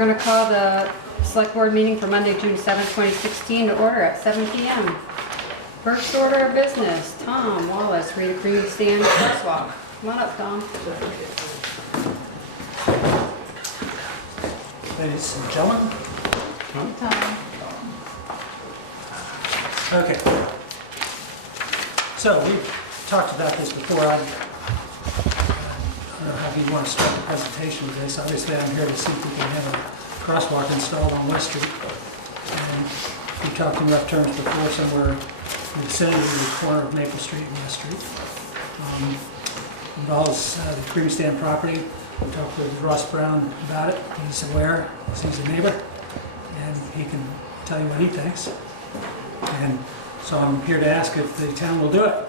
going to call the select board meeting for Monday, June 7th, 2016 to order at 7 p.m. First order of business, Tom Wallace, grandstand crosswalk. Come on up, Tom. Ladies and gentlemen. Tom. Okay. So we've talked about this before. I don't know how you want to start the presentation with this. Obviously, I'm here to see if we can have a crosswalk installed on West Street. And we talked in rough terms before, somewhere in the vicinity of the corner of Maple Street and West Street. Involves the cream stand property. We talked with Ross Brown about it. He's aware, he's a neighbor, and he can tell you what he thinks. And so I'm here to ask if the town will do it.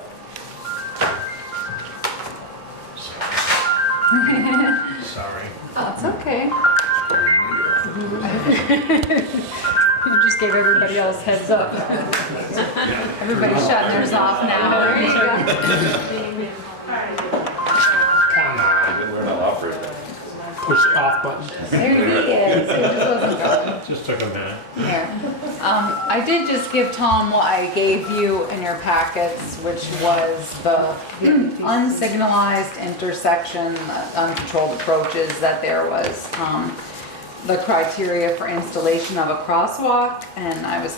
Sorry. Oh, it's okay. You just gave everybody else heads up. Everybody's shutting theirs off now. There you go. Come on. We're not operating. Push the off button. There he is. He just wasn't going. Just took a minute. Here. I did just give Tom what I gave you in your packets, which was the unsignalized intersection, uncontrolled approaches, that there was the criteria for installation of a crosswalk, and I was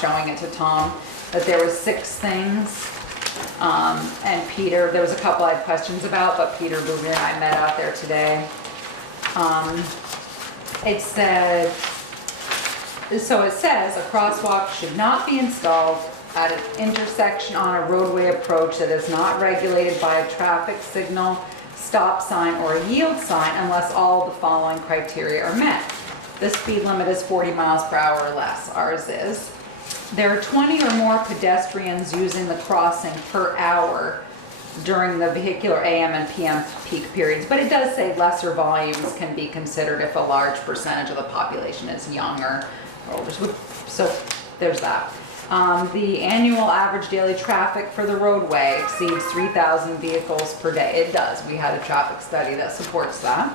showing it to Tom that there was 6 things. And Peter, there was a couple I had questions about, but Peter Bouvier and I met out there today. It says a crosswalk should not be installed at an intersection on a roadway approach that is not regulated by a traffic signal, stop sign, or a yield sign unless all the following criteria are met. The speed limit is 40 miles per hour or less. Ours is. There are 20 or more pedestrians using the crossing per hour during the vehicular AM and PM peak periods, but it does say lesser volumes can be considered if a large percentage of the population is young or older. So there's that. The annual average daily traffic for the roadway exceeds 3,000 vehicles per day. It does. We had a traffic study that supports that.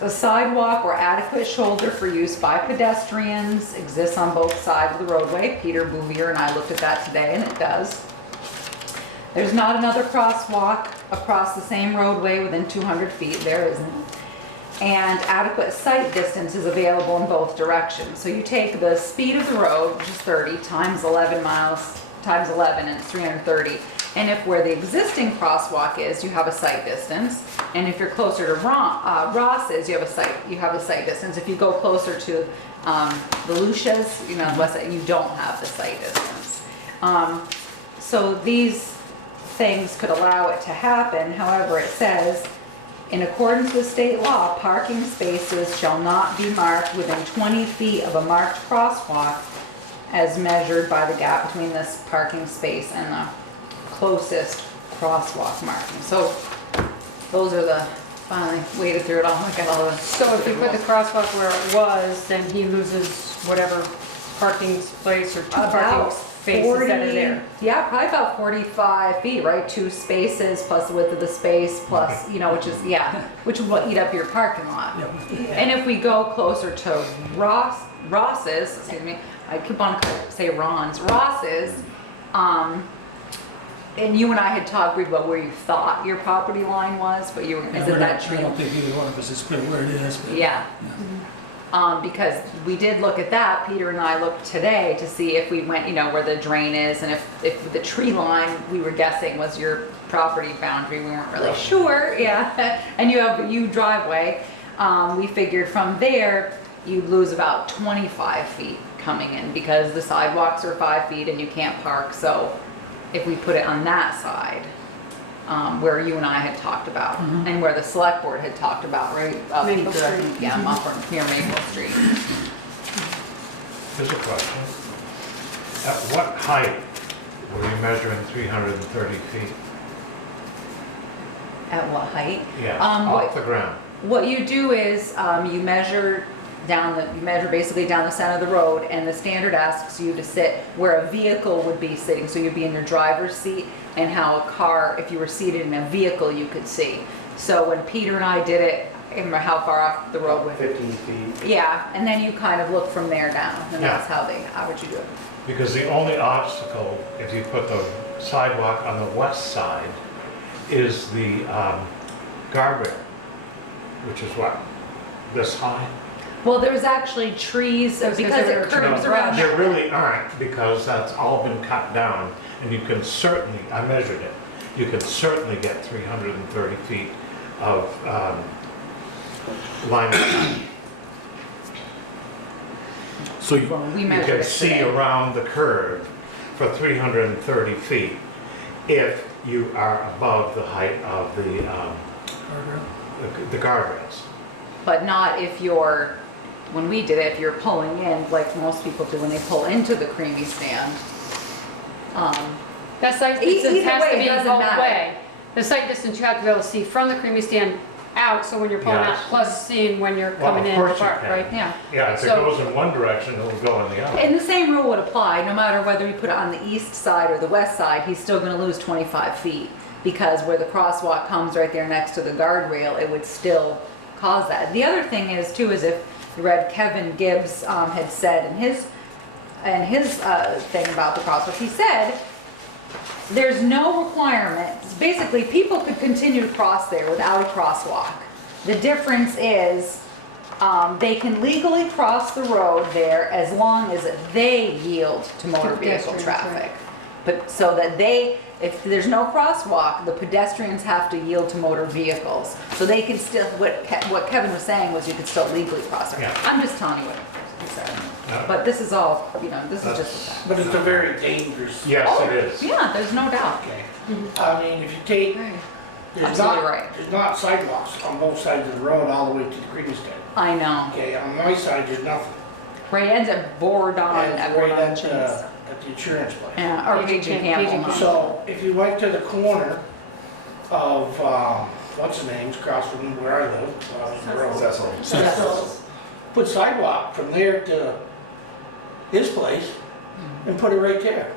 A sidewalk or adequate shoulder for use by pedestrians exists on both sides of the roadway. Peter Bouvier and I looked at that today, and it does. There's not another crosswalk across the same roadway within 200 feet. There isn't. And adequate sight distance is available in both directions. So you take the speed of the road, which is 30, times 11 miles, times 11, and it's 330. And if where the existing crosswalk is, you have a sight distance. And if you're closer to Ross's, you have a sight distance. If you go closer to the Lucia's, you don't have the sight distance. So these things could allow it to happen. However, it says, in accordance with state law, parking spaces shall not be marked within 20 feet of a marked crosswalk as measured by the gap between this parking space and the closest crosswalk marking. So those are the, finally waded through it all. I got all of it. So if you put the crosswalk where it was, then he loses whatever parking place or 2 parking spaces that are there. Yeah, probably about 45 feet, right? 2 spaces plus the width of the space plus, which will eat up your parking lot. Yeah. And if we go closer to Ross's, excuse me, I keep on say Ross's, and you and I had talked briefly about where you thought your property line was, but is it that tree? I don't think either one of us is clear where it is. But Yeah. Because we did look at that, Peter and I looked today to see if we went, where the drain is, and if the tree line we were guessing was your property boundary. We weren't really sure, yeah. And you have a driveway. We figured from there you'd lose about 25 feet coming in because the sidewalks are 5 feet and you can't park. So if we put it on that side, where you and I had talked about, and where the select board had talked about, right? Maple Street. Yeah, near Maple Street. Here's a question. At what height were you measuring 330 feet? At what height? Yeah, Um, off the ground. What you do is you measure basically down the center of the road, and the standard asks you to sit where a vehicle would be sitting. So you'd be in your driver's seat, and how a car, if you were seated in a vehicle, you could see. So when Peter and I did it, can't remember how far off the roadway. 15 feet. Yeah, and then you kind of look from there down, and Yeah. that's how would you do it? Because the only obstacle, if you put the sidewalk on the west side, is the guardrail, which is what, this high? Well, there's actually trees, I was gonna because say it there are curves trees. around. There really aren't, because that's all been cut down, and you can certainly, I measured it, you can certainly get 330 feet of line of sight. So you, Well, we You measured can it see today. around the curve for 330 feet if you are above the height of the guardrails. But not if you're, when we did it, if you're pulling in, like most people do when they pull into the creamy stand. That site E- distance either has way, to it be doesn't both matter. way. The site distance you have to be able to see from the creamy stand out, so when you're pulling out, Yes. plus seeing when you're Well, coming of in the course you park, can. right? Yeah. Yeah, if it So- goes in one direction, it'll go in the other. And the same rule would apply, no matter whether you put it on the east side or the west side, he's still gonna lose 25 feet. Because where the crosswalk comes right there next to the guardrail, it would still cause that. The other thing is too, is if you read Kevin Gibbs had said in his thing about the crosswalk, he said, there's no requirement, basically people could continue to cross there without a crosswalk. The difference is, they can legally cross the road there as long as they yield to motor vehicle pedestrians, traffic. right. But so that if there's no crosswalk, the pedestrians have to yield to motor vehicles. So they can still, what Kevin was saying was you could still legally cross there. Yeah. I'm just telling you what he said. Yeah. But this is all, this is just a fact. But it's a very dangerous. Yes, it is. Yeah, there's no doubt. Okay. I mean, if you take, Right. there's Absolutely not, right. there's not sidewalks on both sides of the road all the way to the creamy stand. I know. Okay, on my side, there's nothing. Right, ends at Bordon, And at right Bordon at, Cheese. at the insurance place. Yeah, or Paging Paging Cam- Campbell. Paging So if you went to the corner of, what's the name's across from where I live? Cecil. Put sidewalk from there to his place and put it right there.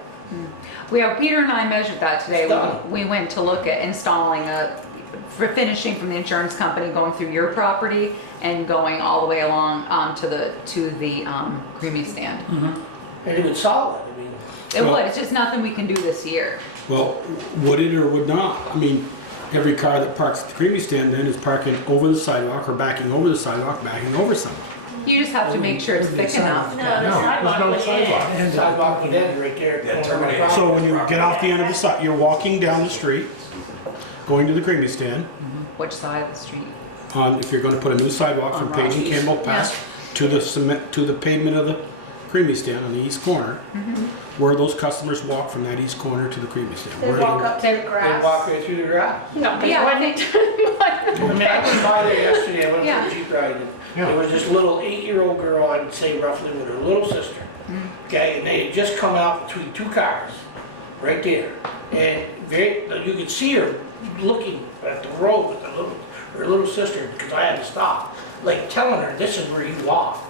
Peter and I measured that today. It's done. We went to look at installing for finishing from the insurance company, going through your property and going all the way along to the creamy stand. And it would solve it, I mean. It Well- would, it's just nothing we can do this year. well, would it or would not? I mean, every car that parks at the creamy stand then is parking over the sidewalk or backing over the sidewalk, backing over someone. You just have to make sure it's thick enough. No, the No, there's sidewalk no went in. sidewalk. And Sidewalk would end right there. Yeah, corner of the terminate. property. So when you get off the end of the side, you're walking down the street, going to the creamy stand, Which side of the street? if you're gonna put a new sidewalk from On Page and Rockies. Campbell past to the cement, to the pavement of the creamy stand on the east corner, where those customers walk from that east corner to the creamy stand. They Where walk they- up to the They grass. walk right through the grass. No, they Yeah, I wouldn't. I mean, I went by there yesterday, I went Yeah. for a Jeep ride, and Yeah. there was this little 8-year-old girl, I'd say roughly, with her little sister. Okay, and they had just come out between two cars, right there. And you could see her looking at the road with her little sister, because I had to stop, like telling her, this is where you walk.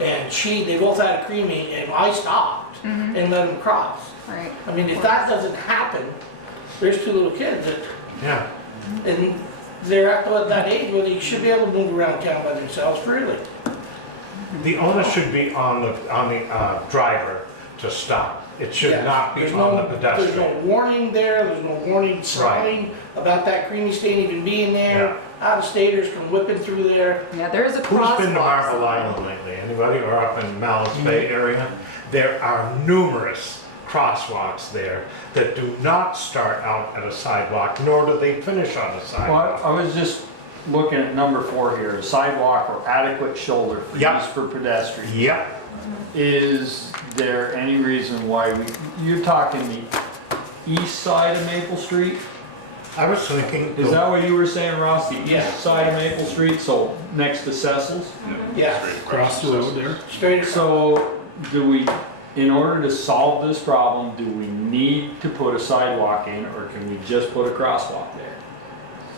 And they both had a creamy, and I stopped and let them cross. Right. I mean, if that doesn't happen, there's two little kids that, Yeah, and they're at that age where they should be able to move around town by themselves freely. the onus should be on the driver to stop. It should Yeah. not be There's on the no pedestrian. warning there, there's no warning sign about that creamy stain even being there. Out-of-staters come whipping through there. Yeah, there is a Who's crosswalk. been to Marble Island lately? Anybody, or up in Malice Bay area? There are numerous crosswalks there that do not start out at a sidewalk, nor do they finish on a Well, sidewalk. I was just looking at number 4 here, sidewalk or adequate shoulder for Yep. use for pedestrians. Yep, Is there any reason why you're talking the east side of Maple Street? I was thinking. Is that what you were saying, Ross? The Yeah. east side of Maple Street, so next to Cecil's? Yeah, Across the road there. straight across. So do we, in order to solve this problem, do we need to put a sidewalk in or can we just put a crosswalk there?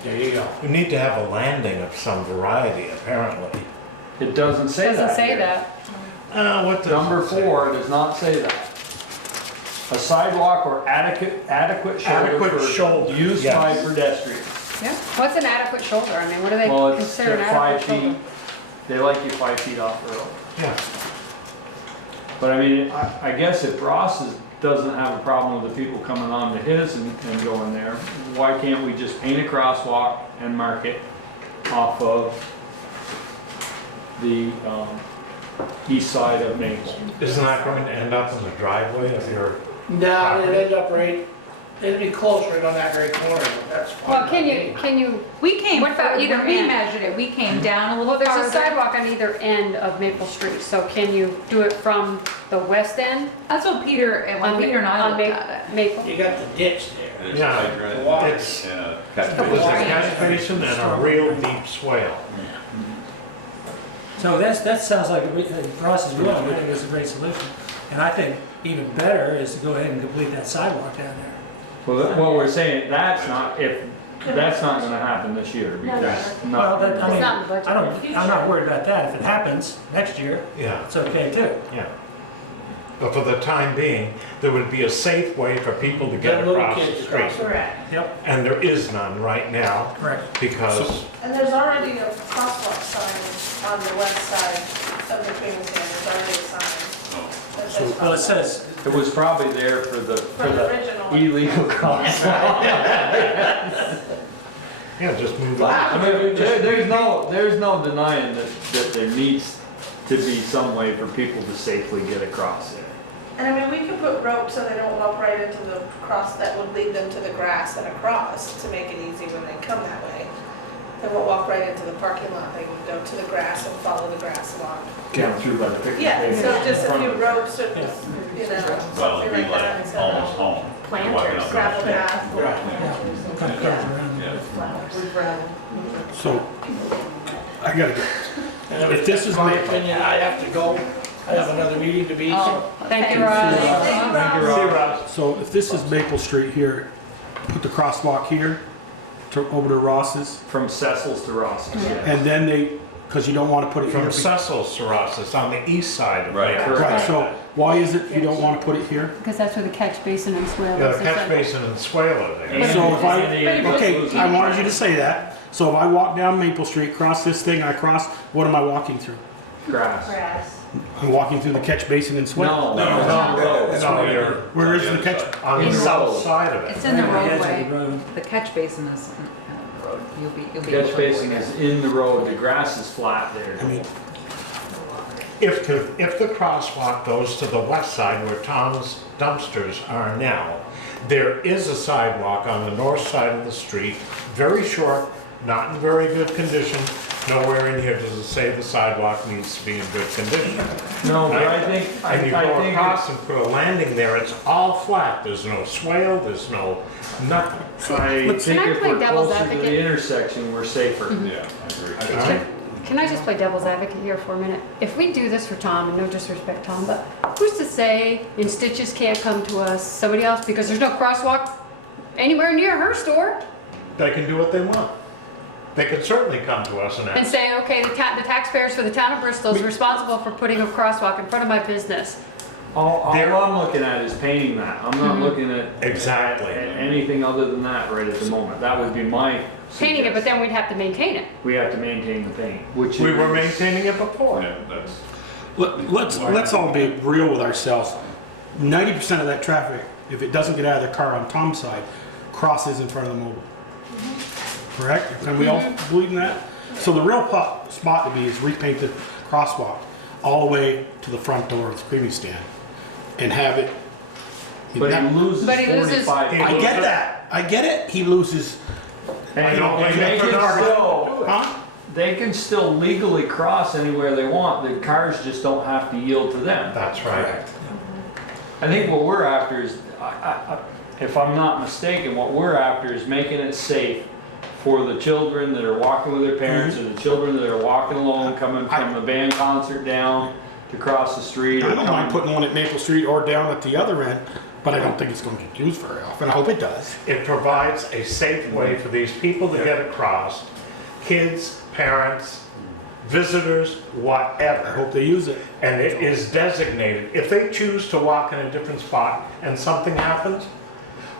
There you go. We need to have a landing of some variety, apparently. It doesn't say that. Doesn't say here. that. What does Number it say? 4 does not say that. A sidewalk or adequate shoulder Adequate for shoulder, use yes. by pedestrians. Yeah. What's an adequate shoulder? I mean, what do they Well, it's consider an they're 5 adequate shoulder? feet, they like you 5 feet off the road. Yeah. But I mean, I guess if doesn't have a problem with the people coming on to his and going there, why can't we just paint a crosswalk and mark it off of the east side of Maple? Isn't that going to end up in the driveway of your? No, it'd end up right, it'd be close right on that very corner, but that's fine. Well, can you, We came, What about either when we end? measured it, we came down a well, little there's farther. a sidewalk on either end of Maple Street, so can you do it from the west end? That's what Peter, and when on Peter and I on looked Ma- at it. Maple? You got the ditch there. There's Yeah. a hydrant. The water. It's, Yeah. there's a catch basin and a real deep swale. So that sounds like Ross is willing, I think it's a great solution. And I think even better is to go ahead and complete that sidewalk down there. Well, what we're saying, that's not gonna happen this year, because Well, that, I It's mean, not in the budget. I'm not worried about that. If it happens next year, Yeah, it's okay too. yeah. But for the time being, there would be a safe way for people to get Get little across the kids street. across. Correct. Yep, And there is none right now correct. because, And there's already a crosswalk sign on the west side of the Queen stand, there's already a sign that says Well, it says, it was probably there for the from the original. illegal crosswalk. yeah, just move it. I mean, there's no denying that there needs to be some way for people to safely get across there. And I mean, we could put ropes so they don't walk right into the cross that would lead them to the grass and across to make it easy when they come that way. They won't walk right into the parking lot, they can go to the grass and follow the grass along. Down through by the picnic Yeah, table. so just a in front few of- ropes or, you know, Well, something it'd be like that. like instead almost of home. Planters, Walking up gravel the street. path. yeah, kind of curves around. Yeah. With gravel. So, I gotta go. And If this is my ma- opinion, I have to go, I have another meeting to be. Oh, Thank you, Ross. See, Ross? So if this is Maple Street here, put the crosswalk here, over to Ross's, From Cecil's to Ross's, yeah. and then they, because you don't want to put it here. From Cecil's to Ross, it's on the east side of Right. Maple. Right, so why is it you don't want to put it here? Because that's where the catch basin and swale Yeah, is. the catch basin and swale are there. So if I, And okay, I wanted you to say that. So if I walk down Maple Street, cross this thing, I cross, what am I walking through? Grass. Grass. I'm walking through the catch basin and swale. No, you're Where is the catch? on the In the south road. side of it. It's in the Right on edge of the roadway. road. The catch basin is in the road. You'll be able Catch to basin avoid is it. in the road, the grass is flat there. I mean, If the crosswalk goes to the west side where Tom's dumpsters are now, there is a sidewalk on the north side of the street, very short, not in very good condition. Nowhere in here does it say the sidewalk needs to be in good condition. No, but I think, And you I go think, across and put a landing there, it's all flat, there's no swale, there's no, nothing. I think Can I if play we're devil's closer to the advocate? intersection, we're safer. Yeah, I agree. All right? Can I just play devil's advocate here for a minute? If we do this for Tom, and no disrespect, Tom, but who's to say In Stitches can't come to us, somebody else, because there's no crosswalk anywhere near her store, They can do what they want. They can certainly come to us and and ask. say, okay, the taxpayers for the town of Bristol is responsible for putting a crosswalk in front of my business. All There- I'm looking at is painting that. I'm not looking at Exactly. at anything other than that right at the moment. That would be my Painting it, but suggestion. then we'd have to maintain it. We have to maintain the paint, which We were is- maintaining it before. Yeah, that's. let's all be real with ourselves. 90% of that traffic, if it doesn't get out of the car on Tom's side, crosses in front of the mobile. Correct? Can we all believe in that? So the real spot to be is repaint the crosswalk all the way to the front door of the creamy stand and have it. But he loses But he loses- 45. I get that. I get it. He loses. And I don't blame they him for can not- still, Huh? they can still legally cross anywhere they want. The cars just don't have to yield to them. That's right. I think what we're after is, if I'm not mistaken, what we're after is making it safe for the children that are walking with their parents, or the children that are walking alone, coming from the band concert down to cross the street. I or don't mind coming- putting one at Maple Street or down at the other end, but I don't think it's going to get used very often. I hope it does. It provides a safe way for these people to get across, kids, parents, visitors, I whatever. hope they use it. And it is designated. If they choose to walk in a different spot and something happens,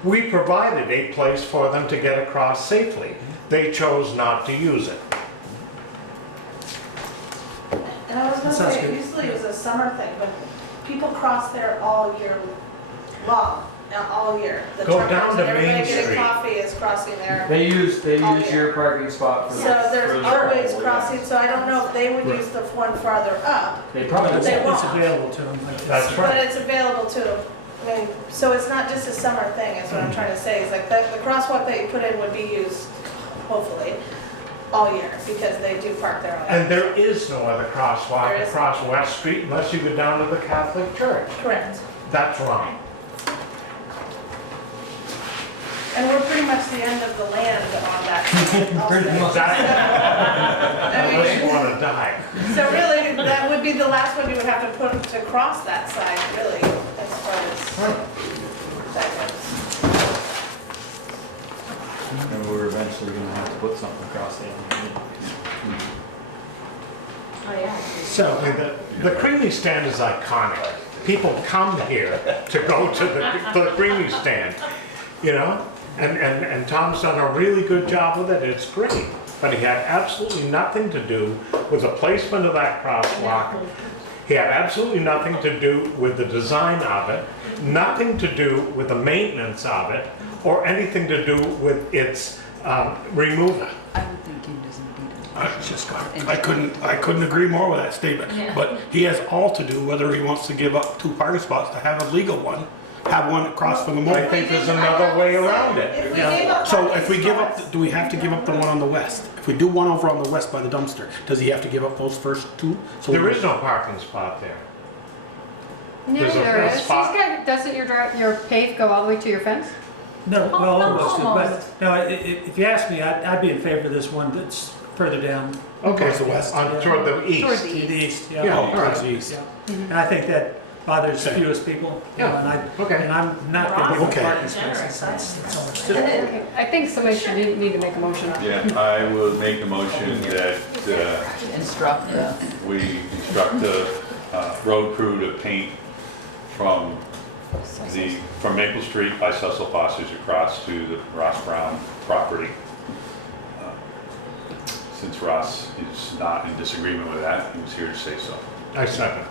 we provided a place for them to get across safely. they chose not to use it. And I was gonna That sounds say, good. usually it was a summer thing, but people cross there all year long, all year. The Go truckers down and to Main everybody getting Street. coffee is crossing there. They use Oh, yeah. your parking spot for. So there's for the always travel, crossing, so I don't know if they would Right. use the one farther up, They But probably it's, They won't. it's won't. available to them. That's but right. it's available too. I mean, so it's not just a summer thing, is what I'm trying to say, is like the crosswalk that you put in would be used, hopefully, all year, because they do park there all And year. there is no other crosswalk There is- across West Street unless you go down to the Catholic Church. Correct. That's wrong. And we're pretty much the end of the land on that side also. That- I Unless you mean, want to die. so really, that would be the last one you would have to put to cross that side, really, as far as that goes. And we're eventually gonna have to put something across there. Oh, yeah. So, I mean, the creamy stand is iconic. People come here to go to the creamy stand, you know? And Tom's done a really good job with it, it's great. But he had absolutely nothing to do with the placement of that crosswalk. He had absolutely nothing to do with the design of it, nothing to do with the maintenance of it, or anything to do with its removal. I would think he doesn't need it. I couldn't agree more with that statement. But he has all to do whether he wants to give up 2 parking spots to have a legal one, have one across from the I mall. think there's another way around it. If we gave up So parking if we give up, spots- do we have to give up the one on the west? If we do one over on the west by the dumpster, does he have to give up those first 2? So There is no parking spot there. Yeah, There's a- there a is. He's spot- got, doesn't your pave go all the way to your fence? no, Oh, well, no, almost, but, almost. no, if you ask me, I'd be in favor of this one that's further down Okay, Towards the west. Toward the Towards east. the to the east. east, Yeah. yeah. Oh, towards the east. Yeah. And I think that bothers the fewest people, you know, Okay. and I'm not gonna give them Okay. parking spaces, that's all there's to it. Okay, I think somebody should need to make a motion. Yeah, I will make a motion that Instruct the. we instruct the road crew to paint from Maple Street by Cecil Foster's across to the Ross Brown property. Since Ross is not in disagreement with that, he was here to say so. I second.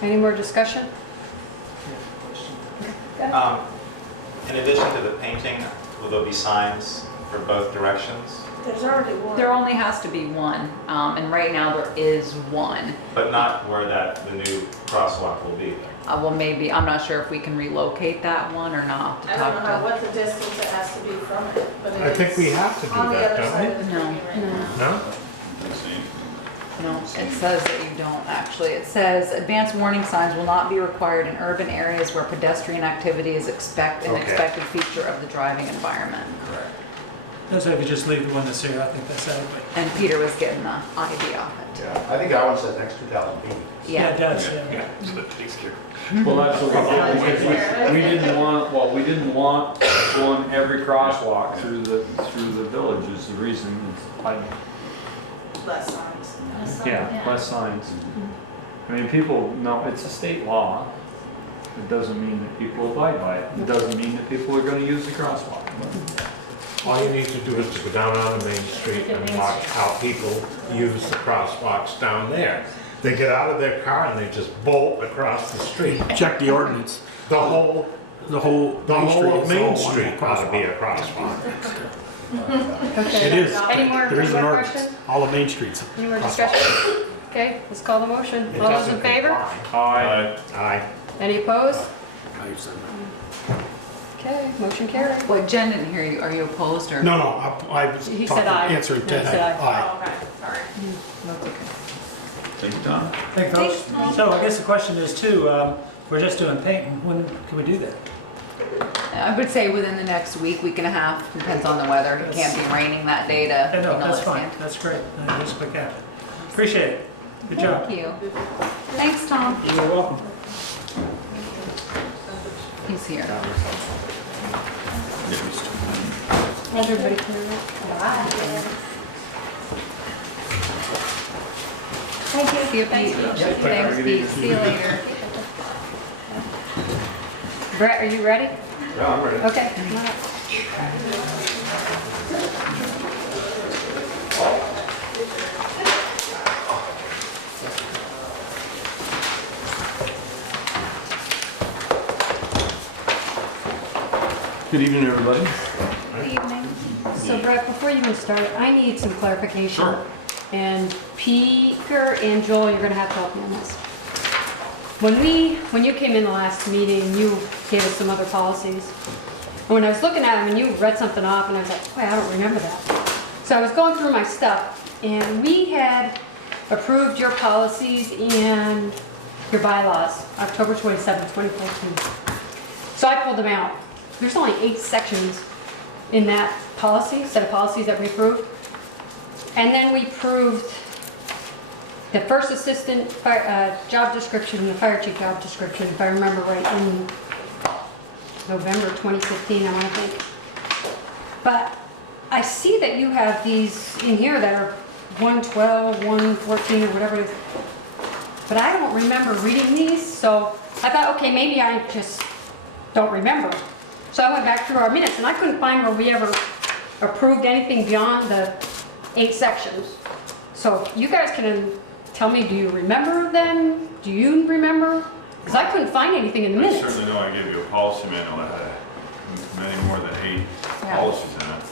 Any more discussion? In addition to the painting, will there be signs for both directions? There's already one. There only has to be one, and right now there is one. But not where the new crosswalk will be. Well, maybe, I'm not sure if we can relocate that one or not. To I don't know talk what the distance it has to be from it, but I think it's we have to do on the that, other don't side we? of the No. street right now. No? Let's see. No, it says that you don't actually. It says advanced warning signs will not be required in urban areas where pedestrian activity is an Okay. expected feature of the driving environment. Correct. So if you just leave the one that's here, I think that's adequate. And Peter was getting the idea of it. Yeah, I think that one says next 2,000 feet. Yeah, it does, yeah. Yeah, so that takes care. Well, that's what we did, because we didn't want, we didn't want going every crosswalk through the village is the reason. Less signs. Yeah, less signs. I mean, people, no, it's a state law. It doesn't mean that people abide by it. It doesn't mean that people are gonna use the crosswalk. All you need to do is to go down on the main street and watch how people use the crosswalks down there. They get out of their car and they just bolt across the street. Check the ordinance. The whole The whole of is Main all one Street ought to be a crosswalk. crosswalk. Okay. It is. Any more There is an ordinance. questions? All of Main Streets. Any more discussion? Okay, let's call the motion. It All those in doesn't favor? comply. Aye. Any opposed? Right. Okay, motion carried. What, Jen didn't hear you. Are you opposed or? No, I was He talking, said aye. answering No, Ted. he said aye. Aye. Oh, okay, sorry. That's okay. Thank you, Tom. Thank you, folks. So I guess the question is too, we're just doing painting, when can we do that? I would say within the next week, week and a half, depends on the weather. It can't be raining that day to. Yeah, no, you know, that's let fine, stand. that's great, just quick out. Appreciate it, good job. Thank you. Thanks, Tom. You're welcome. He's here. How's everybody feeling? Thank you. See you, Pete. Thanks, Pete. See you later. Brett, are you ready? Yeah, I'm ready. Okay. come on up. Good evening, everybody. Good evening. So Brett, before you even start, I need some clarification. Sure. And Peter and Joel, you're gonna have to help me on this. When you came in the last meeting, you gave us some other policies. And when I was looking at them and you read something off and I was like, wait, I don't remember that. So I was going through my stuff and we had approved your policies and your bylaws, October 27th, 2014. So I pulled them out. There's only 8 sections in that policy, set of policies that we approved. And then we approved the first assistant job description and the fire chief job description, if I remember right, in November 2015, I want to think. But I see that you have these in here that are 112, 114, or whatever it is. But I don't remember reading these, so I thought, okay, maybe I just don't remember. So I went back through our minutes and I couldn't find where we ever approved anything beyond the 8 sections. So if you guys can tell me, do you remember them? Do you remember? Because I couldn't find anything in the I minutes. certainly know I gave you a policy manual that had many more than 8 Yeah. policies in it.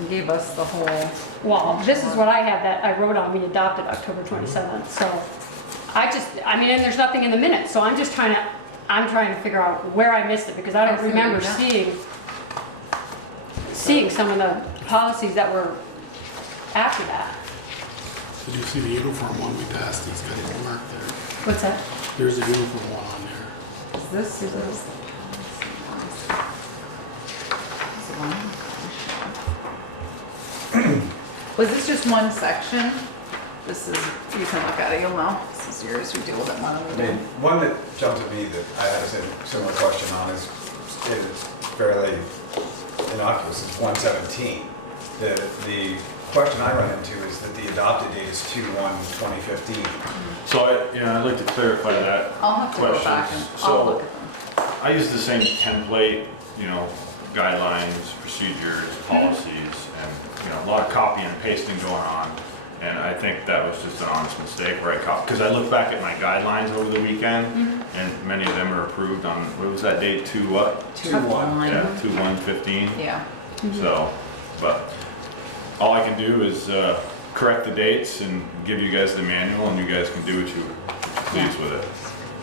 You gave us the whole, Well, this is what I have that I wrote on, we adopted October 27th. So I mean, and there's nothing in the minutes, so I'm trying to figure out where I missed it because I don't see what you remember meant. seeing some of the policies that were after that. Did you see the uniform one we passed? He's got it marked there. What's that? There's a uniform one on there. is this? Was this just one section? This is, you can look at it, you'll know. This is yours, we deal with it more than we I mean, do. one that jumped at me that I had a similar question on is fairly innocuous, it's 117. The question I run into is that the adopted date is 2/1/2015. So I'd like to clarify that. I'll have to go back and, I'll look at them. I use the same template, guidelines, procedures, policies, and, a lot of copying and pasting going on. And I think that was just an honest mistake where I copied, because I looked back at my guidelines over the weekend, and many of them are approved on, what was that date, 2/1. Yeah, 2/1/15. Yeah. So, but all I can do is correct the dates and give you guys the manual, and you guys can do what you please with it.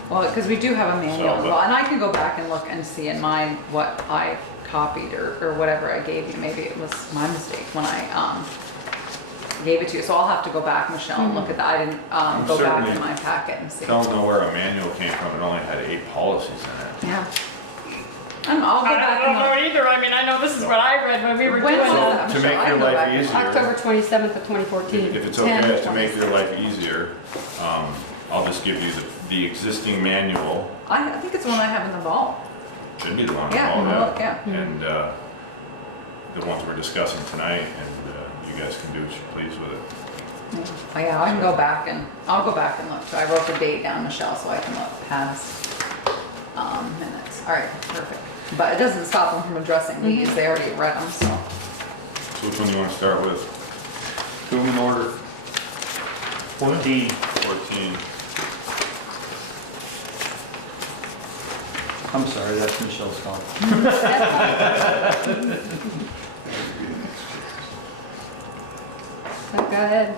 Well, because we do have a manual, So, but- well, and I can go back and look and see in mine what I copied or whatever I gave you. Maybe it was my mistake when I gave it to you. So I'll have to go back, Michelle, and look at that. I didn't go back in certainly my packet and see. Don't know where a manual came from, it only had 8 policies in it. Yeah. I'll go back and look. either. I mean, I know this is what I read when we were When was doing that, To Michelle? make I your can go life back and- easier. October 27th of 2014. If it's 10, okay to make your life easier, I'll just give you the existing manual. I think it's one I have in the vault. Should be the one. Yeah, all I'm gonna that. look, yeah. And the ones we're discussing tonight, and you guys can do what you please with it. Oh, yeah, I can go back and, I'll go back and look. So I wrote the date down, Michelle, so I can look past minutes. All right, perfect. But it doesn't stop them from addressing these. They already read them, so. So which one do you want to start with? Who in order? 14. 14. I'm sorry, that's Michelle's call. So go ahead.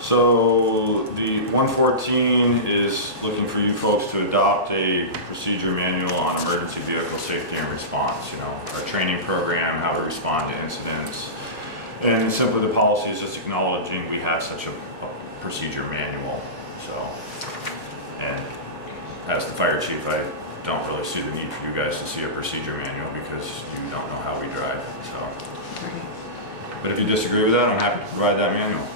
So the 114 is looking for you folks to adopt a procedure manual on emergency vehicle safety and response, our training program, how to respond to incidents. And simply the policy is just acknowledging we have such a procedure manual. So, and as the fire chief, I don't really see the need for you guys to see a procedure manual because you don't know how we drive, so. But if you disagree with that, I'm happy to provide that manual.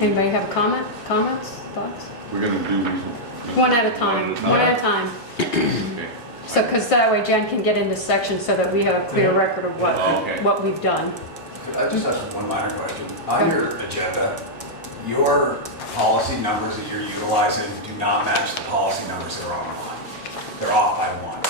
Anybody have a comment, comments, thoughts? We're gonna do these. One at a time, one at a time. Okay. So, because that way Jen can get into sections so that we have a clear record of what we've done. I just have one minor question. On your agenda, your policy numbers that you're utilizing do not match the policy numbers that are online. They're off by 1.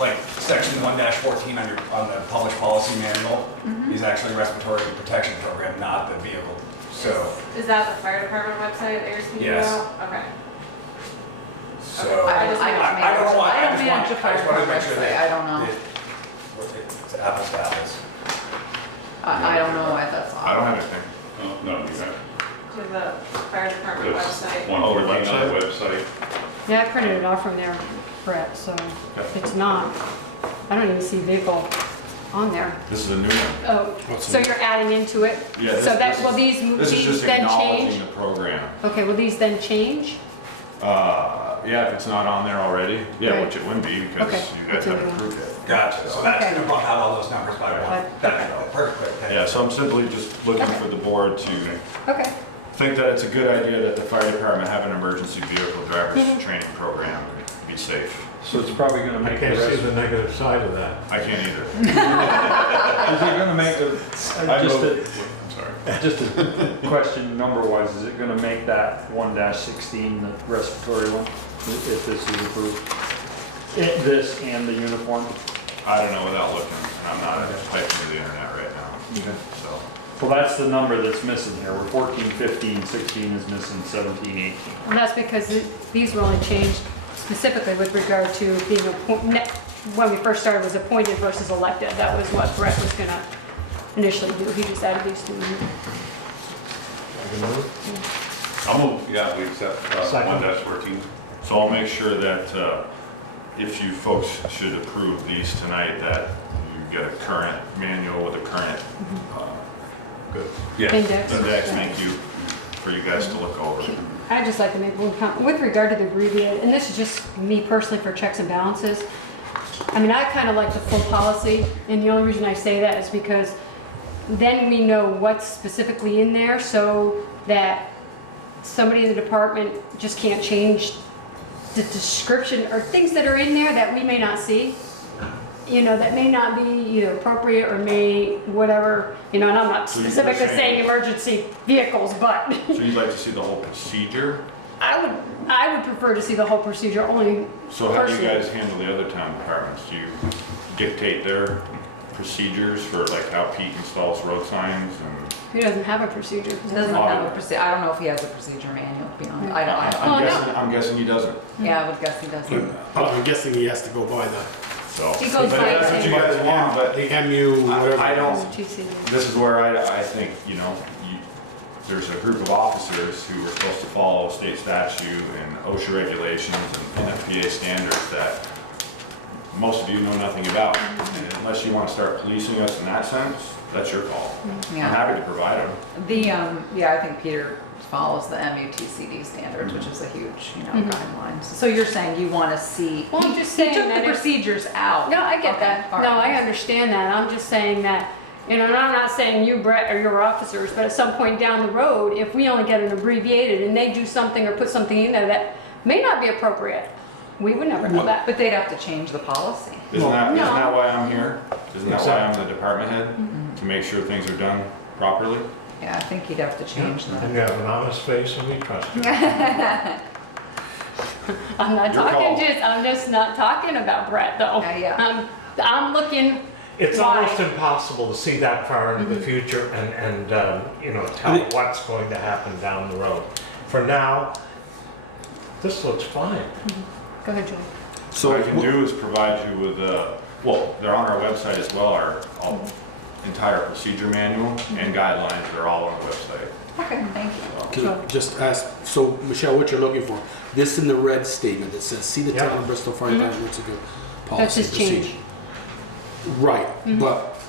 Like section 1-14 on the published policy manual is actually respiratory protection program, not the vehicle. So Is that the fire department website that you're speaking Yes. about? Okay. So, I just I manage, don't know, I don't manage the fire just wanted to make department, sure so that. I don't know. It's apples to apples. I don't know why that's I don't on. have anything. No, you have, To the fire department there's website. 114 on the website. Yeah, I printed it off from there, Brett, so it's not, I don't even see vehicle on there. This is a new one. Oh, What's so in- you're adding into it? Yeah, So this- that, this will is- these This is just then acknowledging change? the program. Okay, will these then change? Yeah, if it's not on there already, yeah, Right. which it wouldn't be because Okay. you guys That's a haven't good one. approved it. Gotcha, so that's Okay. gonna bump out all those numbers by one. Right. That's perfect. Thank you. Yeah, so I'm simply just looking Okay. for the board to Okay, think that it's a good idea that the fire department have an emergency vehicle drivers Mhm. training program to be safe. So it's probably gonna I make the can't see rest, the negative side of that. I can't either. is it gonna make the, I just move- a, I'm sorry. just a question number wise, is it gonna make that 1-16 the respiratory one, if this is approved? This and the uniform? I don't know without looking, and I'm not typing to the internet right now, Okay. so. Well, that's the number that's missing here. We're 14, 15, 16 is missing, 17, 18. and that's because these were only changed specifically with regard to being, when we first started was appointed versus elected. That was what Brett was gonna initially do. He just added these two. I can move. I'll move, yeah, we accept Second. 1-14. So I'll make sure that if you folks should approve these tonight, that you get a current manual with a current Good. Yes. Index. index, thank you, for you guys to look over. I'd just like to make one comment with regard to the abbreviated, and this is just me personally for checks and balances. I mean, I kind of like the full policy, and the only reason I say that is because then we know what's specifically in there, so that somebody in the department just can't change the description or things that are in there that we may not see. You know, that may not be either appropriate or may, whatever, you know, and I'm not So you're specifically saying- saying emergency vehicles, but So you'd like to see the whole procedure? I would prefer to see the whole procedure only So how do you personally. guys handle the other town departments? Do you dictate their procedures for like how Pete installs road signs and? He doesn't have a procedure. He doesn't have a procedure, I don't know if he has a procedure manual, to be honest. I don't, Oh, no. I'm guessing he doesn't, yeah, I would guess he doesn't. I'm guessing he has to go by the, so. He goes But by that's what the- you guys want, but the MU, whatever. I don't, TC. this is where I think, you know, there's a group of officers who are supposed to follow state statute and OSHA regulations and NFPA standards that most of you know nothing about. And unless you want to start policing us in that sense, that's your call. I'm Yeah. happy to provide them. The, yeah, I think Peter follows the MUTCD standards, which is a huge, you know, Mhm. guidelines. So you're saying you want to see, Well, I'm he just he saying took that the if- procedures out. No, I get Okay, that. all No, right. I understand that. I'm just saying that, you know, and I'm not saying you, Brett, or your officers, but at some point down the road, if we only get an abbreviated and they do something or put something in there that may not be appropriate, we would never know that. But they'd have to change the policy. Isn't that No. why I'm here? Isn't that why I'm Exactly. the department head? To make sure things are done properly? Yeah, I think he'd have to change And that. you have an honest face and we trust you. I'm not Your call. I'm just not talking about Brett though. Yeah. I'm looking, It's Why? almost impossible to see that far into the future and, you know, tell what's going to happen down the road. For now, this looks fine. go ahead, Julie. So what I can do is provide you with, well, they're on our website as well, our entire procedure manual and guidelines, they're all on the website. Okay, thank you. Can I just ask, so Michelle, what you're looking for, this in the red statement that says, see the Yeah. town of Bristol Fire Department, what's a good That's policy his procedure. change. Right, but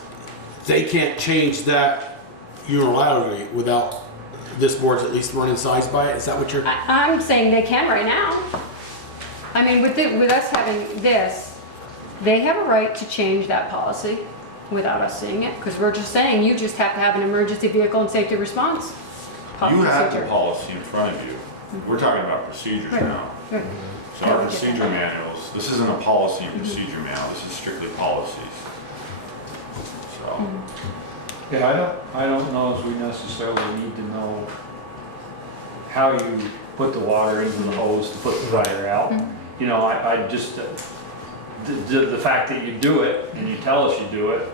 they can't change that unilaterally without this board's at least running size by it, is that what you're? I'm saying they can right now. I mean, with us having this, they have a right to change that policy without us seeing it, because we're just saying you just have to have an emergency vehicle and safety response. You have the procedure. policy in front of you. We're talking about procedures Right. now. Right. So Yeah, our we get procedure that. manuals, this isn't a policy and procedure manual, this is strictly policies. So, Yeah, I don't know if we necessarily need to know how you put the water into the hose to put the fire out. You know, I just, the fact that you do it and you tell us you do it,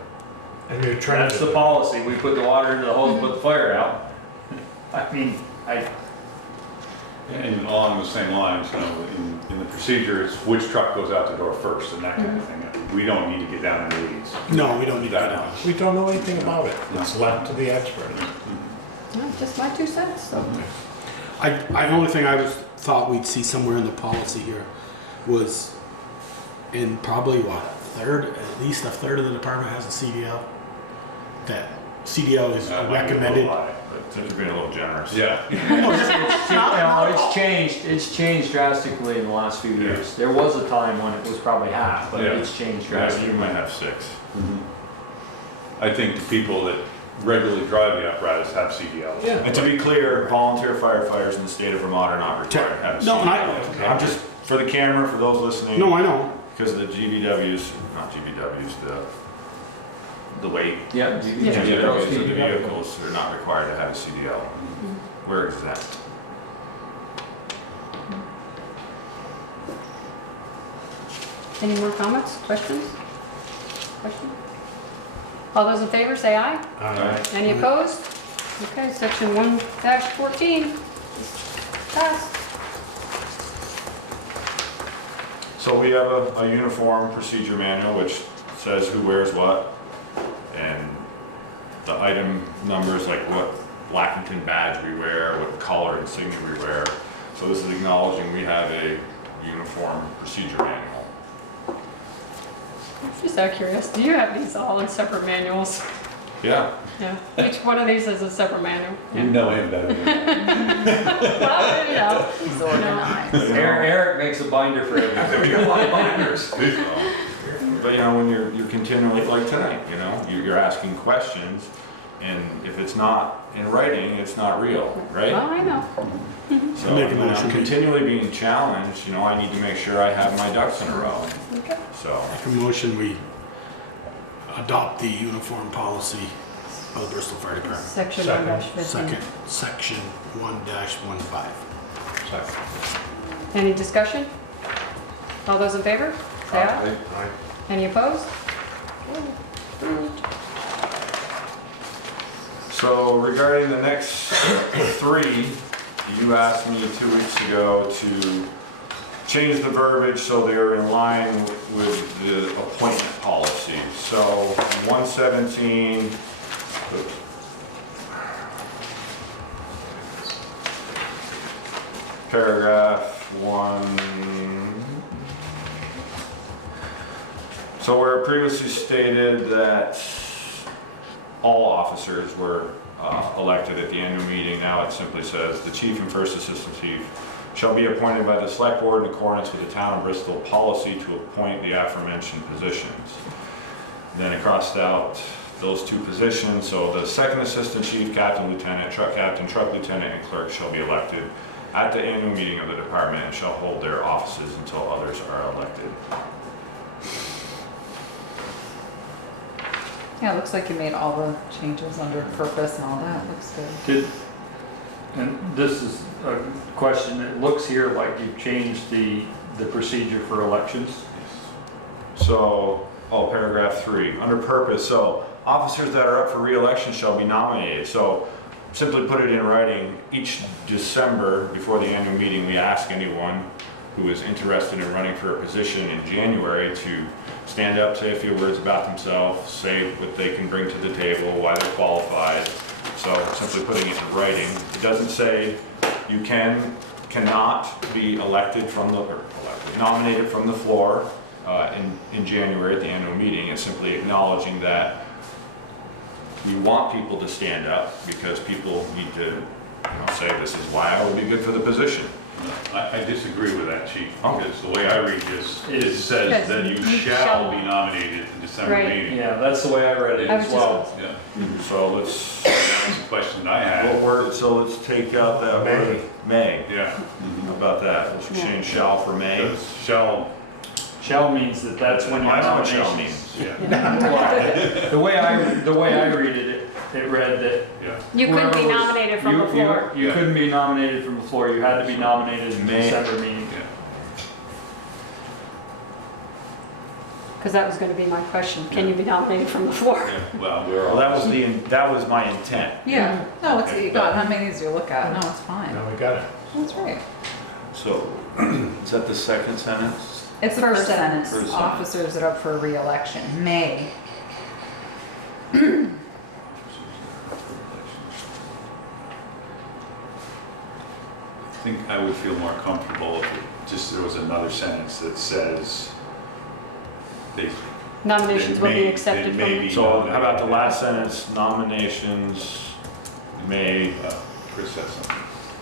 And you're trying that's the to, policy. We put the water into the hose, put the fire out. I mean, And along the same lines, you know, in the procedure, it's which truck goes out the door first and that kind of thing. We don't need to get down in the weeds. No, we don't need that. We don't know anything about it. It's left to the experts. No, just my 2 cents, so. I only thing I thought we'd see somewhere in the policy here was in probably what, at least a third of the department has a CDL. That CDL is recommended. Since you're being a little generous. Yeah. It's changed drastically in the last few years. There was a time when it was probably half, but Yeah. it's changed Yeah, drastically. you might have 6. I think the people that regularly drive the apparatus have CDLs. Yeah. And to be clear, volunteer firefighters in the state of Vermont are not required to have a No, and CDL. I'm just, for the camera, for those listening. No, I know. Because of the GVWs, not GVWs, the weight. Yeah. GVWs of the vehicles are not required to have a CDL. We're exempt. Any more comments, questions? All those in favor, say aye. Any opposed? Okay, section 1-14 is passed. So we have a uniform procedure manual which says who wears what, and the item numbers, like what Blackington badge we wear, what color insignia we wear. So this is acknowledging we have a uniform procedure manual. Just out of curiosity, do you have these all in separate manuals? Yeah. Yeah, each one of these is a separate manual. You know him better than that. Well, you know. He's organized. Eric makes a binder for everything. We got a lot of binders. But you know, when you're continually, like tonight, you know, you're asking questions, and if it's not in writing, it's not real, right? Well, I know. So Make a when motion. I'm continually being challenged, you know, I need to make sure I have my ducks in a row. Okay. So, Make a motion, we adopt the uniform policy of the Bristol Fire Department. Section Second. 1-15. Section 1-15. Second. Any discussion? All those in favor? Say aye. Any opposed? Okay, approved. so regarding the next 3, you asked me 2 weeks ago to change the verbiage so they're in line with the appointment policy. So 117, paragraph 1. So where it previously stated that all officers were elected at the annual meeting, now it simply says the chief and first assistant chief shall be appointed by the select board in accordance with the town of Bristol policy to appoint the aforementioned positions. Then it crossed out those 2 positions, so the second assistant chief, captain, lieutenant, truck captain, truck lieutenant, and clerk shall be elected at the annual meeting of the department and shall hold their offices until others are elected. Yeah, it looks like you made all the changes under purpose and all that. Looks good. And this is a question, it looks here like you've changed the procedure for elections. So, paragraph 3, under purpose, so officers that are up for re-election shall be nominated. So simply put it in writing, each December before the annual meeting, we ask anyone who is interested in running for a position in January to stand up, say a few words about themselves, say what they can bring to the table, why they're qualified. So simply putting it in writing. It doesn't say you cannot be nominated from the floor in January at the annual meeting. It's simply acknowledging that we want people to stand up because people need to say this is why I would be good for the position. I disagree with that, chief, Oh. because the way I read this, it says Yes, that you you shall shall. be nominated at the December Right. meeting. Yeah, that's the way I read it I was as just- well. Yeah, So let's, that's the question I had. let's take out that word, May. Yeah. How about that? Let's Yeah. change shall for May. Because shall, Shall means that that's when your I know what shall nominations. means. yeah, The way I read it, it read that. yeah. You couldn't be whoever was- nominated from the floor. You Yeah. couldn't be nominated from the floor, you had to be nominated in the May. December meeting. Because that was going to be my question. Can you be nominated from the floor? Well, we're all. Well, that was my intent. Yeah, no, it's, you got, how many of these do you look at? No, it's fine. Now we got it. That's right. So, is that the second sentence? It's the first sentence. First sentence. Officers that are up for re-election may. I think I would feel more comfortable if it just, there was another sentence that says they. Nominations will be accepted They may from. be So how about the nominated. last sentence, nominations may, Chris said something.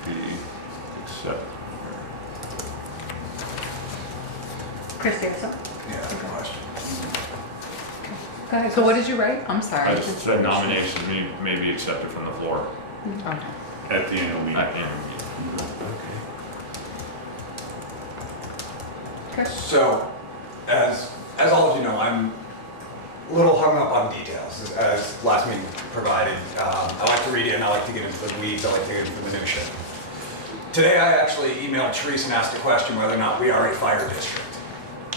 Be accepted. Chris, do you have something? Yeah, good question. Go ahead. So what did you write? I'm sorry. I just said nominations may be accepted from the floor Okay. At the annual meeting. at the end of the meeting. So, as all of you know, I'm a little hung up on details, as last meeting provided. I like to read in, I like to get into the weeds, I like to get into the minutia. Today I actually emailed Therese and asked a question whether or not we are a fire district.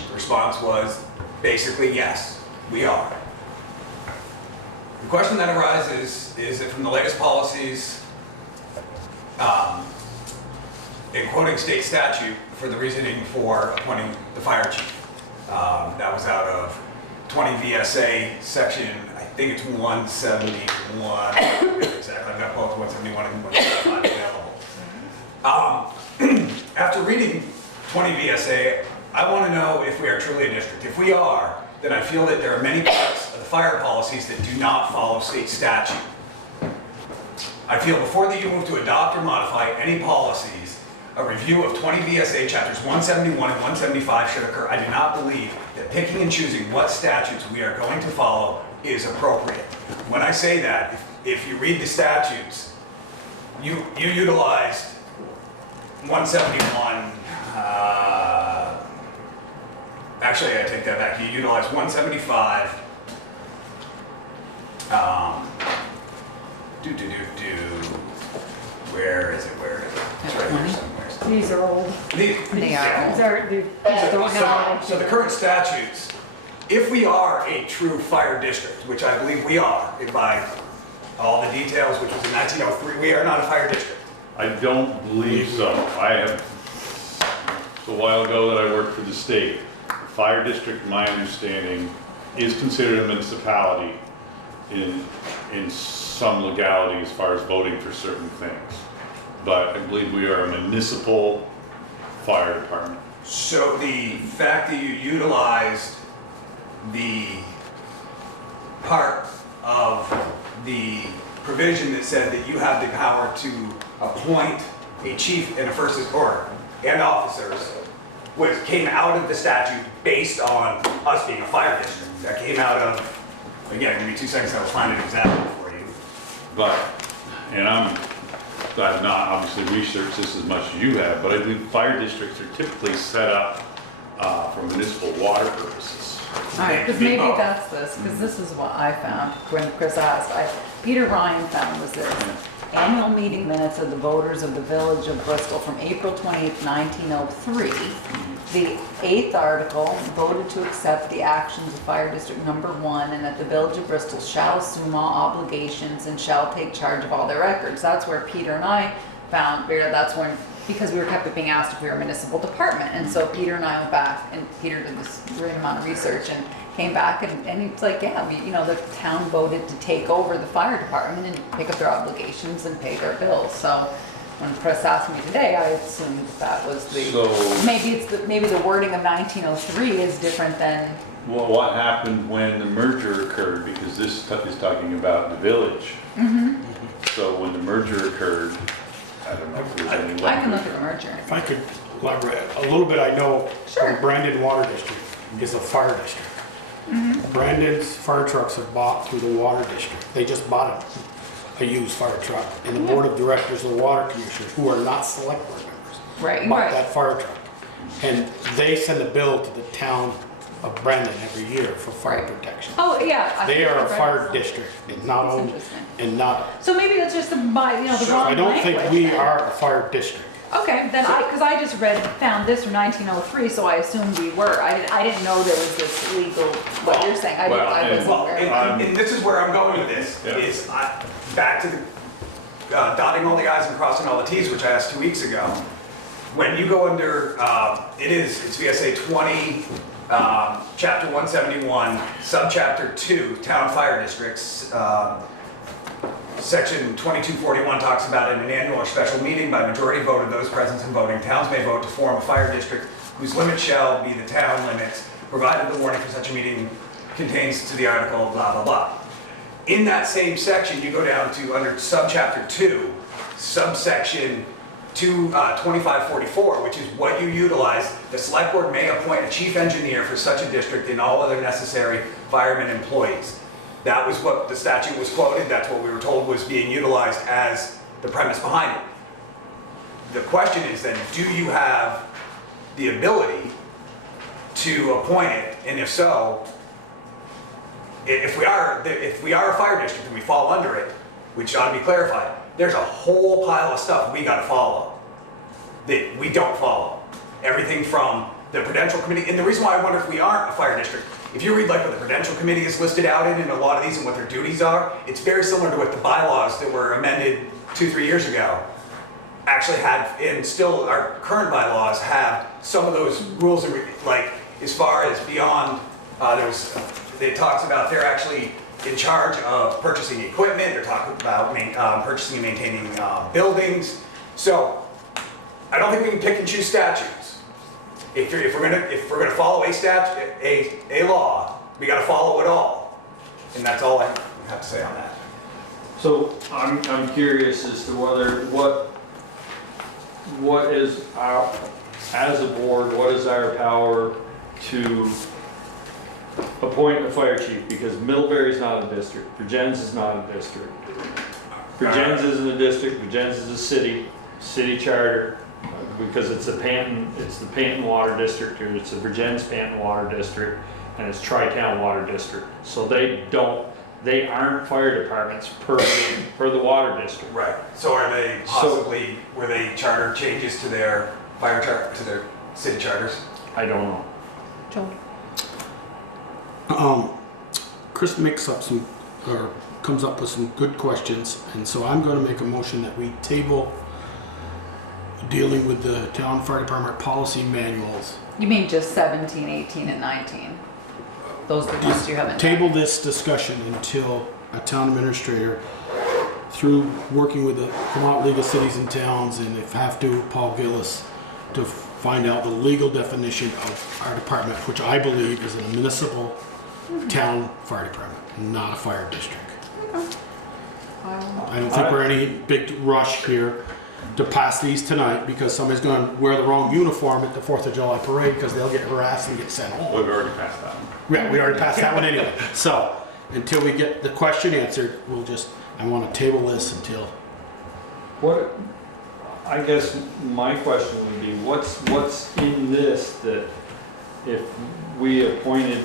The response was basically yes, we are. The question that arises is that from the latest policies, in quoting state statute for the reasoning for appointing the fire chief. That was out of 20 VSA section, I think it's 171. Exactly, I've got both 171 and 175 available. After reading 20 VSA, I want to know if we are truly a district. If we are, then I feel that there are many parts of the fire policies that do not follow state statute. I feel before that you move to adopt or modify any policies, a review of 20 VSA chapters 171 and 175 should occur. I do not believe that picking and choosing what statutes we are going to follow is appropriate. When I say that, if you read the statutes, you utilized 171, actually I take that back, you utilized 175, where is it? It's right here somewhere. These are old. They are. These don't have. So the current statutes, if we are a true fire district, which I believe we are, by all the details, which was in 1903, we are not a fire district. I don't believe so. I have, a while ago that I worked for the state. Fire district, my understanding, is considered a municipality in some legality as far as voting for certain things. But I believe we are a municipal fire department. So the fact that you utilized the part of the provision that said that you have the power to appoint a chief and a first or and officers, which came out of the statute based on us being a fire district. That came out of, again, give me 2 seconds, I'll find an example for you. But, and I've not obviously researched this as much as you have, but I believe fire districts are typically set up for municipal water purposes. All right, because maybe that's this, because this is what I found when Chris asked. Peter Ryan found was this. Annual meeting minutes of the voters of the Village of Bristol from April 28th, 1903. The 8th article voted to accept the actions of Fire District Number 1 and that the Village of Bristol shall assume all obligations and shall take charge of all their records. That's where Peter and I found, that's when, because we were kept being asked if we were a municipal department. And so Peter and I went back, and Peter did this great amount of research and came back and it's like, yeah, the town voted to take over the fire department and pick up their obligations and pay their bills. So when Chris asked me today, I assumed that was maybe the wording of 1903 is different than. Well, what happened when the merger occurred? Because this is talking about the village. Mm-hmm. So when the merger occurred, I don't know if there's any. I can look at the merger. If I could elaborate a little bit, I know from Brandon Water District is a fire district. Mm-hmm. Brandon's fire trucks are bought through the water district. They just bought a used fire truck. And the board of directors of the water commissioners, who are not select board members, bought that fire truck. And they send a bill to the town of Brandon every year for fire protection. Oh, yeah. They are a fire district and not owned and not. So maybe that's just the wrong language. I don't think we are a fire district. Okay, then because I just found this from 1903, so I assumed we were. I didn't know there was this legal, what you're saying. I wasn't aware. And this is where I'm going with this, is back to the dotting all the i's and crossing all the t's, which I asked 2 weeks ago. when you go under, it's VSA 20, chapter 171, subchapter 2, town fire districts. Section 2241 talks about in an annual or special meeting by majority vote of those present and voting, towns may vote to form a fire district whose limits shall be the town limits, provided the warning for such a meeting contains to the article, blah, blah, blah. In that same section, you go down to under subchapter 2, subsection 2544, which is what you utilize. The select board may appoint a chief engineer for such a district and all other necessary firemen employees. That was what the statute was quoted. That's what we were told was being utilized as the premise behind it. The question is then, do you have the ability to appoint it? And if so, if we are a fire district and we fall under it, which ought to be clarified, there's a whole pile of stuff we got to follow that we don't follow. Everything from the Prudential Committee, and the reason why I wonder if we aren't a fire district, if you read like what the Prudential Committee is listed out in a lot of these and what their duties are, it's very similar to what the bylaws that were amended 2-3 years ago actually had, and still our current bylaws have some of those rules, like as far as beyond, it talks about they're actually in charge of purchasing equipment, they're talking about purchasing and maintaining buildings. So I don't think we can pick and choose statutes. If we're gonna follow a law, we gotta follow it all. And that's all I have to say on that. So I'm curious as to whether, what is our, as a board, what is our power to appoint a fire chief? Because Middlebury's not a district, Virgins is not a district. Virgins isn't a district, Virgins is a city charter, because it's the Panton Water District, or it's the Virgins Panton Water District, and it's Tri-Town Water District. So they aren't fire departments per the water district. Right. So are they possibly, were they charter changes to their fire chart, to their city charters? I don't know. Joan? Chris comes up with some good questions, and so I'm going to make a motion that we table dealing with the town fire department policy manuals. You mean just 17, 18, and 19? Those are the ones you haven't. Table this discussion until a town administrator, through working with the Vermont League of Cities and Towns, and if have to, Paul Gillis, to find out the legal definition of our department, which I believe is a municipal town fire department, not a fire district. I don't think we're in any big rush here to pass these tonight, because somebody's going to wear the wrong uniform at the 4th of July parade because they'll get harassed and get sent home. We've already passed that. Yeah, we already passed that one anyway. So until we get the question answered, I want to table this until. I guess my question would be, what's in this that if we appointed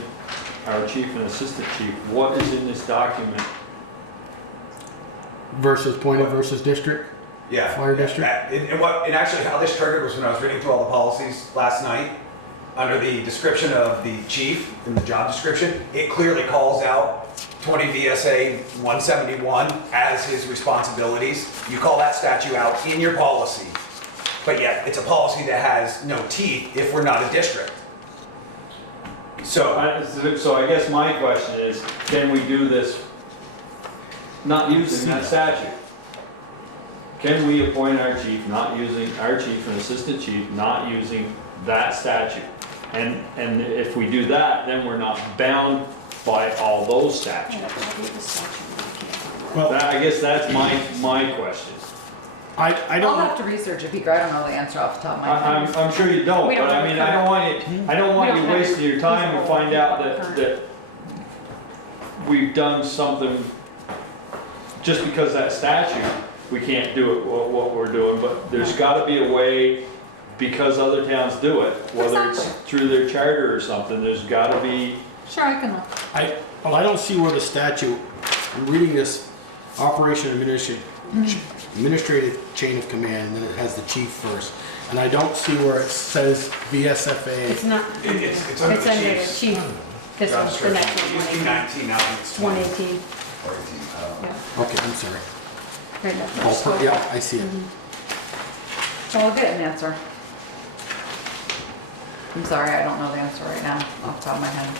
our chief and assistant chief, what is in this document? Versus appointed versus district? Yeah. Fire district? And actually how this triggered was when I was reading through all the policies last night. Under the description of the chief, in the job description, it clearly calls out 20 VSA 171 as his responsibilities. You call that statute out in your policy, but yet it's a policy that has no teeth if we're not a district. So I guess my question is, can we do this not using that statute? Can we appoint our chief, not using our chief and assistant chief, not using that statute? And if we do that, then we're not bound by all those statutes. Well, I guess that's my question. I I'll don't. have to research it, Peter. I don't know the answer off the top of my head. I'm sure you don't, We don't but I have mean, a I don't want you We don't have wasting your time to find out that we've done something just because that statute, we can't do it what we're doing, but there's gotta be a way, because other towns do it, whether it's through their charter or something, there's gotta be. Sure, I can look. I don't see where the statute, I'm reading this operation administrative chain of command, and then it has the chief first. And I don't see where it says VSFA. It's not. it's under the the chief's chief. This job one's the next description. It used to be one. 19, now I think it's 20 118. or 18, I don't know. Yeah, Okay, I'm sorry. right up there. Yeah, I see it. So I'll get an answer. I'm sorry, I don't know the answer right now, off the top of my head.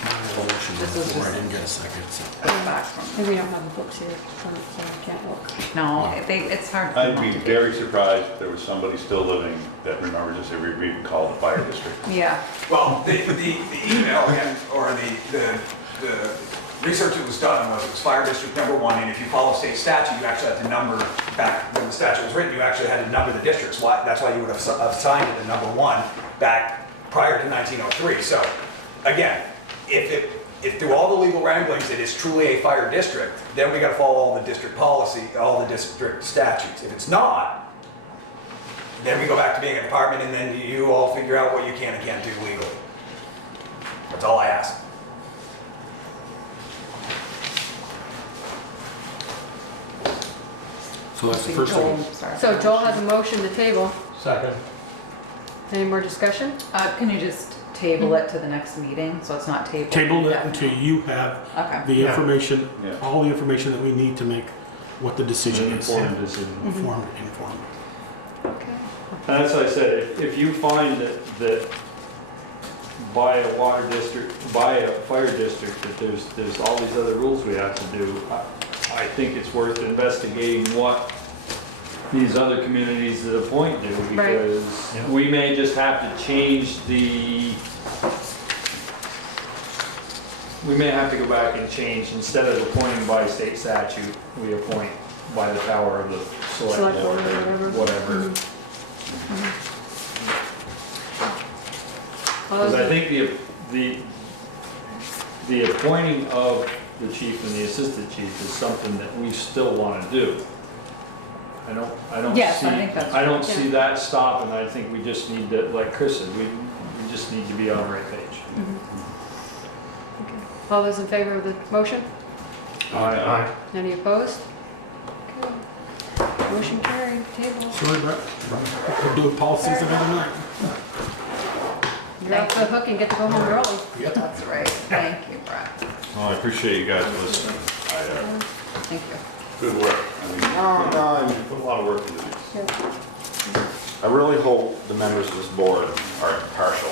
This is Before I just- didn't get a second, so. Back from- Maybe we don't have the books here, so I can't look. No, it's hard. for I'd them be to do. very surprised if there was somebody still living that remembers this every week and called the fire district. Yeah, Well, the email again, or the research that was done was it was fire district number 1, and if you follow state statute, you actually had to number, back when the statute was written, you actually had to number the districts. That's why you would have assigned it to number 1 back prior to 1903. So again, if through all the legal wranglings it is truly a fire district, then we gotta follow all the district policy, all the district statutes. If it's not, then we go back to being a department, and then you all figure out what you can and can't do legally. That's all I ask. So that's the I first think thing. Joel started. So Joel has a motion to table. Second. Any more discussion? Can you just table it to the next meeting, so it's not tabled? Table it until you have Okay. the information, Yeah. all the information that we need to make what the decision is. Informed decision. Informed. Okay. And as I said, if you find that by a water district, by a fire district, that there's all these other rules we have to do, I think it's worth investigating what these other communities that appoint do, Right. because we may just have to change we may have to go back and change, instead of appointing by state statute, we appoint by the power of the select Select board board or or whatever. whatever. All Because those I in- think the appointing of the chief and the assistant chief is something that we still want to do. I don't Yes, see, I think that's I don't right. see that stop, and I think we just need to, like Chris said, we just need to be on the right page. All those in favor of the motion? Aye. Any opposed? Okay. Motion carried, table. Sorry, Brett. We'll do policies another night. You're off the hook and get to go home early. That's right. Thank you, Brett. Well, I appreciate you guys listening. Thank you. Good work. I mean, you put a lot of work into these. I really hope the members of this board are impartial.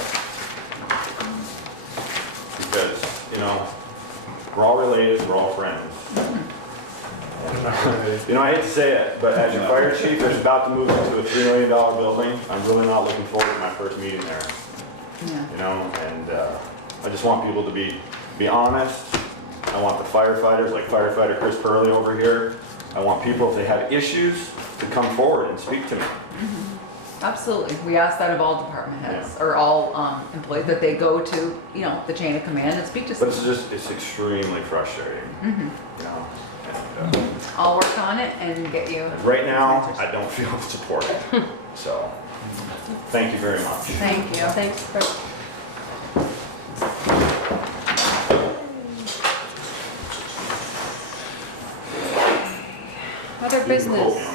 Because, you know, we're all related, we're all friends. You know, I hate to say it, but as your fire chief that's about to move into a $3 million building, I'm really not looking forward to my first meeting there. Yeah. You know, and I just want people to be honest. I want the firefighters, like firefighter Chris Purley over here. I want people, if they have issues, to come forward and speak to me. Absolutely. We ask that of all department heads, or all employees, that they go to, the chain of command and speak to But someone. it's extremely frustrating, you know. And, I'll work on it and get you. right now, I don't feel supported. So, thank you very much. Thank you. Thanks, Brett. Other You can quote me business,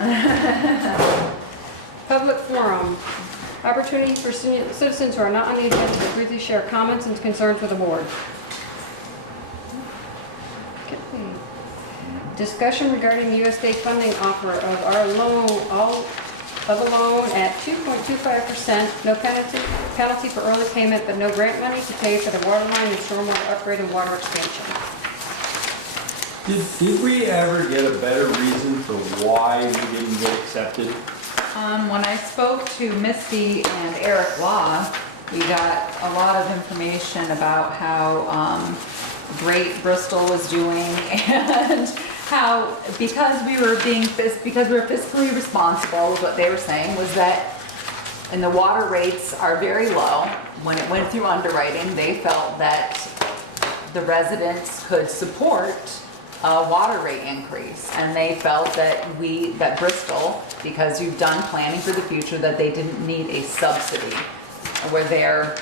on that. public forum. Opportunity for citizens who are not on the agenda to briefly share comments and concerns with the board. Okay. Discussion regarding the US state funding offer of our loan, of a loan at 2.25%, no penalty for early payment, but no grant money to pay for the water line and stormwater upgrade and water expansion. Did we ever get a better reason for why we didn't get accepted? When I spoke to Misty and Eric Law, we got a lot of information about how great Bristol was doing and how, because we were fiscally responsible, is what they were saying, was that, and the water rates are very low. When it went through underwriting, they felt that the residents could support a water rate increase, and they felt that that Bristol, because you've done planning for the future, that they didn't need a subsidy, where they're,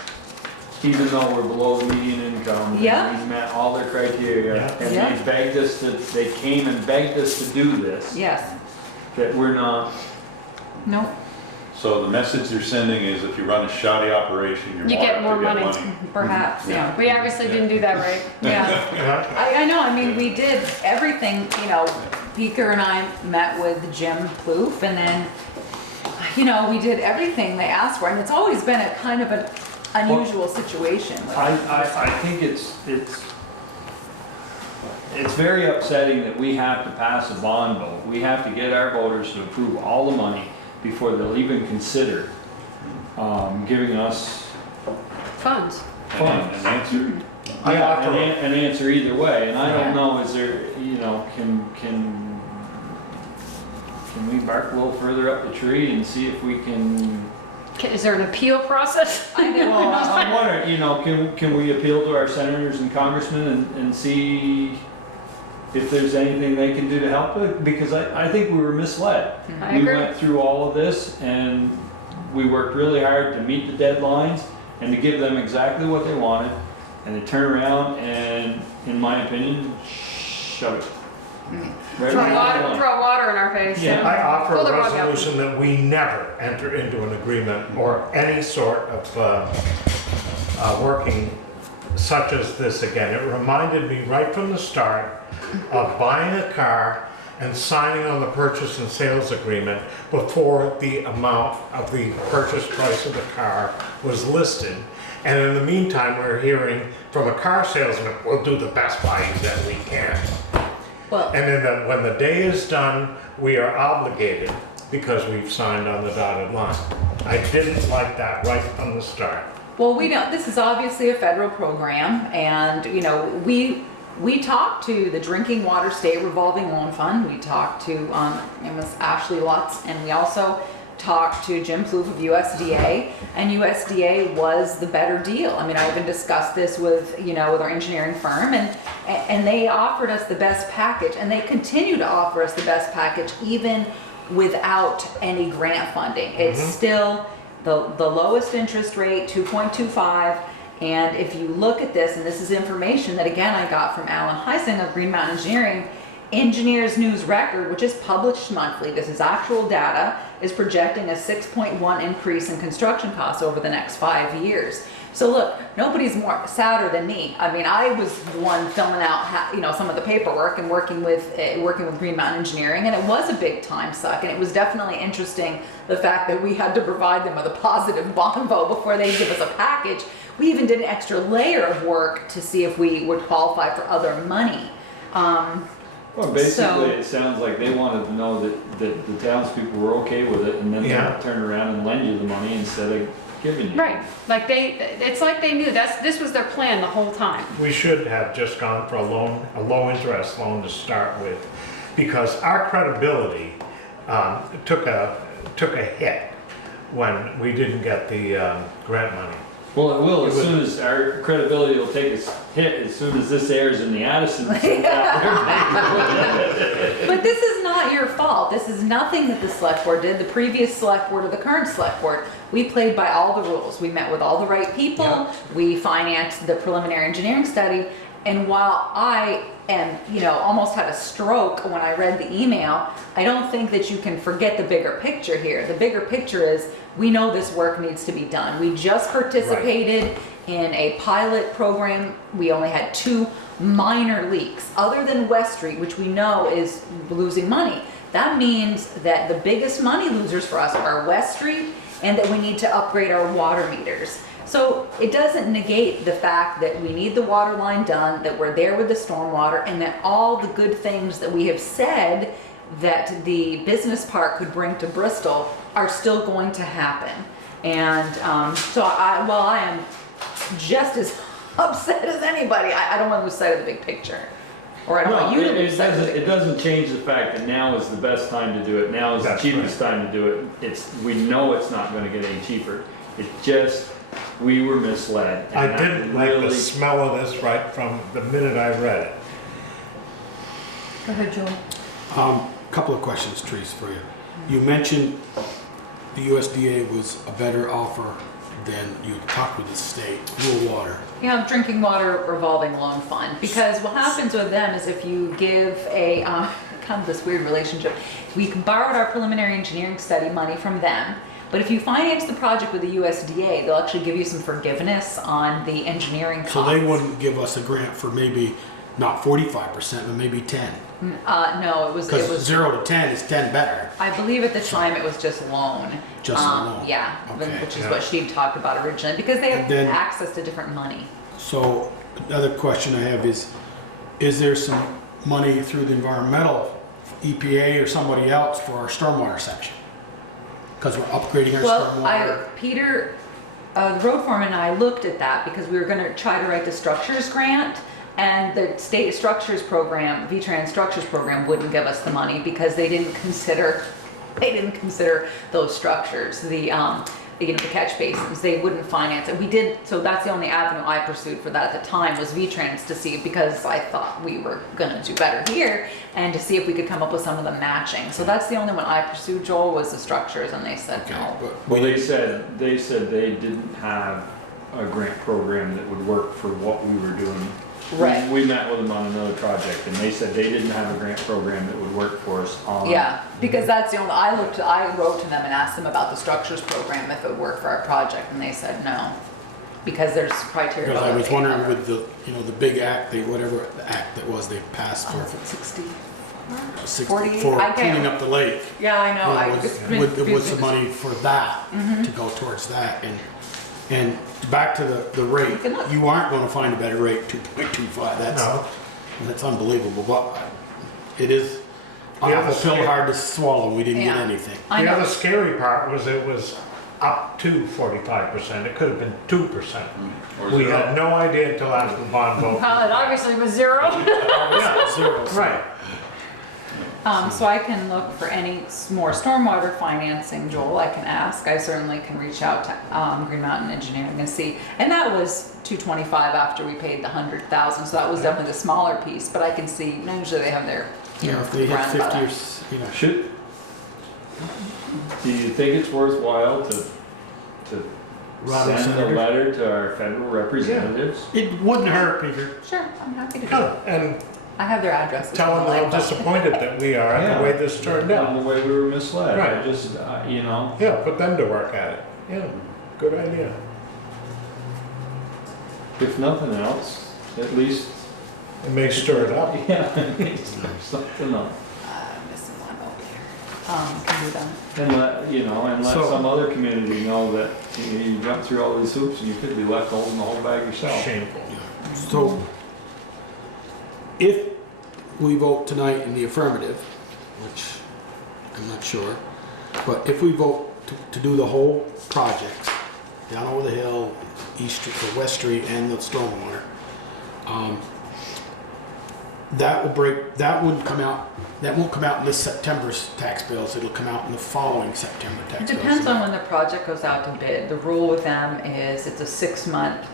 Even though we're below the median income. Yeah. And we met all their criteria. Yeah. And Yeah. they came and begged us to do this. yes, That we're not, nope, So the message they're sending is if you run a shoddy operation, you're You more get apt more to get money. money. perhaps, yeah. We obviously didn't do that right. Yeah, I know, I mean, we did everything, Beaker and I met with Jim Plouffe, and then, we did everything they asked for, and it's always been a kind of unusual situation. I think it's very upsetting that we have to pass a bond vote. We have to get our voters to approve all the money before they'll even consider giving us Funds. funds. An answer. I Yeah, offer- an answer either way, and I Yeah. don't know, is there, you know, can we bark a little further up the tree and see if we can? Is there an appeal process? I know. Well, I'm wondering, you know, can we appeal to our senators and congressmen and see if there's anything they can do to help it? Because I think we were misled. I We agree. went through all of this and we worked really hard to meet the deadlines and to give them exactly what they wanted. And they turn around and, in my opinion, shove it. Right Throw around the water, line. throw water in our face. Yeah. I offer Pull a the rug out. resolution that we never enter into an agreement or any sort of working such as this again. It reminded me right from the start of buying a car and signing on the purchase and sales agreement before the amount of the purchase price of the car was listed. And in the meantime, we're hearing from a car salesman, we'll do the best by you that we can. Well, And then when the day is done, we are obligated because we've signed on the dotted line. I didn't like that right from the start. well, we don't, this is obviously a federal program, and, you know, we talked to the Drinking Water State Revolving Loan Fund, we talked to Ms. Ashley Lutz, and we also talked to Jim Plouffe of USDA, and USDA was the better deal. I mean, I even discussed this with, you know, with our engineering firm, and they offered us the best package, and they continue to offer us the best package even without any grant funding. It's still the lowest interest rate, 2.25. And if you look at this, and this is information that again I got from Alan Heising of Green Mountain Engineering, Engineers News Record, which is published monthly, this is actual data, is projecting a 6.1 increase in construction costs over the next 5 years. So look, nobody's more sadder than me. I mean, I was the one filling out, you know, some of the paperwork and working with Green Mountain Engineering, and it was a big time suck. And it was definitely interesting the fact that we had to provide them with a positive bond vote before they give us a package. We even did an extra layer of work to see if we would qualify for other money. Well, basically, it sounds like they wanted to know that the townspeople were okay with it, and then Yeah. they'll turn around and lend you the money instead of giving you. Right, like it's like they knew this was their plan the whole time. We should have just gone for a low interest loan to start with, because our credibility took a hit when we didn't get the grant money. Well, it will, as It would- soon as our credibility will take a hit, as soon as this airs in the Addison. But this is not your fault. This is nothing that the select board did, the previous select board or the current select board. We played by all the rules. We met with all the right people. Yeah. We financed the preliminary engineering study. And while I am, you know, almost had a stroke when I read the email, I don't think that you can forget the bigger picture here. The bigger picture is we know this work needs to be done. We just participated in a pilot program. We only had 2 minor leaks, other than West Street, which we know is losing money. That means that the biggest money losers for us are West Street, and that we need to upgrade our water meters. So it doesn't negate the fact that we need the water line done, that we're there with the stormwater, and that all the good things that we have said that the business park could bring to Bristol are still going to happen. And while I am just as upset as anybody, I don't want to lose sight of the big picture. Or I don't want you to lose sight of the big It doesn't change the fact that now is the best time to do it. Now is the That's cheapest time to do it. We know it's not gonna get any cheaper. It's just, we were misled. and I that didn't like the really- smell of this right from the minute I read it. Go ahead, Joel. Couple of questions, Therese, for you. You mentioned the USDA was a better offer than you talked with the state, rural water. Yeah, drinking water revolving loan fund. Because what happens with them is if you give a, kind of this weird relationship, we borrowed our preliminary engineering study money from them, but if you finance the project with the USDA, they'll actually give you some forgiveness on the engineering costs. So they wouldn't give us a grant for maybe not 45%, but maybe 10. No, it was, Because 0 to 10 is 10 better. I believe at the time it was just loan. Just a loan. Yeah, Okay. which is what she talked about originally, because they have And then- access to different money. So another question I have is there some money through the environmental, EPA or somebody else for our stormwater section? Because we're upgrading our Well, stormwater. Peter, the road foreman and I looked at that because we were gonna try to write the structures grant, and the state structures program, V-Trans structures program wouldn't give us the money because they didn't consider those structures, the catch basins. They wouldn't finance it. We did, so that's the only avenue I pursued for that at the time, was V-Trans, to see, because I thought we were gonna do better here, and to see if we could come up with some of the matching. So that's the only one I pursued, Joel, was the structures, and they said Okay, no. but Well, they said they didn't have a grant program that would work for what we were doing. Right. We met with them on another project, and they said they didn't have a grant program that would work for us on. Yeah, because that's the only, I wrote to them and asked them about the structures program, if it would work for our project, and they said no. Because there's criteria. because I about was what they wondering cover. with the big act, whatever the act that was they passed Oh, for, is it 60? 60 I for can't- cleaning up the lake. Yeah, I know. Was the money for that, to go towards that, and back to the rate, can look. you aren't gonna find a better rate, 2.25, No. that's unbelievable, but it is an Yeah, awful pill the- hard to swallow, we didn't get Yeah. anything. I The know. other scary part was it was up to 45%. It could have been 2%. Or We zero. had no idea until after the bond vote. Well, it obviously was 0. Yeah, Zero. right. So I can look for any more stormwater financing, Joel, I can ask. I certainly can reach out to Green Mountain Engineering and see. And that was 225 after we paid the 100,000, so that was definitely the smaller piece, but I can see, usually they have their, If they hit round 50 about or, that. Do you think it's worthwhile to Robin send a Senator? letter to our federal representatives? It wouldn't hurt, Peter. Sure, I'm happy to do Yeah, it. and I have their addresses. tell them how disappointed that we are in the way this turned And out. the way we were misled. Right. I just, Yeah, put them to work at it. Yeah, good idea. if nothing else, at least, It may stir it up. yeah, at least something up. Missing one over here. Can do that. And let So- some other community know that you jump through all these hoops and you could be left holding the whole bag yourself. Shameful. So, if we vote tonight in the affirmative, which I'm not sure, but if we vote to do the whole projects, down over the hill, East Street, or West Street, and the stormwater, that won't come out in this September's tax bills, it'll come out in the following September It tax bills. depends on when the project goes out to bid. The rule with them is it's a 6-month.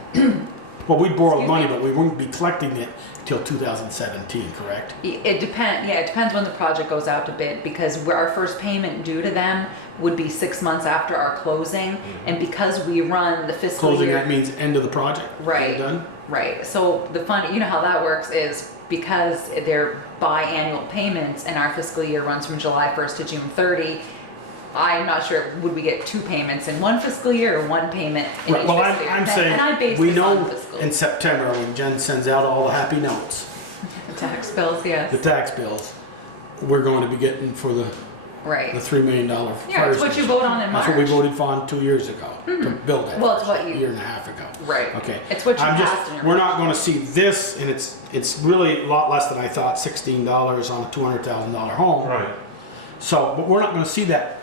Well, we borrowed Excuse money, me? but we won't be collecting it till 2017, correct? It depends when the project goes out to bid, because our first payment due to them would be 6 months after our closing, and because we run the fiscal Closing, year. that means end of the project? Right. Done? Right, so the fund, you know how that works is because they're biannual payments and our fiscal year runs from July 1st to June 30, I'm not sure, would we get 2 payments in one fiscal year or one payment in each Right, well, fiscal year? I'm And I saying, base we this on know fiscal. in September, when Jen sends out all the happy notes, The tax bills, yes, the tax bills, we're going to be getting for the right. $3 million Yeah, fire it's what you station. vote on in That's what we March. voted on 2 years ago, to build that. Well, it's first, what you- a year and a half ago. Right. Okay. It's what you I'm just, passed in your. we're not gonna see this, and it's really a lot less than I thought, $16 on a $200,000 home. Right. So, but we're not gonna see that,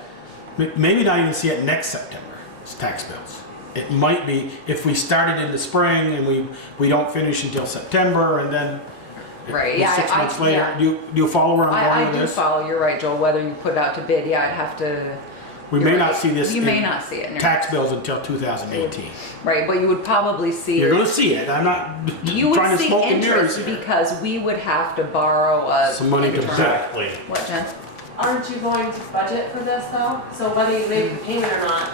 maybe not even see it next September, it's tax bills. It might be, if we started in the spring and we don't finish until September, and then Right, yeah, 6 months I- later, yeah. do you follow where I'm I going with do this? follow, you're right, Joel, whether you put it out to bid, yeah, I'd have to. We you're may right. not see this You may in not see it in your. tax bills until 2018. Right, but you would probably see You're it. gonna see it, I'm not You would trying to see smoke and mirrors interest here. because we would have to borrow a. Some money to Exactly. What, Jen? Aren't you going to budget for this though? So whether you make the payment or not,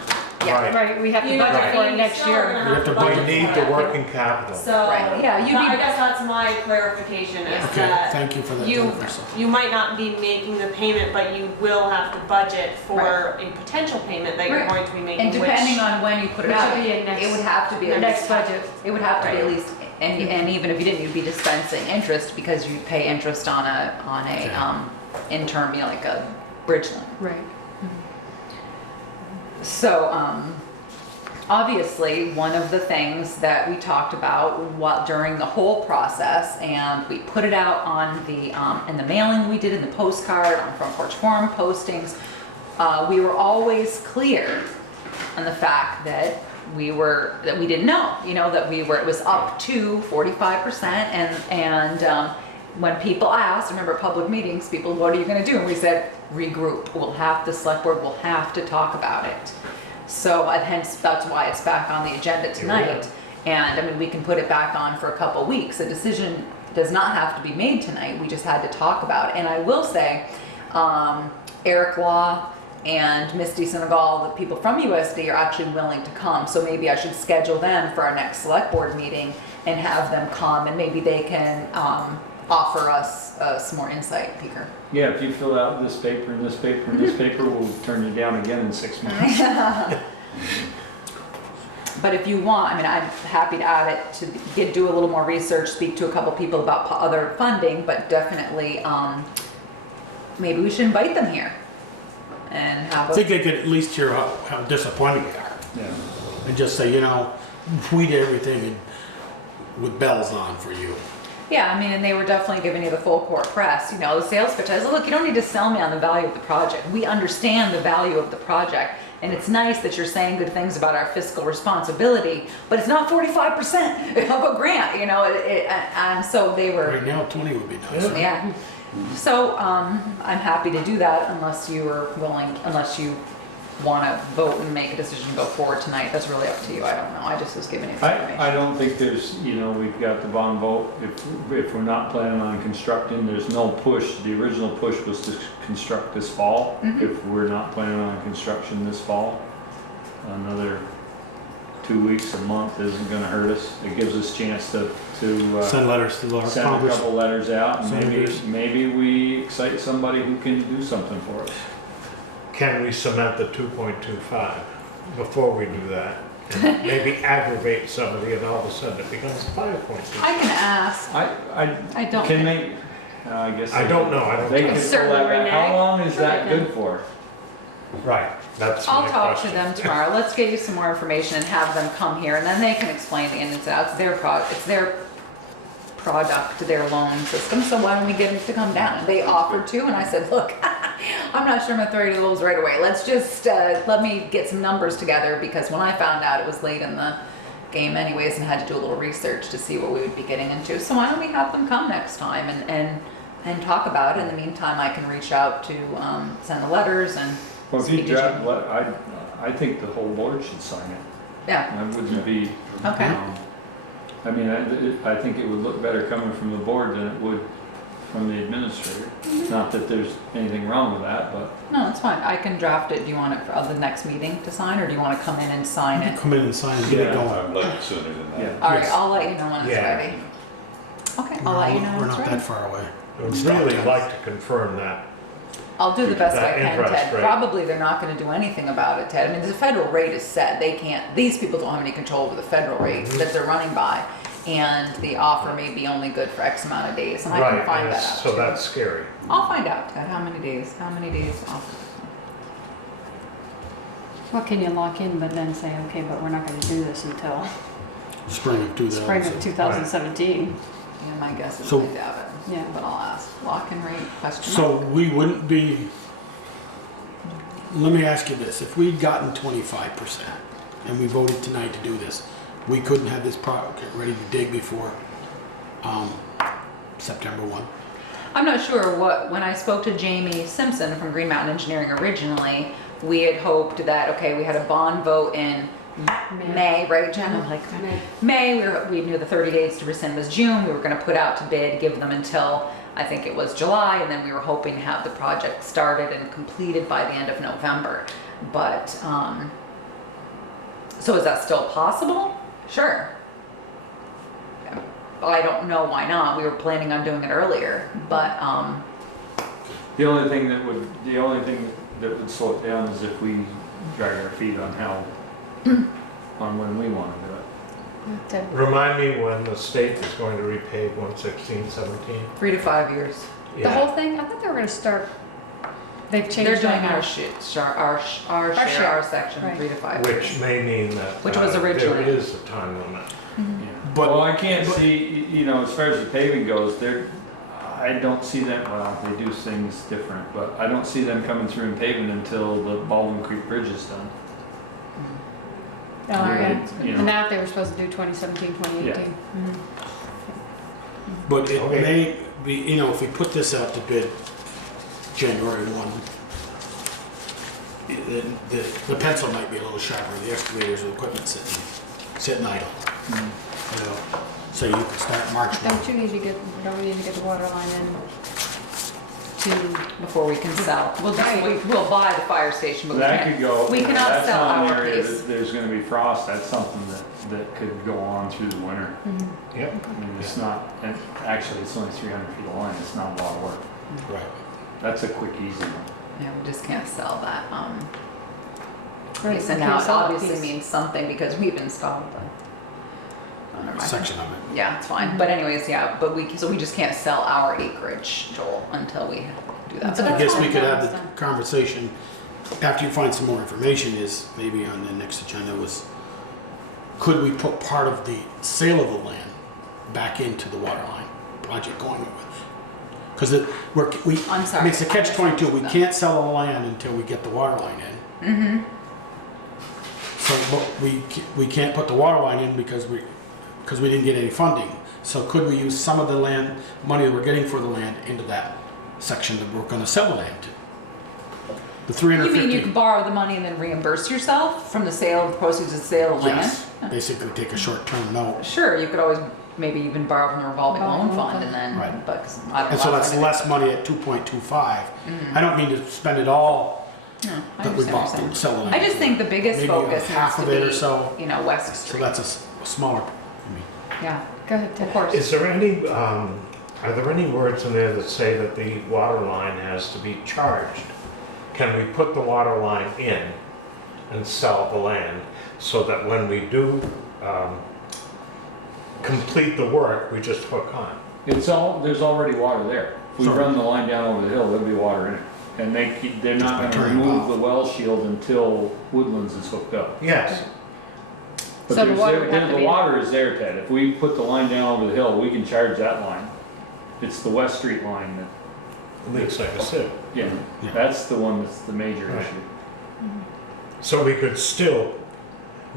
Yeah. Right. Right, we have to you know, budget for it you next still are year. gonna We have to have to We budget need for the it. working capital. So, Right, yeah, you I need- guess that's my clarification is Okay, that thank you for that, you, Jennifer. you might not be making the payment, but you will have to budget for a potential payment that you're Right. going to be making, And depending on when you put it Which out, would be in next- it would have to be. the at next least- budget. It would have to be at least And even if you didn't, you'd be dispensing interest because you'd pay interest on a, interim, like a bridge loan. Right. So, obviously, one of the things that we talked about during the whole process, and we put it out on the, in the mailing we did, in the postcard, on Front Porch Forum postings, we were always clear on the fact that we didn't know, that it was up to 45%, and when people asked, remember public meetings, people, what are you gonna do? And we said, regroup, the select board will have to talk about it. So hence, that's why it's back on the agenda tonight. And I mean, we can put it back on for a couple weeks. A decision does not have to be made tonight, we just had to talk about it. And I will say, Eric Law and Misty Senegal, the people from USD, are actually willing to come. So maybe I should schedule them for our next select board meeting and have them come, and maybe they can offer us some more insight, Peter. Yeah, if you fill out this paper and this paper and this paper, we'll turn you down again in 6 months. But if you want, I mean, I'm happy to add it to do a little more research, speak to a couple people about other funding, but definitely, maybe we should invite them here and have I think they could at least hear how disappointed we are. Yeah. And just say, we did everything with bells on for you. Yeah, I mean, and they were definitely giving you the full court press, the sales pitch. I said, look, you don't need to sell me on the value of the project. We understand the value of the project, and it's nice that you're saying good things about our fiscal responsibility, but it's not 45% of a grant, and so they were. Right now, 20 would be nice. Yeah. So, I'm happy to do that unless you want to vote and make a decision to go forward tonight. That's really up to you. I don't know. I just was giving you some information. I don't think there's, we've got the bond vote. If we're not planning on constructing, there's no push. The original push was to construct this fall. If we're not planning on construction this fall, another 2 weeks, a month isn't gonna hurt us. It gives us a chance to send letters to our send Congress. a couple letters out, and Senators. maybe we excite somebody who can do something for us. Can we cement the 2.25 before we do that? And maybe aggravate somebody and all of a sudden it becomes 5.25? I can ask. I don't can think- they, I guess. I don't know. I don't They know. can pull Certainly that back. renege. How long is that Right now. good for? Right, that's I'll my talk to question. them tomorrow. Let's get you some more information and have them come here, and then they can explain the ins and outs. It's their product, their loan system, so why don't we get them to come down? And they offered to, and I said, look, I'm not sure I'm gonna throw you to the wolves right away. Let's just, let me get some numbers together, because when I found out, it was late in the game anyways, and had to do a little research to see what we would be getting into. So why don't we have them come next time and talk about it? In the meantime, I can reach out to, send the letters and Well, if you speak to draft, Jim. I think the whole board should sign it. Yeah, I wouldn't be. Okay. I mean, I think it would look better coming from the board than it would from the administrator. Not that there's anything wrong with that, but no, that's fine. I can draft it. Do you want it for the next meeting to sign, or do you want to come in and sign You it? come in and sign and get it Yeah. going. I'd like it sooner than that. yeah. All right, Yes. I'll let you know when it's Yeah. ready. Okay, I'll let you know We're when it's not ready. that far away. I would really like to confirm that. I'll do the best I That can, interest Ted. rate. Probably they're not gonna do anything about it, Ted. I mean, the federal rate is set. They can't, these people don't have any control over the federal rate that they're running by. And the offer may be only good for X amount of days, and I can Right, find and that it's- out so too. that's scary. I'll find out, Ted, how many days off. What can you lock in, but then say, okay, but we're not gonna do this until Spring of 2000. spring of 2017? Yeah, my guess is So- they have it. Yeah. But I'll ask. Lock and rate, question So mark. we wouldn't be, let me ask you this, if we'd gotten 25% and we voted tonight to do this, we couldn't have this project ready to dig before September 1? I'm not sure when I spoke to Jamie Simpson from Green Mountain Engineering originally, we had hoped that, okay, we had a bond vote in May, right, Jen? I'm like, May, we knew the 30 days to rescind was June, we were gonna put out to bid, give them until, I think it was July, and then we were hoping to have the project started and completed by the end of November. But, so is that still possible? Sure. I don't know why not, we were planning on doing it earlier, but, The only thing that would slow it down is if we drag our feet on how, on when we want to do it. Remind me when the state is going to repay 11617? 3 to 5 years. The whole thing, I thought they were gonna start, they've changed They're that doing now. our share, share. our section, Right. 3 to 5 Which years. may mean that Which was originally- there is a time limit. But- Well, I can't see, you know, as far as the paving goes, I don't see them, well, they do things different, but I don't see them coming through and paving until the Baldwin Creek Bridge is done. Oh, yeah. You know. And that they were supposed to do 2017, 2018. But it Okay. may be, you know, if we put this out to bid January 1, the pencil might be a little sharper, the excavators and equipment sitting idle. You know, so you can start March 1. Don't we need to get the water line in to, Before we can sell. Right. We'll buy the fire station, but we That can't. could go, We cannot that's sell not an our area piece. that there's gonna be frost, that's something that could go on through the winter. Yep. I mean, it's not, and actually, it's only 300 feet of line, it's not a lot of work. Right. That's a quick, easy one. Yeah, we just can't sell that, Right, piece. we And can't now it sell that obviously piece. means something because we've installed the. Oh, never mind. Section of it. Yeah, it's fine. But anyways, yeah, but we just can't sell our acreage, Joel, until we do that. So I But guess that's we fine, could have that's the fine. conversation, after you find some more information, is maybe on the next agenda was, could we put part of the sale of the land back into the water line project going with? Because I'm sorry. I mean, it's a catch-22, we can't sell the land until we get the water line in. Mm-hmm. So, but we can't put the water line in because we didn't get any funding. So could we use some of the land, money that we're getting for the land into that section that we're gonna sell the land to? The You mean you 350. can borrow the money and then reimburse yourself from the sale, proceeds of the sale of land? Yes, basically take a short-term note. Sure, you could always maybe even borrow from the revolving loan Revolving loan fund and then, Right. but I don't know. And so that's less money at 2.25. I don't mean to spend it all No, I that we understand what bought you're to saying. sell the land. I just think the biggest Maybe focus needs half to of it or be, so. you know, West So Street. that's a smaller, I mean, Yeah, Go ahead, Ted. of course. Is there any, are there any words in there that say that the water line has to be charged? Can we put the water line in and sell the land so that when we do complete the work, we just hook on? There's already water there. If we Sorry. run the line down over the hill, there'll be water in it. And they're Just not by gonna turning it remove off. the well shield until Woodlands is hooked up. Yes. But So the water would have to the be- water is there, Ted. If we put the line down over the hill, we can charge that line. It's the West Street line that, Looks like a sieve. yeah, Yeah. that's the one that's the major Right. issue. So we could still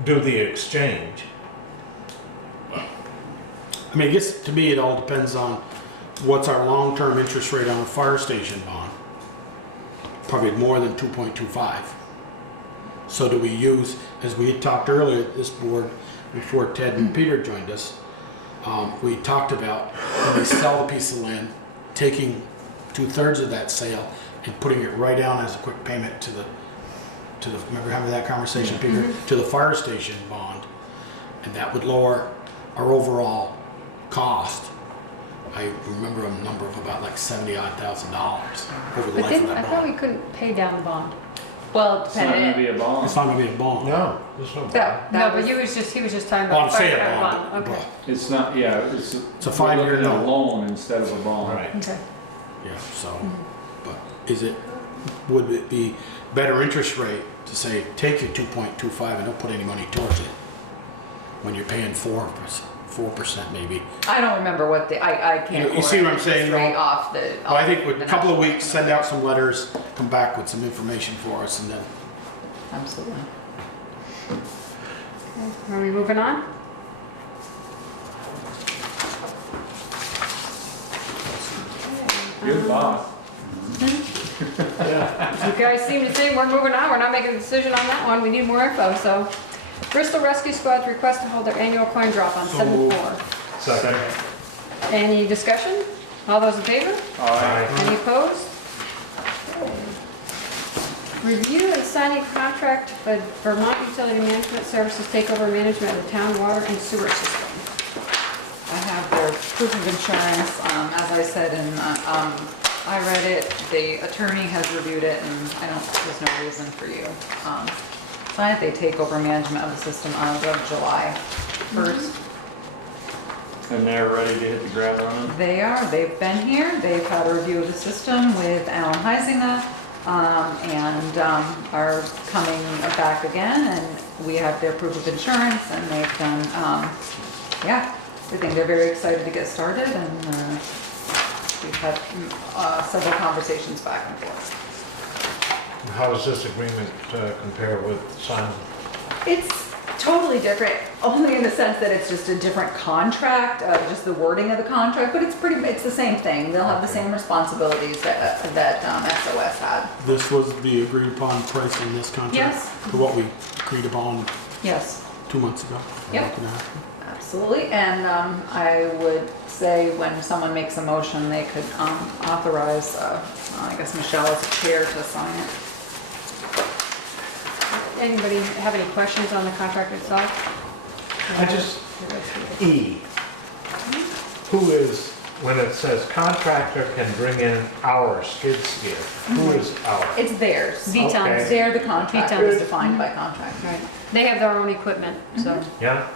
do the exchange. I mean, I guess to me, it all depends on what's our long-term interest rate on a fire station bond. Probably more than 2.25. So do we use, as we had talked earlier at this board, before Ted and Peter joined us, we talked about when we sell a piece of land, taking 2/3 of that sale and putting it right down as a quick payment to the, remember having that conversation, Peter? To the fire station bond. And that would lower our overall cost. I remember a number of about like $70,000 over the But life of didn't, I that thought we bond. couldn't pay down the bond. Well, It's not gonna depending. be a bond. It's not gonna be a bond. No, there's no. That No, was- but he was just talking Well, about I'm the fire saying department bond, bond. Okay, It's not, yeah, it's It's a 5-year we're looking at a note. loan instead of a bond. Right. okay. Yeah, so, but would it be better interest rate to say, take your 2.25 and don't put any money towards it? When you're paying 4% maybe. I don't remember what I can't. You see what I'm saying, Straight though? off the. Well, I think with the a couple of national weeks, send out some letters, come back with some information for us and then. Absolutely. Are we moving on? Good boss. You guys seem to think we're moving on, we're not making a decision on that one, we need more info, so. Bristol Rescue Squad's request to hold their annual coin drop on So 7/4. Second. Any discussion? All those in favor? Aye. Any opposed? Review and signing contract for Vermont Utility Management Services takeover management of the town water and sewer system. I have their proof of insurance, as I said, and I read it, the attorney has reviewed it, and there's no reason for you sign it. They take over management of the system as of July 1st. And they're ready to hit the ground running? They are, they've been here, they've had a review of the system with Alan Heisinger, and are coming back again, and we have their proof of insurance, and they've done, yeah, I think they're very excited to get started, and we've had several conversations back and forth. How does this agreement compare with Simon? It's totally different, only in the sense that it's just a different contract, just the wording of the contract, but it's the same thing. They'll have the same responsibilities that SOS had. This was the agreed upon price in this contract? Yes. For what we agreed upon Yes, 2 months ago? Yep. absolutely. And I would say when someone makes a motion, they could authorize, I guess Michelle as chair to sign it. Anybody have any questions on the contract itself? E. Who is, when it says contractor can bring in our skid steer, who is our? It's theirs. V-Town's. Okay. They're the contractor, V-Town's. is defined by contract. Right. They have their own equipment, so. Yeah?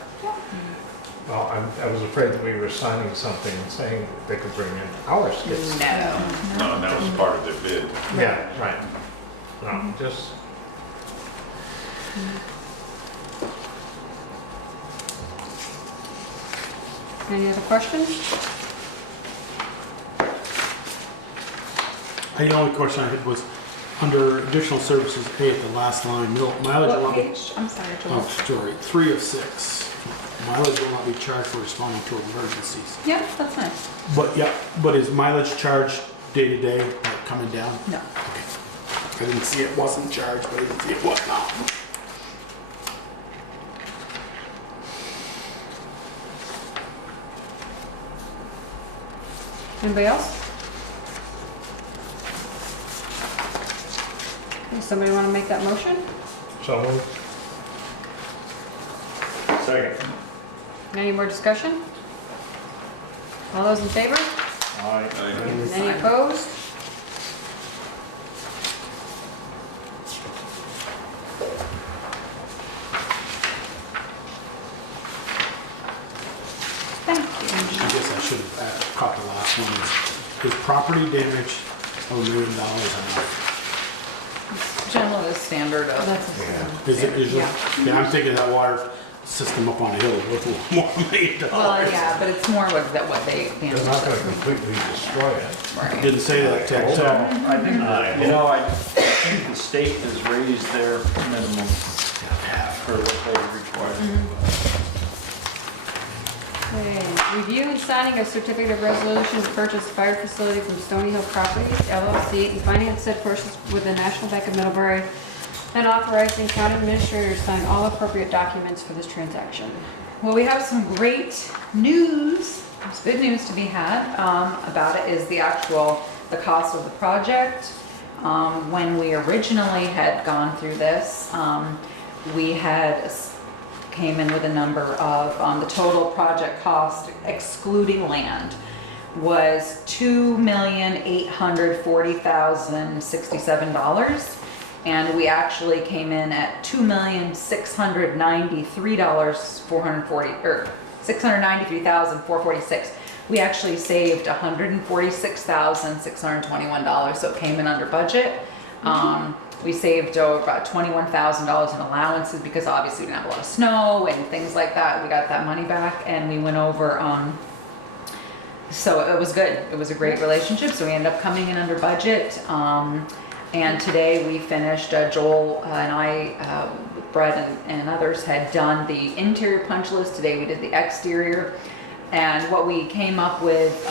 Well, I was afraid that we were signing something saying they could bring in our skid steer. No. No, that was part of their bid. Yeah, right. No, just, Any other questions? The only question I had was, under additional services, A at the last line, mileage will What not be... page? I'm sorry, Joel. Oh, sorry, 3 of 6. Mileage will not be charged for responding to emergencies. Yeah, that's fine. But, yeah, but is mileage charged day to day, like coming down? No. Okay. I didn't see it wasn't charged, but I didn't see it was not. Anybody else? Okay, somebody want to make that motion? so moved. Second. Any more discussion? All those in favor? Aye. Any opposed? Thank you. I guess I should have caught the last one. Is property damage of $1 million enough? Generally, the standard of. Is it usually? Yeah. Yeah, I'm thinking that water system up on the hill is worth a lot more than $1 million. Well, yeah, but it's more what they. They're not gonna completely destroy it. Right. Didn't say that, Ted. So, I think, I think the state has raised their minimum for what they require. Okay, review and signing a certificate of resolution to purchase fire facility from Stony Hill Properties LLC and finance said purchase with the National Bank of Middlebury and authorizing county administrator to sign all appropriate documents for this transaction. Well, we have some great news. There's good news to be had about it is the cost of the project. When we originally had gone through this, we had came in with a number of, the total project cost excluding land was $2,840,067. And we actually came in at $693,446. We actually saved $146,621, so it came in under budget. We saved about $21,000 in allowances because obviously we didn't have a lot of snow and things like that. We got that money back and we went over, so it was good. It was a great relationship. So we ended up coming in under budget. And today we finished, Joel and I, with Brett and others had done the interior punch list. Today we did the exterior. And what we came up with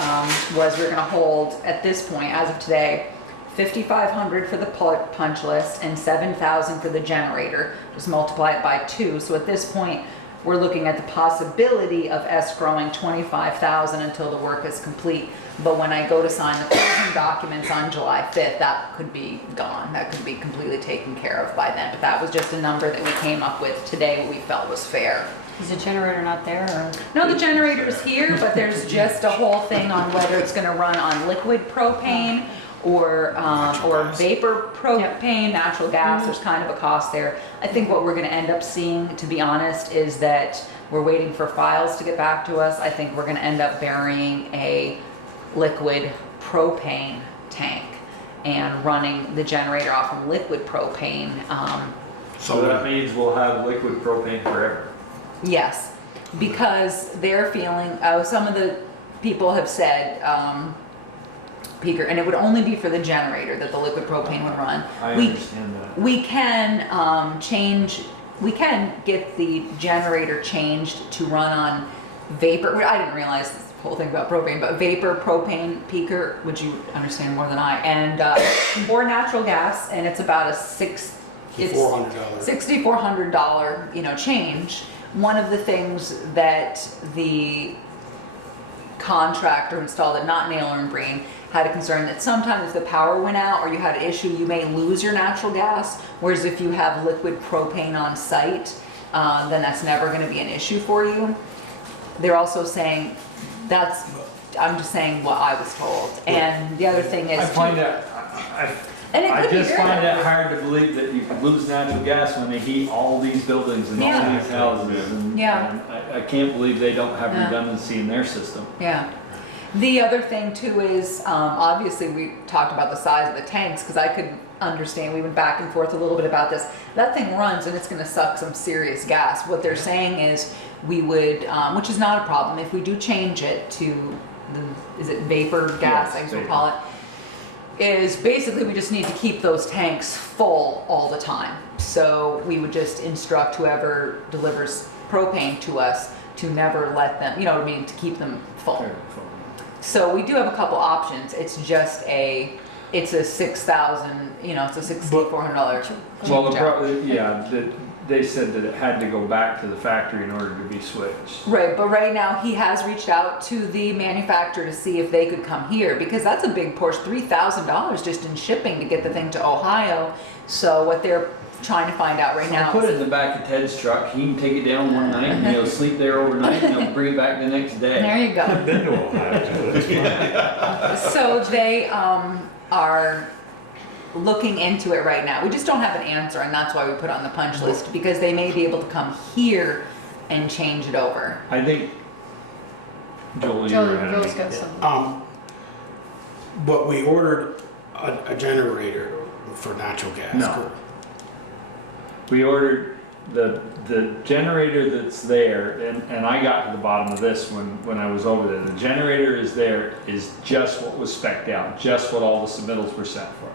was we're gonna hold, at this point, as of today, $5,500 for the punch list and $7,000 for the generator. Just multiply it by 2. So at this point, we're looking at the possibility of escrowing $25,000 until the work is complete. But when I go to sign the closing documents on July 5th, that could be gone. That could be completely taken care of by then. But that was just a number that we came up with today, what we felt was fair. Is the generator not there or? No, the generator is here, but there's just a whole thing on whether it's gonna run on liquid propane or gas. vapor propane, natural gas, there's kind of a cost there. I think what we're gonna end up seeing, to be honest, is that we're waiting for files to get back to us. I think we're gonna end up burying a liquid propane tank and running the generator off of liquid propane. So that means we'll have liquid propane forever. Yes, because they're feeling, some of the people have said, Peter, and it would only be for the generator that the liquid propane would run. I We- understand that. We can get the generator changed to run on vapor. I didn't realize this whole thing about propane, but vapor propane peaker, which you understand more than I, and or natural gas, and it's about a $400. $6,400, change. One of the things that the contractor installed it, not Naylor and Breen, had a concern that sometimes if the power went out or you had an issue, you may lose your natural gas. Whereas if you have liquid propane on site, then that's never going to be an issue for you. They're also saying I'm just saying what I was told. And the other thing is, I find that, and it I could be just very find it helpful. hard to believe that you can lose natural gas when they heat all these buildings and all Yeah. these houses. And I can't believe they don't have Yeah. redundancy in their system. Yeah. The other thing too is, obviously we talked about the size of the tanks, because I could understand, we went back and forth a little bit about this. That thing runs and it's gonna suck some serious gas. What they're saying is we would, which is not a problem, if we do change it to is it vapor gas, Yes, I guess we'll vapor. call it, is basically we just need to keep those tanks full all the time. So we would just instruct whoever delivers propane to us to never let them, to keep them full. So we do have a couple options. It's just it's a $6,000, it's a $6,400 Well, change out. they said that it had to go back to the factory in order to be switched. Right, but right now he has reached out to the manufacturer to see if they could come here, because that's a big portion, $3,000 just in shipping to get the thing to Ohio. So what they're trying to find out right now Put it is, in the back of Ted's truck. He can take it down one night and he'll sleep there overnight and he'll bring it back the next day. there you go. I've been to Ohio, too. It's fine. So they are looking into it right now. We just don't have an answer, and that's why we put it on the punch list, because they may be able to come here and change it over. I think, Joel, you were ahead of Joel's me. got some. But we ordered a generator for natural gas. No. correct? We ordered the generator that's there, and I got to the bottom of this when I was over there. The generator is there, is just what was spec'd out, just what all the submittals were sent for.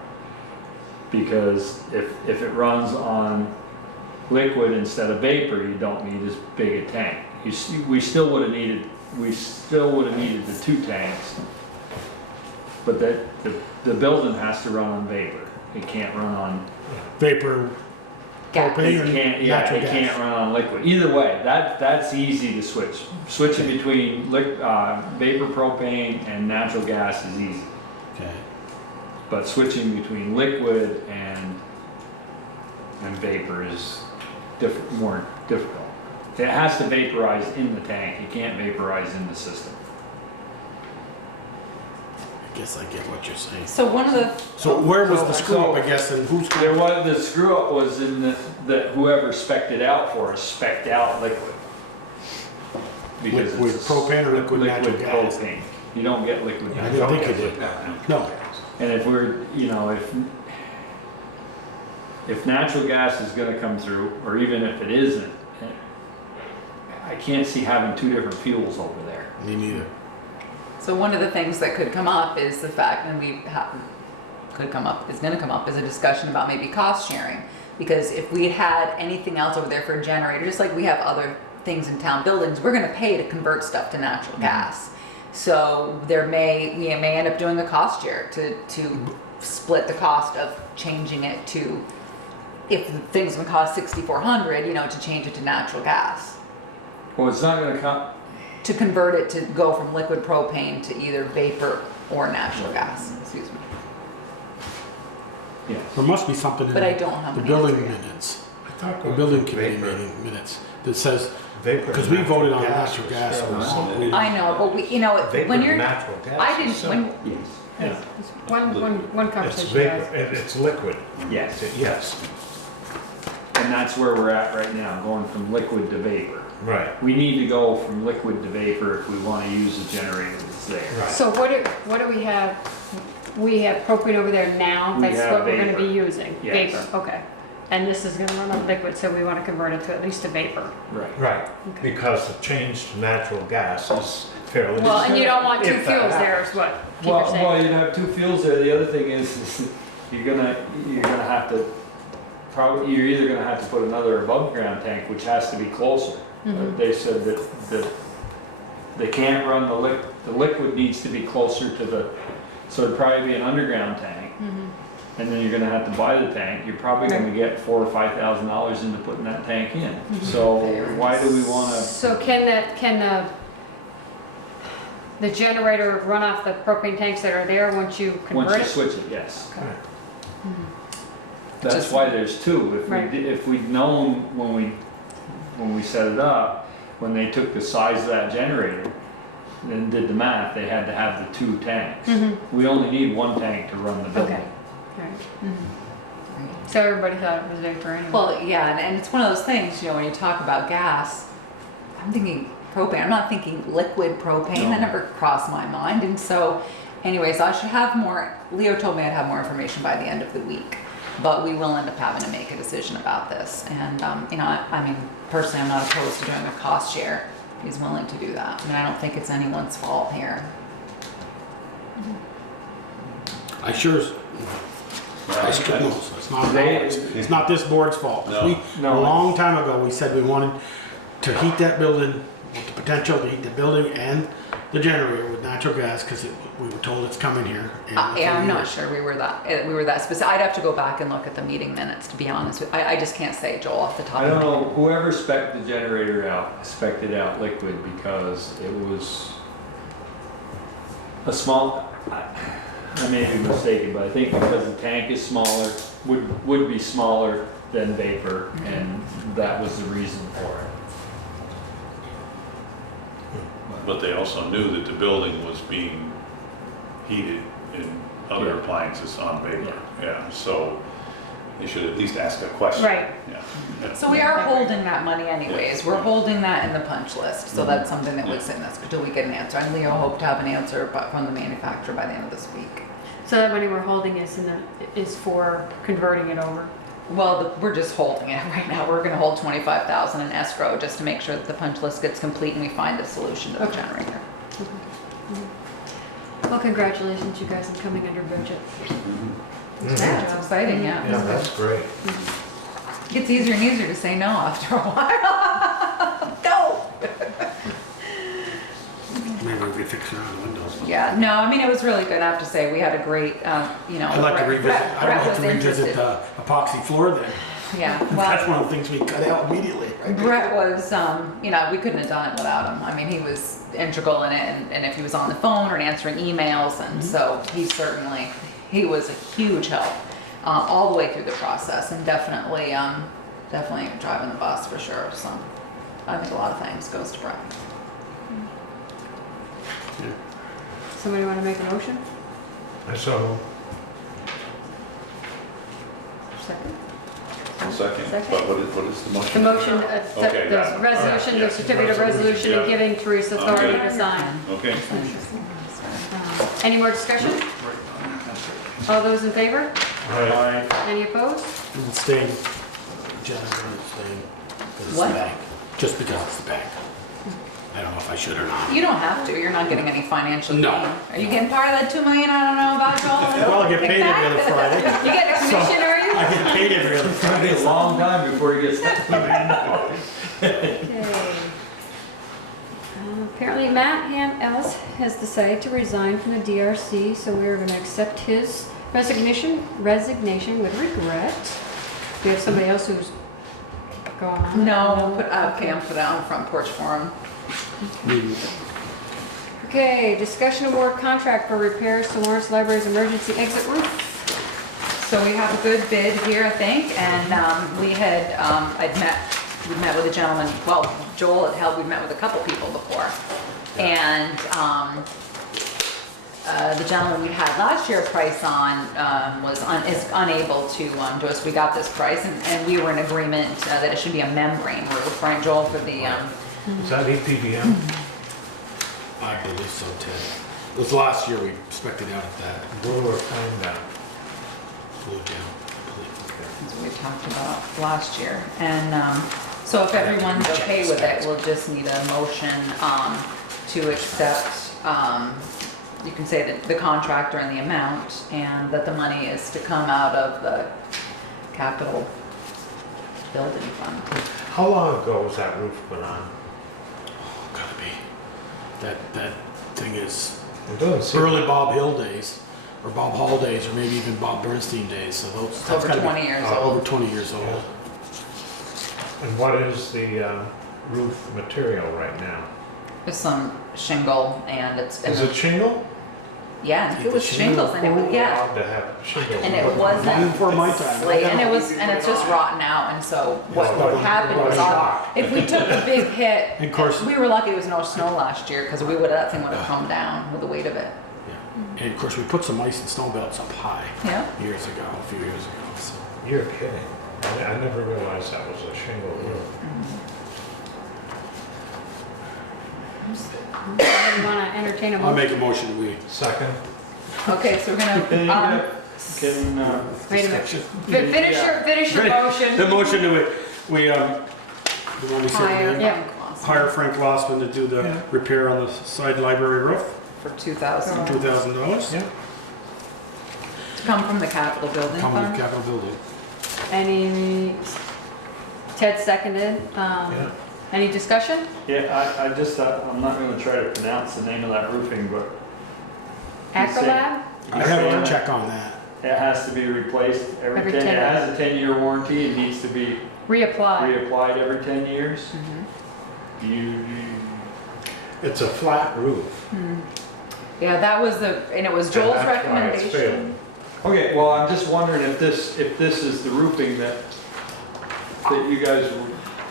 Because if it runs on liquid instead of vapor, you don't need as big a tank. We still would have needed the 2 tanks, but the building has to run on vapor. It can't run on Vapor, Gas. propane, or it natural gas. can't run on liquid. Either way, that's easy to switch. Switching between vapor propane and natural gas is easy. Okay. But switching between liquid and vapor is more difficult. It has to vaporize in the tank. It can't vaporize in the system. I guess I get what you're saying. So one of the, So where was the So- screw up, I guess, and who's There was, the screw up was in that whoever spec'd it out for us spec'd out liquid. Because With it's propane or liquid natural gas? propane. You don't get liquid I natural didn't think you did. No. And if we're, if natural gas is gonna come through, or even if it isn't, I can't see having 2 different fuels over there. Me neither. so one of the things that could come up is the fact, and is gonna come up, is a discussion about maybe cost sharing. Because if we had anything else over there for a generator, just like we have other things in town buildings, we're gonna pay to convert stuff to natural gas. So we may end up doing a cost share to split the cost of changing it to, if the thing's gonna cost $6,400, to change it to natural gas. Well, it's not gonna come, To convert it to go from liquid propane to either vapor or natural gas, excuse me. yes. There must be something in But I don't have the an building answer yet. minutes, I thought the it was building committee vapor. meeting minutes, that says, Vapor because we natural voted on gas natural was gas. fairly or simple. something. I know, but Vapor when you're, natural gas I is didn't, simple. when, Yes. Yeah. It's one It's conversation, vapor, guys. it's liquid. Yes. Yes, And that's where we're at right now, going from liquid to vapor. right, We need to go from liquid to vapor if we want to use the generator that's there. right. So what do we have? We have propane over there now, We that's have what we're gonna be vapor. using? Yes. Vapor, okay. And this is gonna run on liquid, so we wanna convert it to at least a vapor. Right. Right, Okay. because the change to natural gas is fairly. Well, and you don't want two If that fuels there, happens. is what people Well, are well, saying. you'd have two fuels there. The other thing is you're gonna have to, you're either gonna have to put another above ground tank, which has to be closer. Mhm. They said that they can't run the liquid needs to be closer to the, so it'd probably be an underground tank. Mhm. And then you're gonna have to buy the tank. You're probably gonna get $4,000 or $5,000 into putting that tank in. Mm-hmm. So why do we wanna? So can the generator run off the propane tanks that are there once you Once convert you it? switch it, yes. Right. That's Just- why there's two. If we, Right. if we'd known when we set it up, when they took the size of that generator and did the math, they had to have the two tanks. Mhm. We only need one tank to run the building. Okay, alright. So everybody thought it was vapor anyway? Well, yeah, and it's one of those things, you know, when you talk about gas, I'm thinking propane, I'm not thinking liquid propane, that No. never crossed my mind, and so, anyways, I should have more, Leo told me I'd have more information by the end of the week, but we will end up having to make a decision about this, and, you know, I mean, personally, I'm not opposed to doing a cost share, if he's willing to do that, I mean, I don't think it's anyone's fault here. I sure, no, it's not this board's fault. No. No. A long time ago, we said we wanted to heat that building, with the potential to heat the building and the generator with natural gas, because we were told it's coming here. in a Yeah, I'm few not years. sure we were that specific, I'd have to go back and look at the meeting minutes, to be honest with, I just can't say, Joel, off the top I of my don't head. know, whoever spec'd the generator out, spec'd it out liquid because it was a small, I may be mistaken, but I think because the tank is smaller, would be smaller than vapor, and that was the reason for it. But they also knew that the building was being heated in other Yeah. appliances on vapor. Yeah, so they should at least ask a question. Right. Yeah. So we are holding that money anyways, we're holding that in the punch list, so that's something that was in this, until we get an answer. And Leo hoped to have an answer from the manufacturer by the end of this week. So that money we're holding is for converting it over? Well, we're just holding it right now, we're gonna hold 25,000 in escrow, just to make sure that the punch list gets complete and we find a solution to the Okay. generator. Well, congratulations, you guys, on coming under budget. Mhm. Yeah, it's exciting, yeah. Yeah, that's great. It gets easier and easier to say no after a while. No! Maybe we could fix around the windows. Yeah, no, I mean, it was really good, I have to say, we had a great, you know. I'd like to Brett- revisit, Brett- I'd Brett like was to revisit interested. the epoxy floor then. Yeah, That's well, one of the things we cut out immediately. right? Brett was, you know, we couldn't have done it without him. I mean, he was integral in it, and if he was on the phone or answering emails, and so he was a huge help, all the way through the process, and definitely driving the bus for sure, so I think a lot of thanks goes to Brett. Somebody want to make a motion? So, Second? Second, Second. but what is the The motion? motion, Okay, got the it. resolution, the Yeah. certificate of resolution and Yeah. giving Teresa authority Okay. to sign. Okay. Any more discussion? All those in favor? I- Any opposed? And staying, Jennifer, staying, because it's What? the bank. Just because it's the bank. I don't know if I should or not. You don't have to, you're not getting any financial No. gain. Are you getting part of that 2 million I don't know about, Joel? Well, I get paid every other Friday. You get a commission, are you? I get paid every other It's gonna be Friday. a long time before he gets that $2 million. Okay. Apparently Matt Ellis has decided to resign from the DRC, so we are going to accept his resignation with regret. Do you have somebody else who's gone? No, Pam put it on the front porch for him. Okay, discussion award contract for repairs to Lawrence Library's emergency exit roof. So we have a good bid here, I think, and we'd met with a gentleman, well, Joel had held, we'd met with a couple people before. And the gentleman we had last year a price on, is unable to, do us. We got this price and we were in agreement that it should be a membrane roof, right, Joel, for the, Is that EPDM? I believe so, Ted. It was last year we expected out at that. Where we're paying that? Blew down. as we talked about last year. And, so if everyone's okay with it, we'll just need a motion, to accept, you can say that the contractor and the amount, and that the money is to come out of the capital building fund. How long ago was that roof put on? Oh, gotta be. That thing is It doesn't seem. early Bob Hill days, or Bob Hall days, or maybe even Bob Bernstein days, so that's Over gotta be, 20 years old. Over 20 years old. And what is the roof material right now? There's some shingle and it's. Is it shingle? Yeah, I think it was shingles and it was, yeah. Allowed to have shingles. And it wasn't. Long before my time. slate, and it's just rotten out, and so what happened was, if we took a big hit, And of course- we were lucky there was no snow last year, because that thing would have come down with the weight of it. Yeah. And of course, we put some ice and snow belts up high Yeah. years ago, a few years ago. So. You're kidding. I never realized that was a shingle roof. You wanna entertain a I'll motion? make a motion, we. Second? Okay, so we're gonna, Can, Wait a minute. Finish your The motion. motion to we you want me to say the hire, name? Yeah. Hire Frank Lossman to do the repair on the side library roof, for 2,000, $2,000. Yeah. to come from the capital building Come with fund. Capitol Building. Any, Ted seconded, Yeah. any discussion? yeah, I just, I'm not gonna try to pronounce the name of that roofing, but Acrolab? I have to check on that. it has to be replaced Every every 10, 10 it has a 10-year warranty, it needs to be Reapply. reapplied every 10 years. Mhm. You, It's a flat roof. Yeah, that was and it was And Joel's that's why it's recommendation. failing. okay, well, I'm just wondering if this is the roofing that you guys were.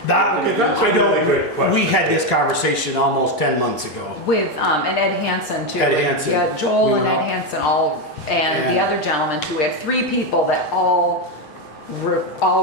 Okay, that's a really good question. We had this conversation almost 10 months ago. With, and Ed Hansen too. Ed Hansen. Yeah, Joel We and Ed went Hansen all, and the Yeah. other gentleman too. We had 3 people that all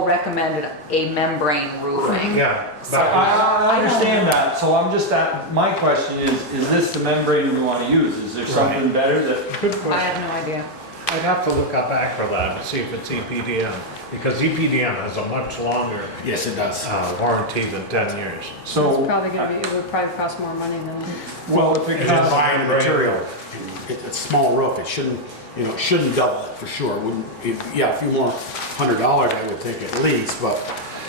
recommended a membrane roofing. Yeah. So but- I understand that, so I'm just my question is this the membrane we want to use? Is there something better that? Good I question. have no idea. I'd have to look up Acrolab and see if it's EPDM, because EPDM has a much longer Yes, it does. warranty than 10 years. It's So, probably gonna be, it would probably cost more money than. well, if it It's just costs, buying the material. It's a small roof. It shouldn't, it shouldn't double it for sure. Wouldn't, if you want $100, I would think at least, but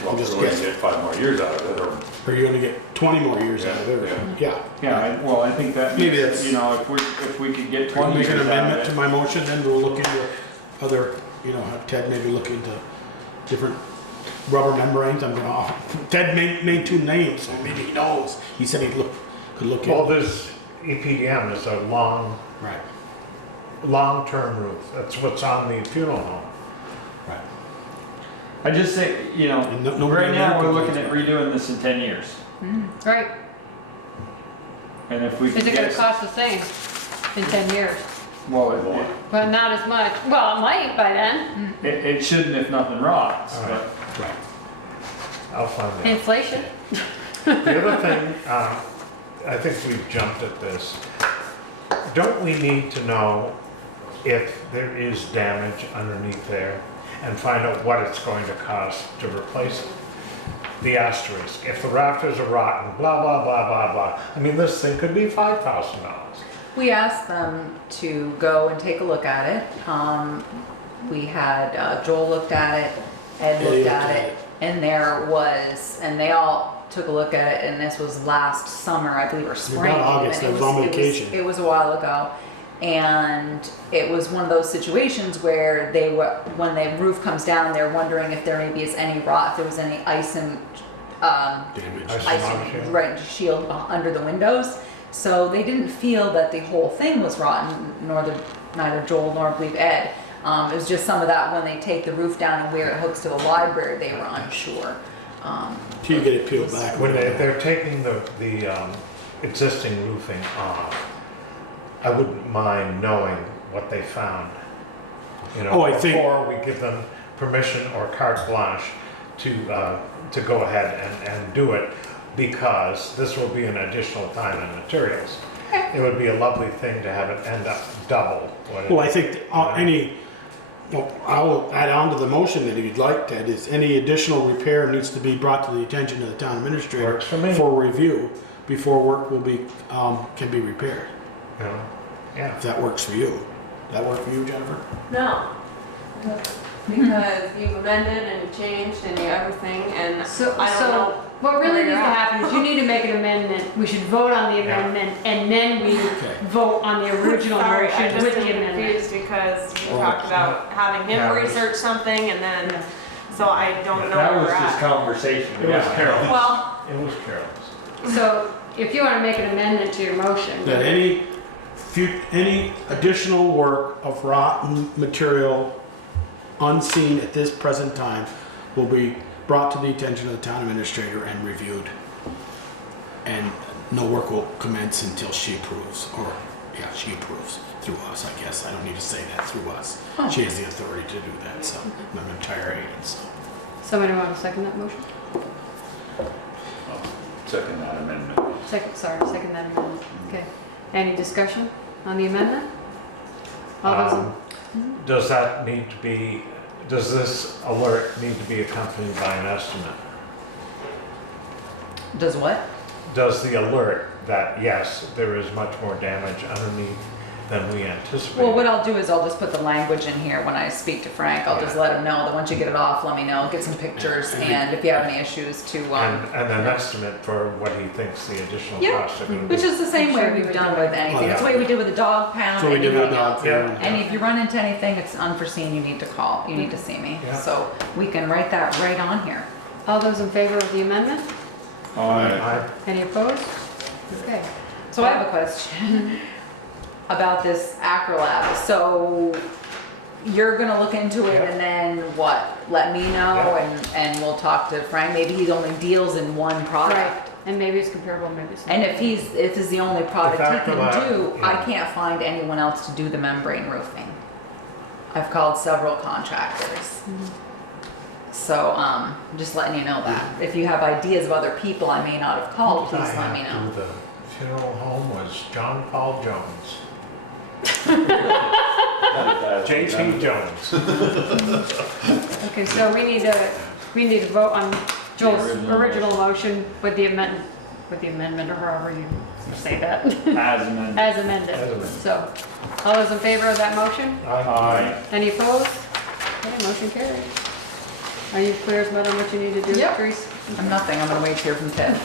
Well, I'm just we're gonna guessing. get 5 more years out of it, or Or you're gonna get 20 more years out of it. Yeah. yeah, I think that Maybe means, that's- if we could get I'll 20 make years an out amendment of to it. my motion, then we'll look into other, have Ted maybe look into different rubber membranes. I'm gonna, Ted made 2 names, so maybe he knows. He said could look Well, into. this EPDM is a Right, long-term roof. That's what's on the funeral home. right. I just say, And nobody right now, we're looking complains at about redoing this in 10 years. Right, And if we is could it gonna get, cost the same in 10 years? well, But not as much, well, it might by then, it shouldn't if nothing rots, All right. but Right. I'll find out. inflation. The other thing, I think we've jumped at this. Don't we need to know if there is damage underneath there and find out what it's going to cost to replace it? The asterisk, if the rafters are rotten, blah, blah, blah, blah, blah. I mean, this thing could be $5,000. We asked them to go and take a look at it. We had, Joel looked at it, Ed looked at it, and and they all took a look at it, and this was last summer, I believe, or spring. About August, even. I was on vacation. It was a while ago. And it was one of those situations where when the roof comes down, they're wondering if there maybe is any rot, if there was any ice and, Damage. ice shield under the windows. So they didn't feel that the whole thing was rotten, neither Joel nor I believe Ed. It was just some of that when they take the roof down and where it hooks to the library, they were unsure. Till you get it peeled back. When they're taking the existing roofing off, I wouldn't mind knowing what they found. You know, Oh, I think- before we give them permission or carte blanche to go ahead and do it, because this will be an additional time and materials. It would be a lovely thing to have it end up double what it Well, I think well, I will add on to the motion that if you'd like, Ted, is any additional repair needs to be brought to the attention of the town administrator Works for me. for review before work will be, can be repaired. You know, yeah. If that works for you. That work for you, Jennifer? No. Because you've amended and changed and everything, and So, I don't know. what really where needs you're to at. happen is you need to make an amendment. We should vote on the Yeah. amendment, and then we vote on the original Sorry, I motion just with am the amendment. confused because you Oh, talked about having him Yeah, it was- research something and then, so I don't know That where was we're just at. conversation. It was yeah. Carol's. Well, It was Carol's. So, if you want to make an amendment to your motion. That any additional work of rotten material unseen at this present time will be brought to the attention of the town administrator and reviewed. And no work will commence until she approves, or, yeah, she approves through us, I guess. I don't need to say that, through us. She has the authority to do that, so, I'm an entire agent, so. Somebody want to second that motion? Second that amendment. Second that amendment. Okay. Any discussion on the amendment? All those in Does that need to be, does this alert need to be accompanied by an estimate? Does what? Does the alert that, yes, there is much more damage underneath than we anticipated? Well, what I'll do is I'll just put the language in here when I speak to Frank. I'll just let him know that once you get it off, let me know, get some pictures, and if you have any issues to, And an estimate for what he thinks the additional Yeah. costs are going to be. which is the same way we've done with anything. It's the way we did with the dog pound So we and did with anything dog else. pound. And if you run into anything that's unforeseen, you need to call, you need to see me. Yeah. So we can write that right on here. All those in favor of the amendment? I- Any opposed? Okay. So I have a question about this acrolab. So you're gonna look into it and then what? Let me know and we'll talk to Frank. Maybe he only deals in one Right. product. And maybe it's comparable, maybe it's not. And if this is the only product he can acrolab, do, I yeah. can't find anyone else to do the membrane roofing. I've called several contractors. So, just letting you know that. If you have ideas of other people I may not have called, Who did please I let me have know. do the funeral home was John Paul Jones. J.T. Jones. Okay, so we need to vote on Joel's original motion with the amendment, or however you say that, As amended. as amended. As amended. So, all those in favor of that motion? Aye. Any opposed? Okay, motion carried. Are you clear as on what you need to do, Yep. Patrice? I'm nothing, I'm gonna wait to hear from Ted.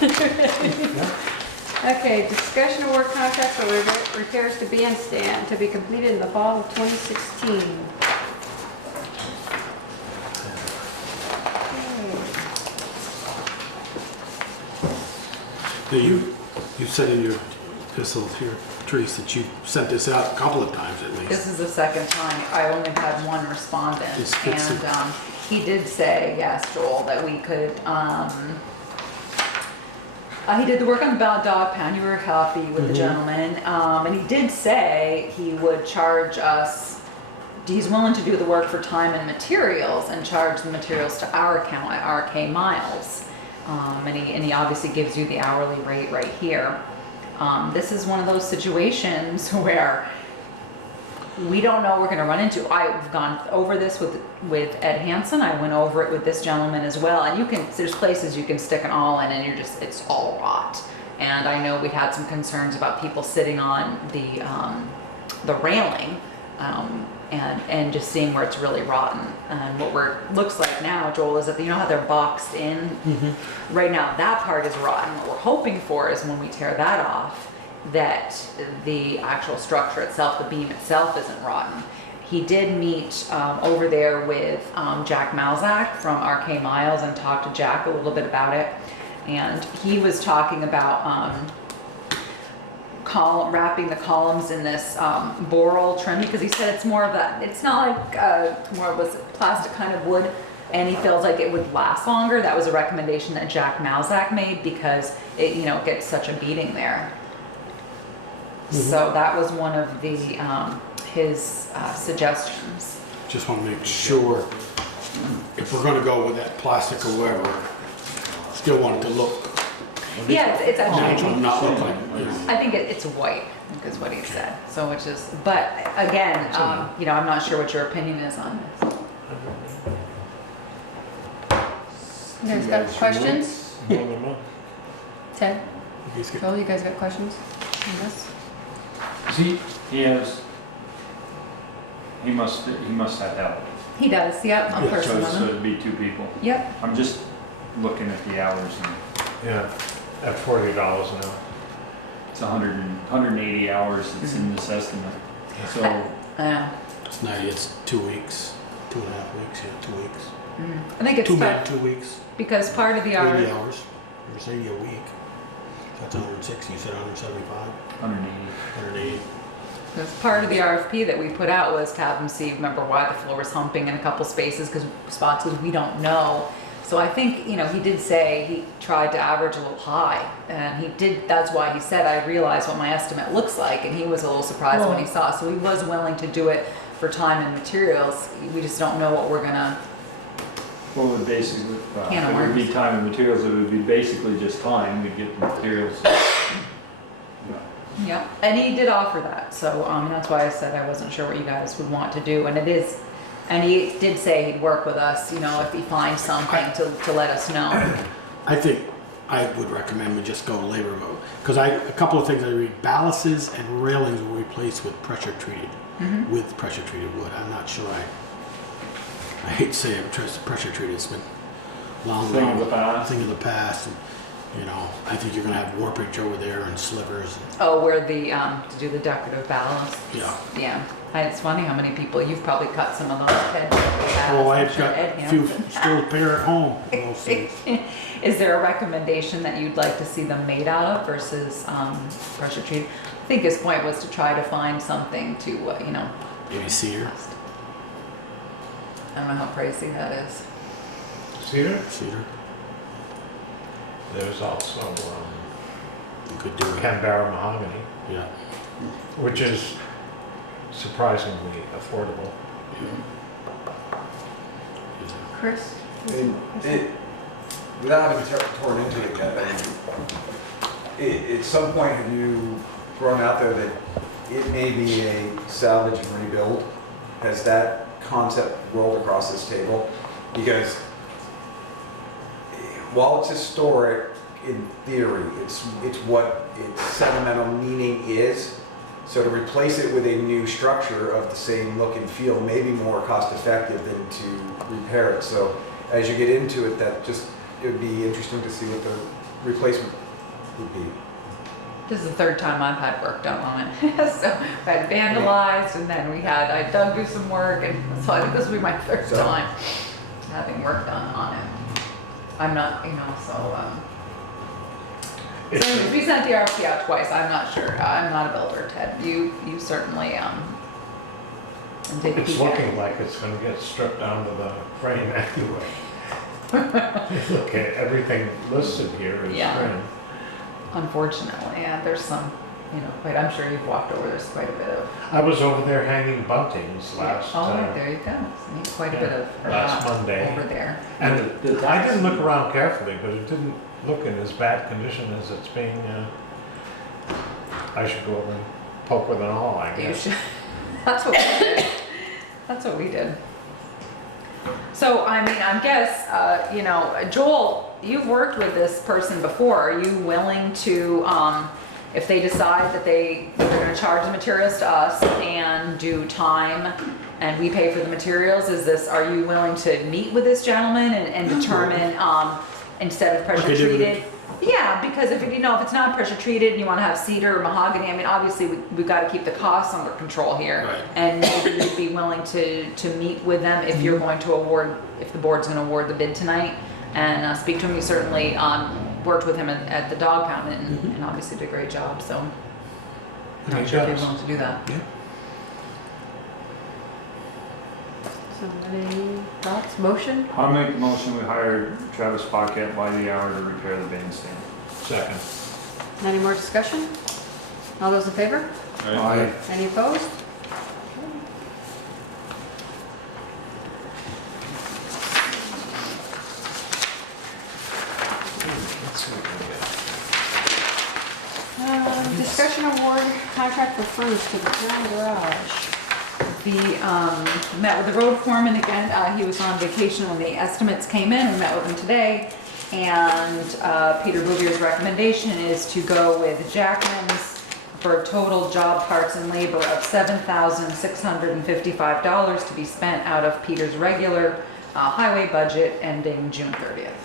Okay, discussion of work contract for repairs to bandstand to be completed in the fall of 2016. Now, you said in your epistle here, Therese, that you sent this out a couple of times at least. This is the second time. I only had one respondent, Just fix it. and he did say, yes, Joel, that we could, he did the work on the dog pound. You were happy with the gentleman, and he did say he would charge us. He's willing to do the work for time and materials and charge the materials to our account at RK Miles. And he obviously gives you the hourly rate right here. This is one of those situations where we don't know what we're gonna run into. I've gone over this with Ed Hansen. I went over it with this gentleman as well. And there's places you can stick an awl in and it's all rot. And I know we had some concerns about people sitting on the railing, and just seeing where it's really rotten. And what looks like now, Joel, is that you know how they're boxed in? Right now, that part is rotten. What we're hoping for is when we tear that off, that the actual structure itself, the beam itself, isn't rotten. He did meet over there with Jack Malzak from RK Miles and talked to Jack a little bit about it. And he was talking about wrapping the columns in this boral trim, because he said it's more of that, it's not like more of a plastic kind of wood, and he feels like it would last longer. That was a recommendation that Jack Malzak made because it gets such a beating there. So that was one of the, his suggestions. Just want to make sure, if we're gonna go with that plastic or whatever, still want it to look Yeah, it's natural, actually, not look like, you know. I think it's white, I think is what he said. So which is, but again, you know, I'm not sure what your opinion is on this. You guys got questions? Ted, He's good. Joel, you guys got questions on this? He must have help. He does, yep, a Yeah, person So on him. it'd be two people. Yep, I'm just looking at the hours and Yeah, at $40 an hour. it's 180 hours that's in this estimate. So, It's 90, it's 2 weeks, 2.5 weeks, yeah, 2 weeks. I think it's Two men, tough 2 weeks, because part of the 80 art, hours, there's 80 a week. That's 160, you said 175, 180. 180. because part of the RFP that we put out was to have him see, remember why the floor was humping in a couple spaces, spots, because we don't know. So I think, you know, he did say he tried to average a little high, and he did, that's why he said, I realize what my estimate looks like, and he was a little surprised when he saw, so he was willing to do it for time and materials. We just don't know what we're gonna, Well, it would basically, Can of it would be worms. time and materials, it would be basically just time, we'd get the materials. yeah, and he did offer that, so, that's why I said I wasn't sure what you guys would want to do, and it is, and he did say he'd work with us, you know, if he finds something to let us know. I think I would recommend we just go labor mode, because a couple of things I read, ballasts and railings will replace with pressure treated wood. I'm not sure I hate to say it, pressure treated, it's been long, Thing of the past. thing of the past, and, you know, I think you're gonna have warpage over there and slivers, Oh, where the, to do the decorative ballast. yeah. Yeah, it's funny how many people, you've probably cut some of those, Ted. Oh, I've got a few still pair at home, those things. Is there a recommendation that you'd like to see them made out of versus pressure treated? I think his point was to try to find something to, you know, Maybe cedar, I don't know how pricey that is. Cedar? cedar, There's also you could do it, Canberra mahogany, yeah. which is surprisingly affordable. Chris? Without having torn into it yet, at some point have you thrown out there that it may be a salvage and rebuild? Has that concept rolled across this table? Because while it's historic in theory, it's what its sentimental meaning is. So to replace it with a new structure of the same look and feel may be more cost effective than to repair it. So as you get into it, it would be interesting to see what the replacement would be. This is the third time I've had work done on it. So I had vandalized and then I dug through some work, and so I think this will be my third time having work done on it. I'm not, you know, so anyways, we sent the RFP out twice, I'm not sure, I'm not a builder, Ted, you certainly, and take a It's peek at looking it. like it's gonna get stripped down to the frame anyway. Look at everything listed here is Yeah. frame. Unfortunately, yeah, there's some, you know, I'm sure you've walked over, there's quite a bit of. I was over there hanging buntings last, Oh, right, there you go, so quite a bit of. last Monday. Over there. And I didn't look around carefully, but it didn't look in as bad condition as it's being, I should go over and poke with an awl, I You guess. should, that's what we did. That's what we did. So, I mean, I guess, you know, Joel, you've worked with this person before. Are you willing to, if they decide that they're gonna charge the materials to us and do time and we pay for the materials, are you willing to meet with this gentleman and determine, instead of pressure What they did with treated? Yeah, because if it's not pressure treated and you wanna have cedar or mahogany, I mean, obviously we've gotta keep the costs under control here. Right. And maybe you'd be willing to meet with them if you're going to if the board's gonna award the bid tonight and speak to him. You certainly worked with him at the dog pound and obviously did a great job, so. I'm not sure if you're willing to do that. Yeah. Somebody, thoughts, motion? I'll make the motion, we hire Travis Paquette by the hour to repair the bandstand. Second. Any more discussion? All those in favor? Aye. Any opposed? Discussion award contract for furnace to the town garage. Met with the road foreman again. He was on vacation when the estimates came in. We met with him today. And Peter Bouvier's recommendation is to go with Jackman's for a total job, parts, and labor of $7,655 to be spent out of Peter's regular highway budget ending June 30th.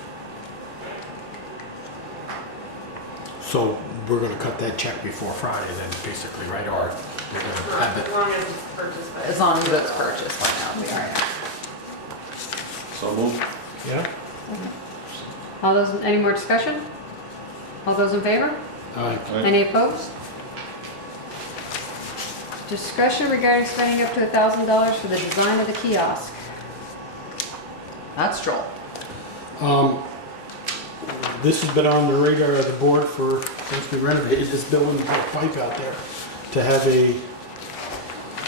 So we're gonna cut that check before Friday then, basically, right? Or we're gonna have it. As long as it's purchased by. As long as it's purchased by now, we are. So moved. Yeah? All those, any more discussion? All those in favor? Aye. Any opposed? Discussion regarding spending up to $1,000 for the design of the kiosk. That's Joel. This has been on the radar of the board since we renovated this building, put a pipe out there to have a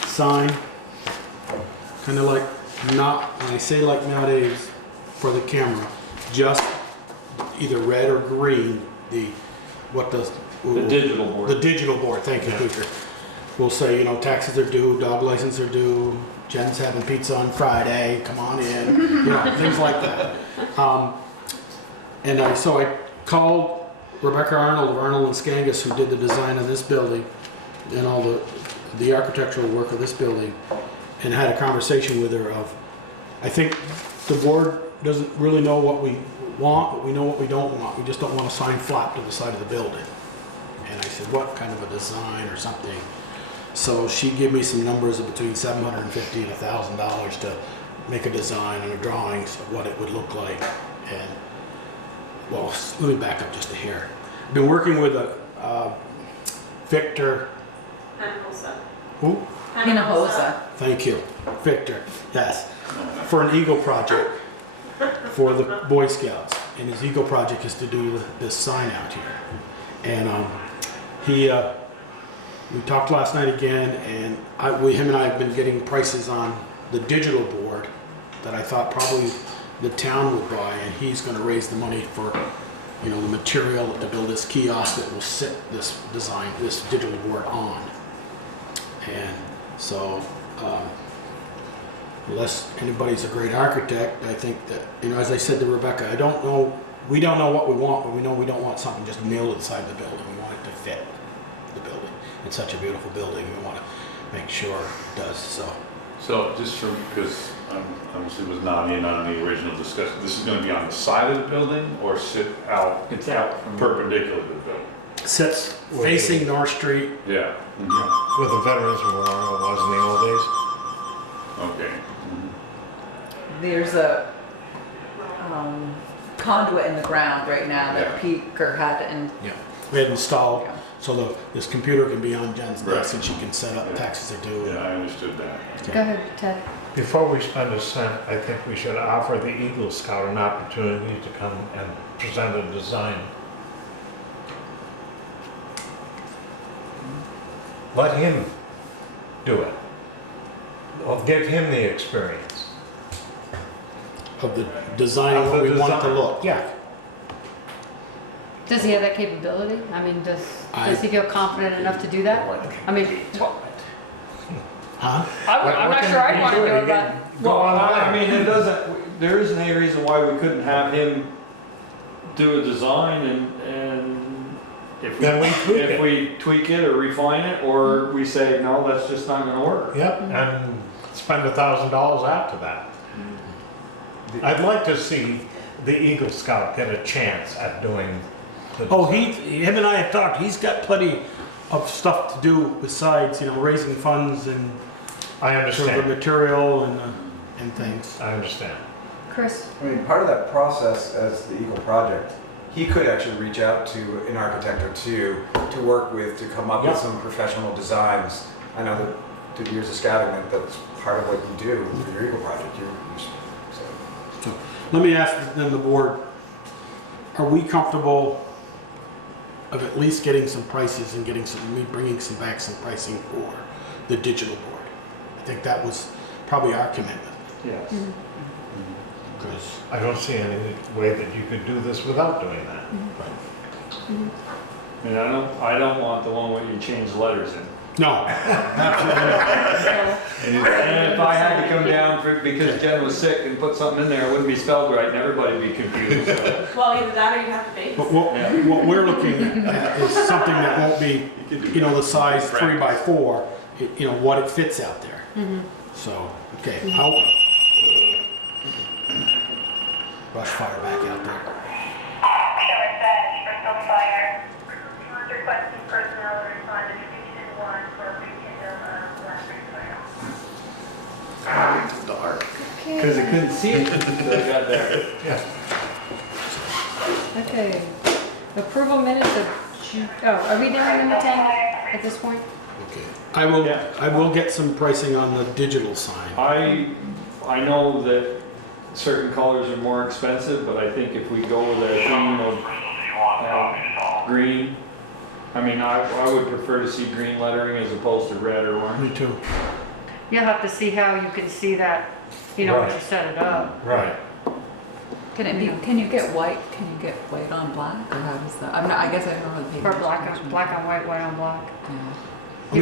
sign, kind of like, not, when I say like nowadays, for the camera, just either red or green, the digital board. The digital board, thank you, Peter. We'll say, you know, taxes are due, dog license are due, Jen's having pizza on Friday, come on in, you know, things like that. So I called Rebecca Arnold of Arnold and Skangus, who did the design of this building and all the architectural work of this building, and had a conversation with her of, I think the board doesn't really know what we want, but we know what we don't want. We just don't want a sign flat to the side of the building. And I said, what kind of a design or something? So she gave me some numbers of between $750 and $1,000 to make a design and a drawings of what it would look like. And well, let me back up just a hair. I've been working with Victor. Hinojosa. Who? Hinojosa. Thank you, Victor. Yes, for an Eagle project for the Boy Scouts, and his Eagle project is to do this sign out here. And we talked last night again, and him and I have been getting prices on the digital board that I thought probably the town would buy, and he's going to raise the money for, you know, the material to build this kiosk that will sit this digital board on. And so, unless anybody's a great architect, I think that, you know, as I said to Rebecca, we don't know what we want, but we know we don't want something just nailed inside the building. We want it to fit the building. It's such a beautiful building, we want to make sure it does, so. So just because obviously was not in on the original discussion, this is going to be on the side of the building or sit out? It's out from Perpendicular to the building? Sits facing North Street. Yeah. Where the Veterans Memorial was in the old days. Okay. There's a conduit in the ground right now that Peter had to, We had installed, so this computer can be on Jen's desk and she can set up taxes are due. Yeah, I understood that. Go ahead, Ted. Before we spend a cent, I think we should offer the Eagle Scout an opportunity to come and present a design. Let him do it. Or give him the experience. Of the design of what we want it to look. Yeah. Does he have that capability? I mean, does he feel confident enough to do that? I mean, Huh? I'm not sure I'd want to do it, but. Well, I mean, there isn't any reason why we couldn't have him do a design and if we tweak it or refine it, or we say, no, that's just not gonna work. Yep, and spend $1,000 after that. I'd like to see the Eagle Scout get a chance at doing the design. Him and I have talked, he's got plenty of stuff to do besides, you know, raising funds and I sort of understand. the material and things. I understand. Chris? I mean, part of that process as the Eagle project, he could actually reach out to an architect or two to work with to come up with some professional designs. I know that through the years of scouting, that's part of what you do with your Eagle project. So let me ask then the board, are we comfortable of at least getting some prices and bringing some pricing for the digital board. I think that was probably our commitment. Yes. Because I don't see any way that you could do this without doing that. And I don't want the one where you change letters in. no, absolutely not. And if I had to come down because Jen was sick and put something in there, it wouldn't be spelled right and everybody'd be confused. So. Well, either that or you have to bake. But what we're looking at is something that won't be, the size 3x4, what it fits out there. So, okay, how? Brush fire back out there. Bristol Fire. Requesting personnel to respond to Station 1 for rekindle last fire. Dark. Because I couldn't see it until I got there. Okay. Approval minutes of June, are we down number 10 at this point? Okay. I will get some pricing on the digital sign. I know that certain colors are more expensive, but I think if we go with a theme of green, I mean, I would prefer to see green lettering as opposed to red or orange. Me too. You'll have to see how you can see that, when you set it up. Right. Can you get white on black, or how does that, I guess I don't know the paper. Or black on white, white on black. I'll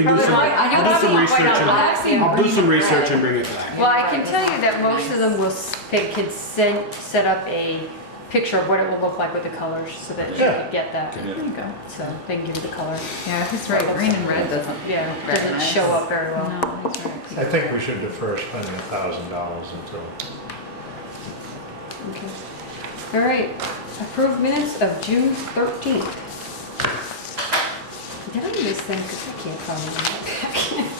do some research and bring it back. Well, I can tell you that most of them set up a picture of what it will look like with the colors so that you could get that. There you go. So they can give you the color. Yeah, he's right, green and red doesn't. Yeah, doesn't show up very well. No, he's right. I think we should defer spending $1,000 until. Okay. All right, approved minutes of June 13th. Did I do this thing? Because I can't find it.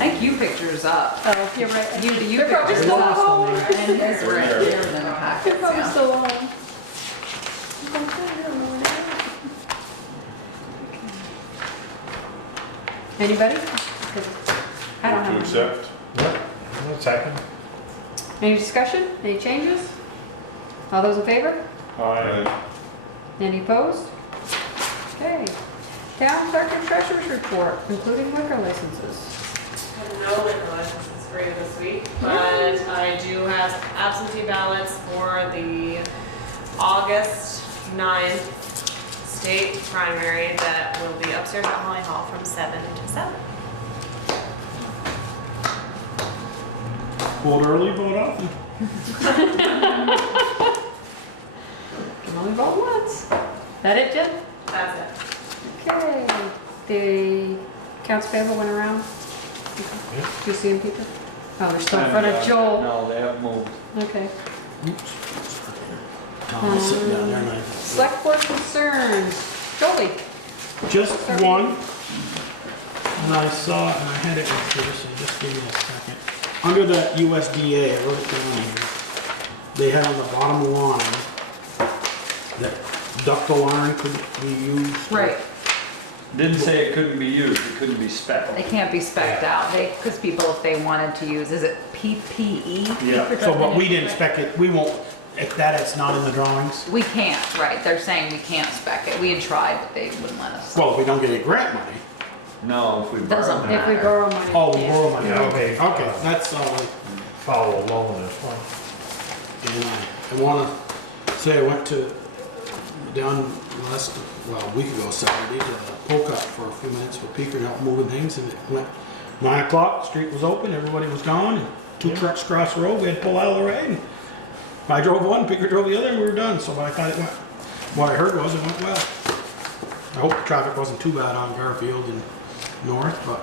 I think you pictures up. Oh, you're right. You They're probably pictures still up. on. And his right there in the They're packets, probably yeah. still on. Anybody? 'Cause I don't To have. accept? Yep. 1 second. Any discussion? Any changes? All those in favor? Any opposed? Okay. Town clerk and treasurer's report, including liquor licenses. I have no liquor licenses for you this week, but I do have absentee ballots for the August 9th state primary that will be upstairs at Holly Hall from 7 to 7. Vote early, vote often. Can only vote once. That it, Jen? That's it. Okay. The accounts payable went around. Do you see them, Peter? Oh, they're still in front of Joel. No, they haven't moved. Okay. Tom was sitting down there and Select board concerns. Jolie. just one. And I saw it and I had it right here, so just give me a second. Under the USDA, I wrote it down here. They had on the bottom line that ductile iron could be used. Right, Didn't say it couldn't be used, it couldn't be spec. they can't be spec'd out, because people, if they wanted to use, is it PPE? Yeah. So, but we didn't spec it, we won't, if it's not in the drawings. We can't, right, they're saying we can't spec it, we had tried, but they wouldn't let us. Well, if we don't get any grant money. No, if we Doesn't borrow. If we borrow money. Oh, we borrow money, Yeah, okay, okay. okay, that's all right. Follow along on this one. And I wanna say I went down a week ago Saturday to Pocock for a few minutes with Peter to help moving things, and it went 9 o'clock, the street was open, everybody was gone, and 2 trucks crossed the road, we had to pull out of the way, and I drove one, Peter drove the other, and we were done, so I thought what I heard was it went well. I hope the traffic wasn't too bad on Garfield and North, but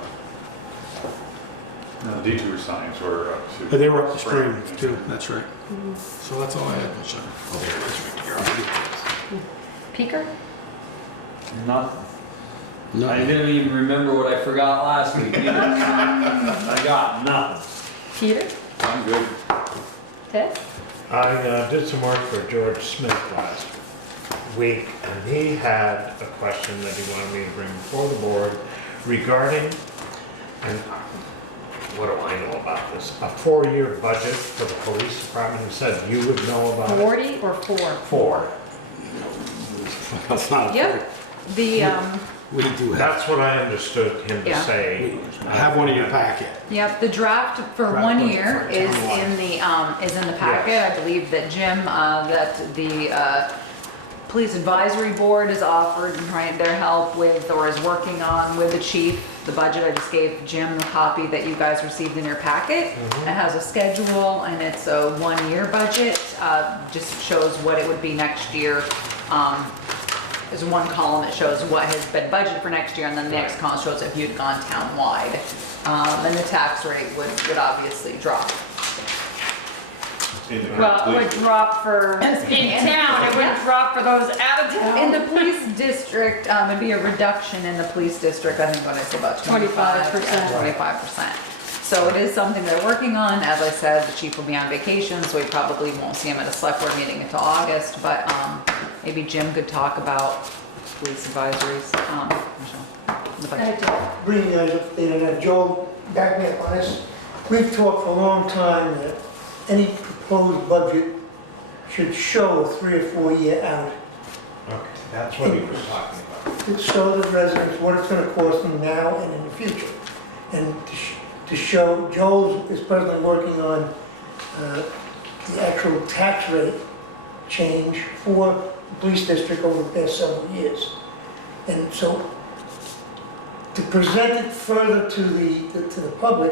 The detour signs were up to. they were up the stream too, that's right. So that's all I had, Michelle. Okay, that's right. Peeker? Nothing. No. I didn't even remember what I forgot last week either. I got nothing. Peter? I'm good. Ted? I did some work for George Smith last week, and he had a question that he wanted me to bring before the board regarding, and what do I know about this? A 4-year budget for the police department. He said you would know about it. 40 or 4? 4. That's not Yep. fair. The, We do have, That's what I understood him to Yeah. say. I have one in your packet. yep, the draft for Draft 1 budget year for is townwide. in the packet. I believe that Jim, that the, Police Advisory Board has offered, right, their help with, or is working on with the chief. The budget, I just gave Jim the copy that you guys received in your packet. It has a schedule and it's a 1 year budget, just shows what it would be next year. There's one column that shows what has been budgeted for next year, and then the next column shows if you'd gone town-wide. And the tax rate would obviously drop. In the Well, it would complete- drop for in town, it would drop for those out of town. In the police district, it'd be a reduction in the police district, I think what I said, about 25%. 25%. So it is something they're working on. As I said, the chief will be on vacation, so we probably won't see him at a select board meeting until August, but, maybe Jim could talk about police advisories. Michelle, the budget. Bring you guys up to date on that. Joel, back me up on this. We've talked for a long time that any proposed budget should show a 3 or 4 year out. Okay, that's what he was talking about. To show the residents what it's gonna cost them now and in the future. And to show, Joel is presently working on the actual tax rate change for the police district over the past several years. And so, to present it further to the public,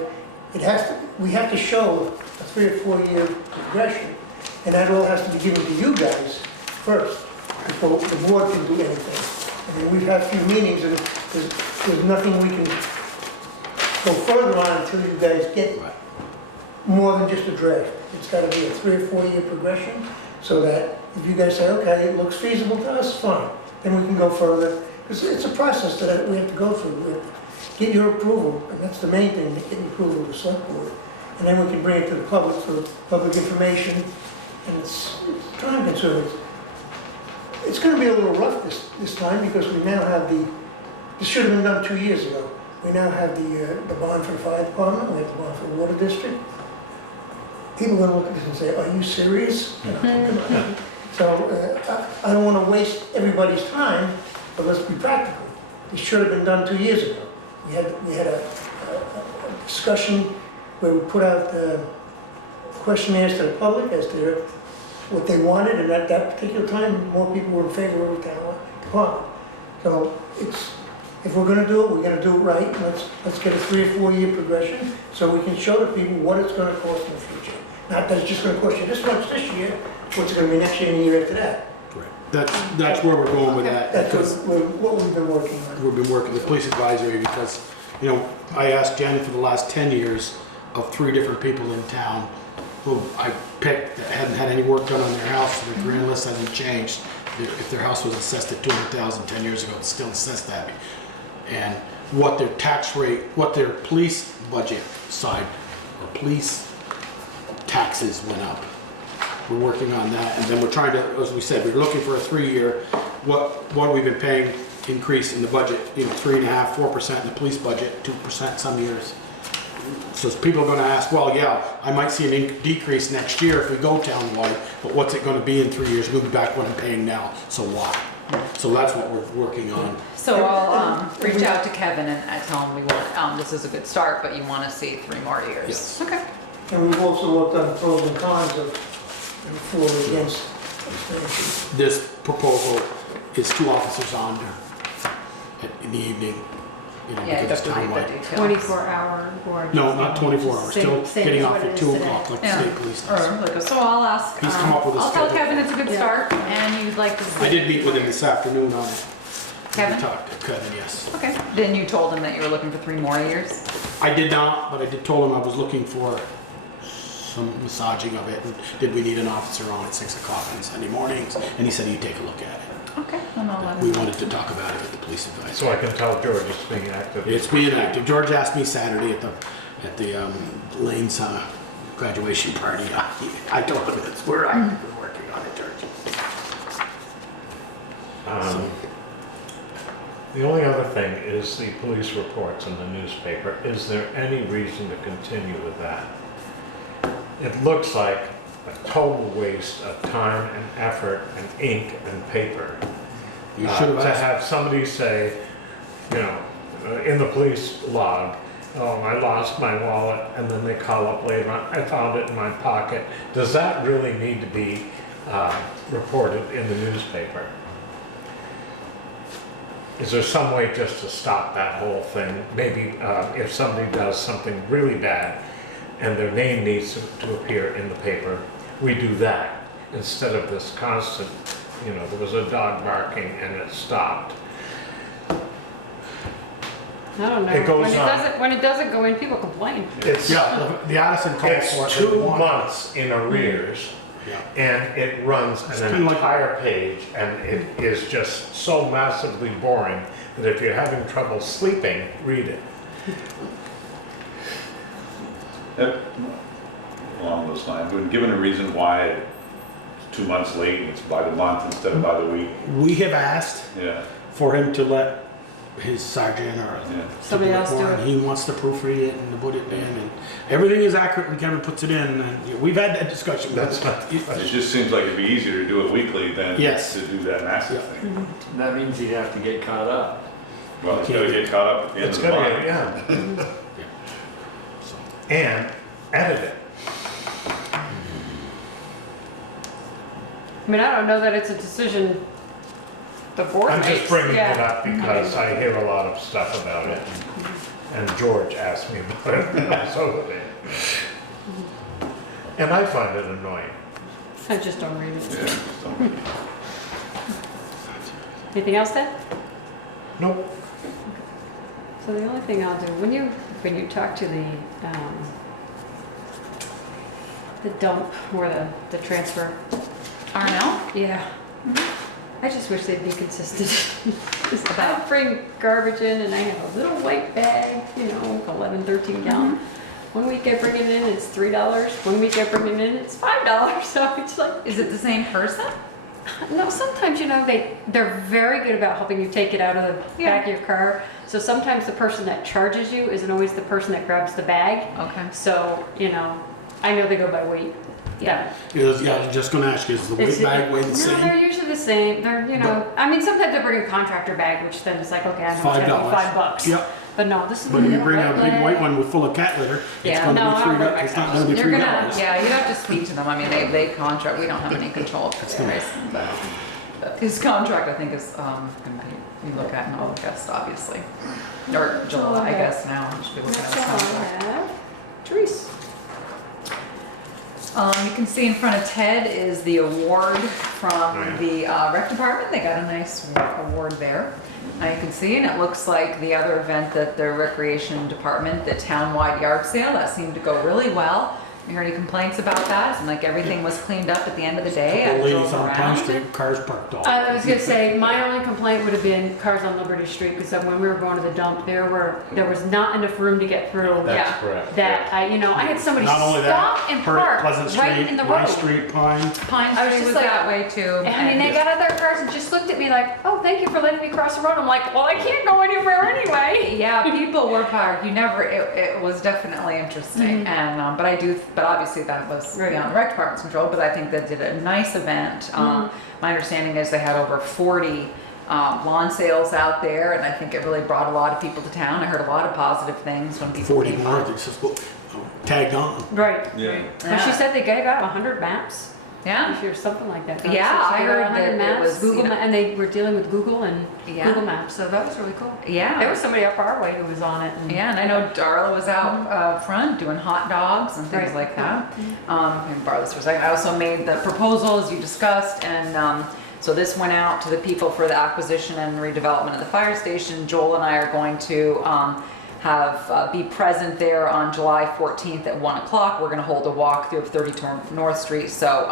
we have to show a 3 or 4 year progression. And that all has to be given to you guys first, before the board can do anything. I mean, we've had a few meetings and there's nothing we can go further on until you guys get more than just a draft. It's gotta be a 3 or 4 year progression, so that if you guys say, okay, it looks feasible to us, fine. Then we can go further, because it's a process that we have to go through. We have to get your approval, and that's the main thing, to get the approval of the select board. And then we can bring it to the public for public information, and it's time consuming. It's gonna be a little rough this time, because we now have this should have been done 2 years ago. We now have the bond for the fire department, we have the bond for the water district. People are gonna look at this and say, are you serious? You know, come on. So I don't wanna waste everybody's time, but let's be practical. This should have been done 2 years ago. We had a discussion where we put out questionnaires to the public as to what they wanted, and at that particular time, more people were in favor of the town department. So if we're gonna do it, we're gonna do it right. Let's get a 3 or 4 year progression so we can show the people what it's gonna cost in the future. Not that it's just gonna cost you this much this year, what's it gonna be next year and the year after that. That's where we're going with that. That's because what we've been working on. We've been working with police advisory because, you know, I asked Jen for the last 10 years of 3 different people in town who I picked that hadn't had any work done on their house, so their grand list hasn't changed. If their house was assessed at 200,000 10 years ago, it's still assessed that. And what their tax rate, what their police budget side, or police taxes went up. We're working on that, and then we're trying to, as we said, we're looking for a 3 year, what we've been paying increase in the budget, you know, 3.5%, 4% in the police budget, 2% some years. So people are gonna ask, well, yeah, I might see a decrease next year if we go townwide, but what's it gonna be in 3 years? We'll be back what I'm paying now, so why? So that's what we're working on. So I'll reach out to Kevin and tell him we want, this is a good start, but you want to see 3 more years. Yes. Okay. And we've also looked on pros and cons of for and against expansion. This proposal is 2 officers on in the evening, you know, Yeah, you because have it's to read the townwide. details. 24-hour board. No, not 24 hours, still Same getting as off what it at is 2 today. o'clock like the Yeah. state police does. Or, like, so I'll ask, He's come up with a I'll tell schedule. Kevin it's a good start and you'd like to see. I did meet with him this afternoon on it. Kevin? We talked to Kevin, yes. Okay. Then you told him that you were looking for 3 more years? I did not, but I did told him I was looking for some massaging of it, and did we need an officer on at 6 o'clock on Sunday mornings? And he said he'd take a look at it. Okay. Well, no, let We him. wanted to talk about it with the police advisor. So I can tell George it's being active. It's being active. George asked me Saturday at the Lane's graduation party. I told him it's we're actively working on it, George. The only other thing is the police reports in the newspaper. Is there any reason to continue with that? It looks like a total waste of time and effort and ink and paper. You should have to asked. have somebody say, you know, in the police log, oh, I lost my wallet, and then they call up later on, I found it in my pocket. Does that really need to be reported in the newspaper? Is there some way just to stop that whole thing? Maybe if somebody does something really bad and their name needs to appear in the paper, we do that instead of this constant, you know, there was a dog barking and it stopped. I don't know. It goes When it doesn't go in, people complain. It's, Yeah, the Addison calls it's for it. 2 months in arrears. Yeah. And it runs It's an kinda like- entire page, and it is just so massively boring that if you're having trouble sleeping, read it. Along those lines, when given a reason why it's 2 months late, and it's by the month instead of by the week, We have asked yeah. for him to let his sergeant or Yeah. Somebody else do it. He wants to proofread it and to put it in, and everything is accurate when Kevin puts it in, and we've had that discussion. That's not- It just seems like it'd be easier to do it weekly than Yes. to do that massive Yeah. thing. That means he'd have to get caught up. Well, it's gotta get caught up at the end It's of the gonna, month. yeah, So, and edit it. I mean, I don't know that it's a decision the board I'm makes. just bringing Yeah. it up because I hear a lot of stuff about it, and George asked me about it, so did they. And I find it annoying. I just don't read it. Yeah, so- Anything else, Ted? Nope. So the only thing I'll do, when you talk to the dump or the transfer, Arnell? yeah. I just wish they'd be consistent. I bring garbage in and I have a little white bag, you know, 11, 13 gallon. One week I bring it in, it's $3. One week I bring it in, it's $5. So it's like, Is it the same person? no, sometimes, you know, they're very good about helping you take it out of the back of your car. So sometimes the person that charges you isn't always the person that grabs the bag. Okay. So, you know, I know they go by weight. Yeah. yeah, I was just gonna ask you, is the weight bag weigh the No, same? they're usually the same. They're, you know, I mean, sometimes they bring a contractor bag, which then it's like, okay, I'm gonna charge you $5. Yep. But no, this is But if you the bring a white big bag. white one with full of cat litter, it's Yeah, gonna no, I be don't $3. bring It's not gonna be You're $3. gonna- Yeah, you'd have to speak to them. I mean, they contract, we don't have any control of his price. But his contract, I think, is gonna be, we look at in August, obviously. Or July, I guess now, we should be looking at That's his all I contract. have. Therese. You can see in front of Ted is the award from the rec department. They got a nice award there. You can see, and it looks like the other event that the recreation department, the townwide yard sale, that seemed to go really well. You heard any complaints about that? And like everything was cleaned up at the end of the day. I The ladies drove on Pine around. Street, cars parked all. I was gonna say, my only complaint would have been cars on Liberty Street, because when we were going to the dump, there was not enough room to get through. That's Yeah. correct. That, I had somebody Not only stop that, and park Pleasant right Street, in the Pine road. Street, Pine. Pine I was Street just was like- that way too. I mean, they got out of their cars and just looked at me like, oh, thank you for letting me cross the road. I'm like, well, I can't go anywhere anyway. Yeah, people were parked. It was definitely interesting. And, but obviously that was Right. beyond the rec department's control, but I think they did a nice event. My understanding is they had over 40 lawn sales out there, and I think it really brought a lot of people to town. I heard a lot of positive things when people 40 came more, by. it's just tagged on. Right. Yeah. But she said they gave out 100 maps. Yeah. Or something like that. Yeah, So I they got heard 100 that it maps, was, Google you know- and they were dealing with Google and Yeah. Google Maps, so that was really cool. Yeah. There was somebody up our way who was on it. And Yeah, and I know Darla was out front doing hot dogs and things Right. like that. And Barlow's for a second. I also made the proposal as you discussed, and so this went out to the people for the acquisition and redevelopment of the fire station. Joel and I are going to be present there on July 14th at 1 o'clock. We're going to hold a walkthrough of 32 North Street, so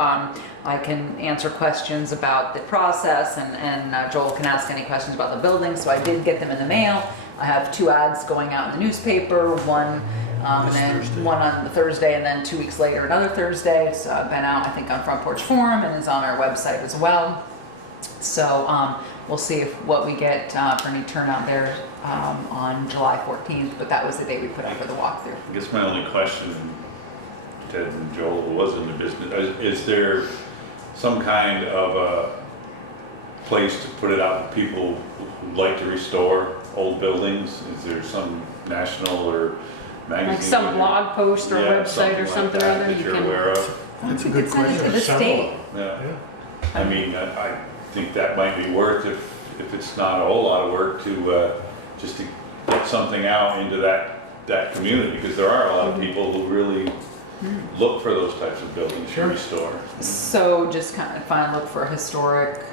I can answer questions about the process, and Joel can ask any questions about the building. So I did get them in the mail. I have 2 ads going out in the newspaper, one and then Thursday. one on the Thursday, and then 2 weeks later another Thursday. It's been out, I think, on Front Porch Forum and is on our website as well. So we'll see what we get for any turnout there on July 14th, but that was the day we put up for the walkthrough. I guess my only question, Ted and Joel, who was in the business, is there some kind of a place to put it out to people who'd like to restore old buildings? Is there some national or magazine? Like some blog post or Yeah, website or like something or that other, that you you're can. aware of? That's a good Send it to question. the Several state. of them. Yeah. I mean, I think that might be worth, if it's not a whole lot of work, to, just to get something out into that community, because there are a lot of people who really look for those types of buildings to restore. So just kind of look for historic,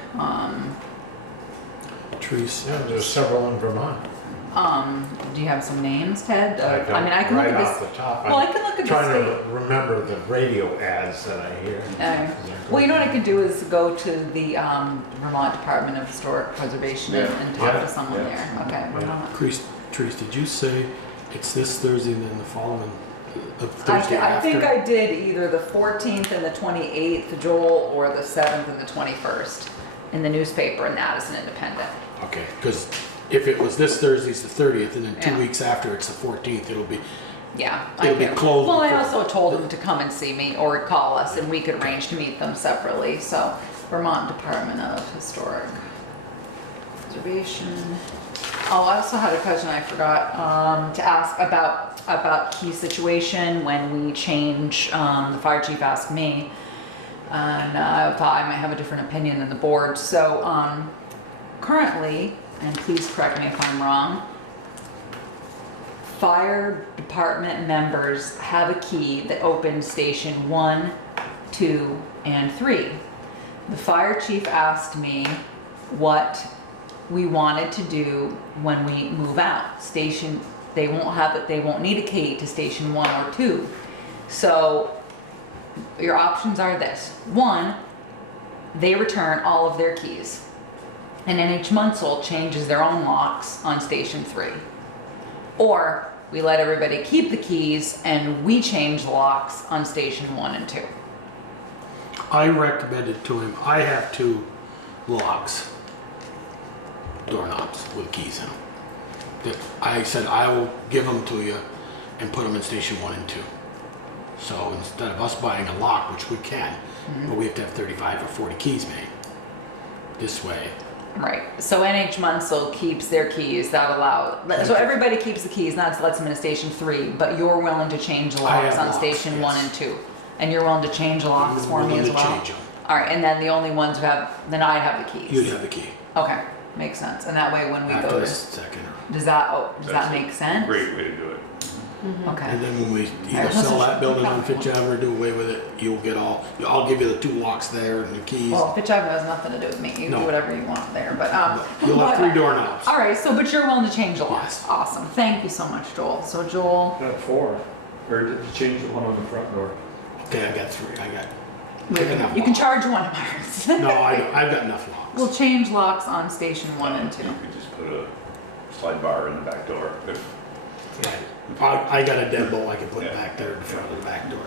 Trees. Yeah, there's several in Vermont. do you have some names, Ted? don't I mean, I can look right at off this. the top. Well, I can look at the Trying state. to remember the radio ads that I hear. Well, you know what I could do is go to the Vermont Department of Historic Preservation and talk to someone there. Okay, Vermont. Trees, did you say it's this Thursday and then the following, the Thursday I after? think I did either the 14th and the 28th, Joel, or the 7th and the 21st in the newspaper, and that is an independent. Okay, because if it was this Thursday's the 30th, and then 2 Yeah. weeks after it's the 14th, it'll be, Yeah. It'll be closed Well, I before- also told him to come and see me or call us, and we could arrange to meet them separately. So, Vermont Department of Historic Preservation. Oh, I also had a question I forgot to ask about key situation when we change. The fire chief asked me, and I thought I might have a different opinion than the board. So, currently, and please correct me if I'm wrong, fire department members have a key that opens station 1, 2, and 3. The fire chief asked me what we wanted to do when we move out. They won't need a key to station 1 or 2. So your options are this. 1, they return all of their keys. And NH Munsell changes their own locks on station 3. Or we let everybody keep the keys and we change the locks on station 1 and 2. I recommended to him, I have 2 locks, doorknobs with keys in them. That I said, I will give them to you and put them in station 1 and 2. So instead of us buying a lock, which we can, but we have to have 35 or 40 keys made. This way, Right. So NH Munsell keeps their keys that allow. So everybody keeps the keys, and that lets them into station 3. But you're willing to change the locks on station 1 and 2, and you're willing to change the locks for me as well. change them. All right. And then the only ones who have, then I'd have the keys. You'd have the key. Okay, makes sense. And that way, when we After go the to, second. does that make sense? Great way to do it. Okay. And then when we either Alright, sell let's that building on just- Fitch Avenue or do away with it, you'll get I'll give you the 2 locks there and the keys. Well, Fitch Avenue has nothing to do with me. You No. do whatever you want there, but You'll have 3 doorknobs. All right. So, but you're willing to change the locks. Yes. Awesome. Thank you so much, Joel. So, Joel, Got 4, or did you change the one on the front door? Okay, I got 3. I got pick enough you can locks. charge one of ours. No, I've got enough locks. We'll change locks on station 1 and 2. You could just put a slide bar in the back door. I got a deadbolt I can put Yeah. back there in front of the back door.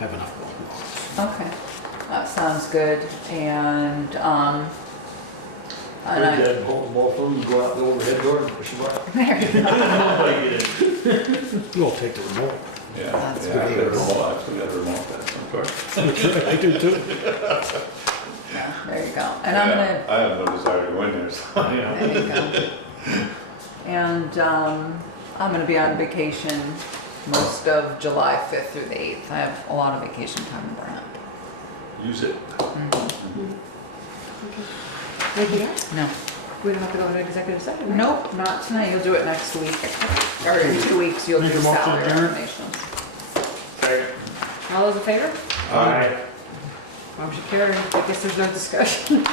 Have enough locks. Okay, that sounds good. And Or dead, hold both of them, go out the overhead door and push them up. there you go. Nobody get in. You'll take the remote. Yeah, That's yeah, great. I got a remote, I actually got a remote that some car. I do too. Yeah, there you go. And I'm gonna, I have no desire to go in there, so. there you go. And I'm gonna be on vacation most of July 5th through the 8th. I have a lot of vacation time to burn up. Use it. Anything else? No. We don't have to go into executive session, right? Nope, not tonight. You'll do it next week. Or in 2 weeks, you'll Make do a motion to salary adjourn. recommendations. All those in favor? Aye. Motion carried. I guess there's no discussion.